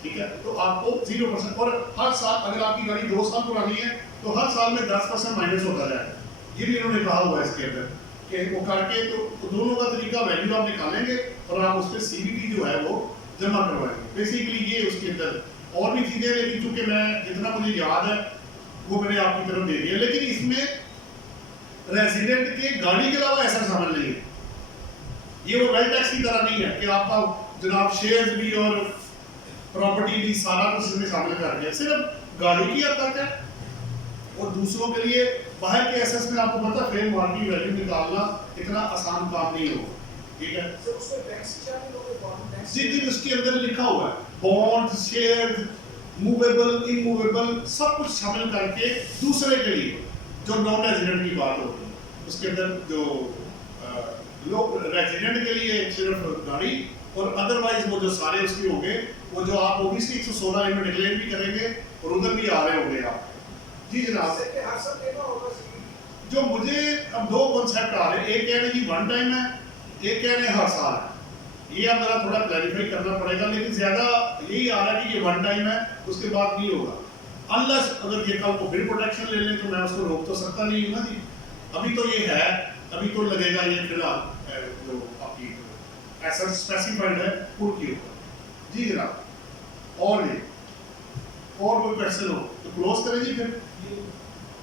ठीक है, तो आपको 0%, और हर साल अगर आपकी गाड़ी 2 साल पुरानी है तो हर साल में 10% माइनस होता जाएगा। ये भी इन्होंने कहा हुआ है इसके अंदर कि वो करके तो दोनों का तरीका वैल्यू आप निकालेंगे और आप उस पर सीबीडी जो है वो जमा करवाएंगे। बेसिकली ये उसके अंदर और भी चीजें, लेकिन चूंकि मैं जितना मुझे याद है वो मैंने आपकी तरफ दे दिया। लेकिन इसमें रेजिडेंट के गाड़ी के अलावा ऐसा शामिल नहीं है। ये वो वेल्थ टैक्स की तरह नहीं है कि आपका जनाब शेयर्स भी और प्रॉपर्टी भी सारा कुछ इसमें शामिल कर दिया, सिर्फ गाड़ी की हद तक है। और दूसरों के लिए बाहर के एसेट्स में आपको पता फेयर मार्केट वैल्यू निकालना इतना आसान काम नहीं होगा। ठीक है, सर उसमें टैक्स शामिल हो गए, बॉन्ड टैक्स जी जी उसके अंदर लिखा हुआ है बॉन्ड, शेयर, मूवेबल, इमूवेबल सब कुछ शामिल करके दूसरे के लिए जो नॉन रेजिडेंट की बात होती है उसके अंदर जो लोग रेजिडेंट के लिए सिर्फ गाड़ी और अदरवाइज वो जो सारे उसके होंगे वो जो आप ओबीसी 116 में डिक्लेयर भी करेंगे और उधर भी आ रहे होंगे आप। जी जनाब, सर के हर साल देना होगा सीबीडी। जो मुझे अब दो कॉन्सेप्ट आ रहे हैं, एक कह रहे जी वन टाइम है, एक कह रहे हर साल है। ये अब जरा थोड़ा क्लैरिफाई करना पड़ेगा, लेकिन ज्यादा यही आ रहा है कि ये वन टाइम है उसके बाद नहीं होगा। अनलेस अगर ये कल को फिर प्रोटेक्शन ले लें तो मैं उसको रोक तो सकता नहीं हूँ ना जी। अभी तो ये है, अभी तो लगेगा ये फिलहाल जो आपकी ऐसा स्पेसिफाइड है उनके ऊपर। जी जनाब, और ये और कोई क्वेश्चन हो तो क्लोज करें जी फिर।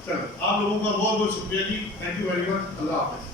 चलो, आप लोगों का बहुत बहुत शुक्रिया जी, थैंक यू वेरी मच, अल्लाह हाफिज़।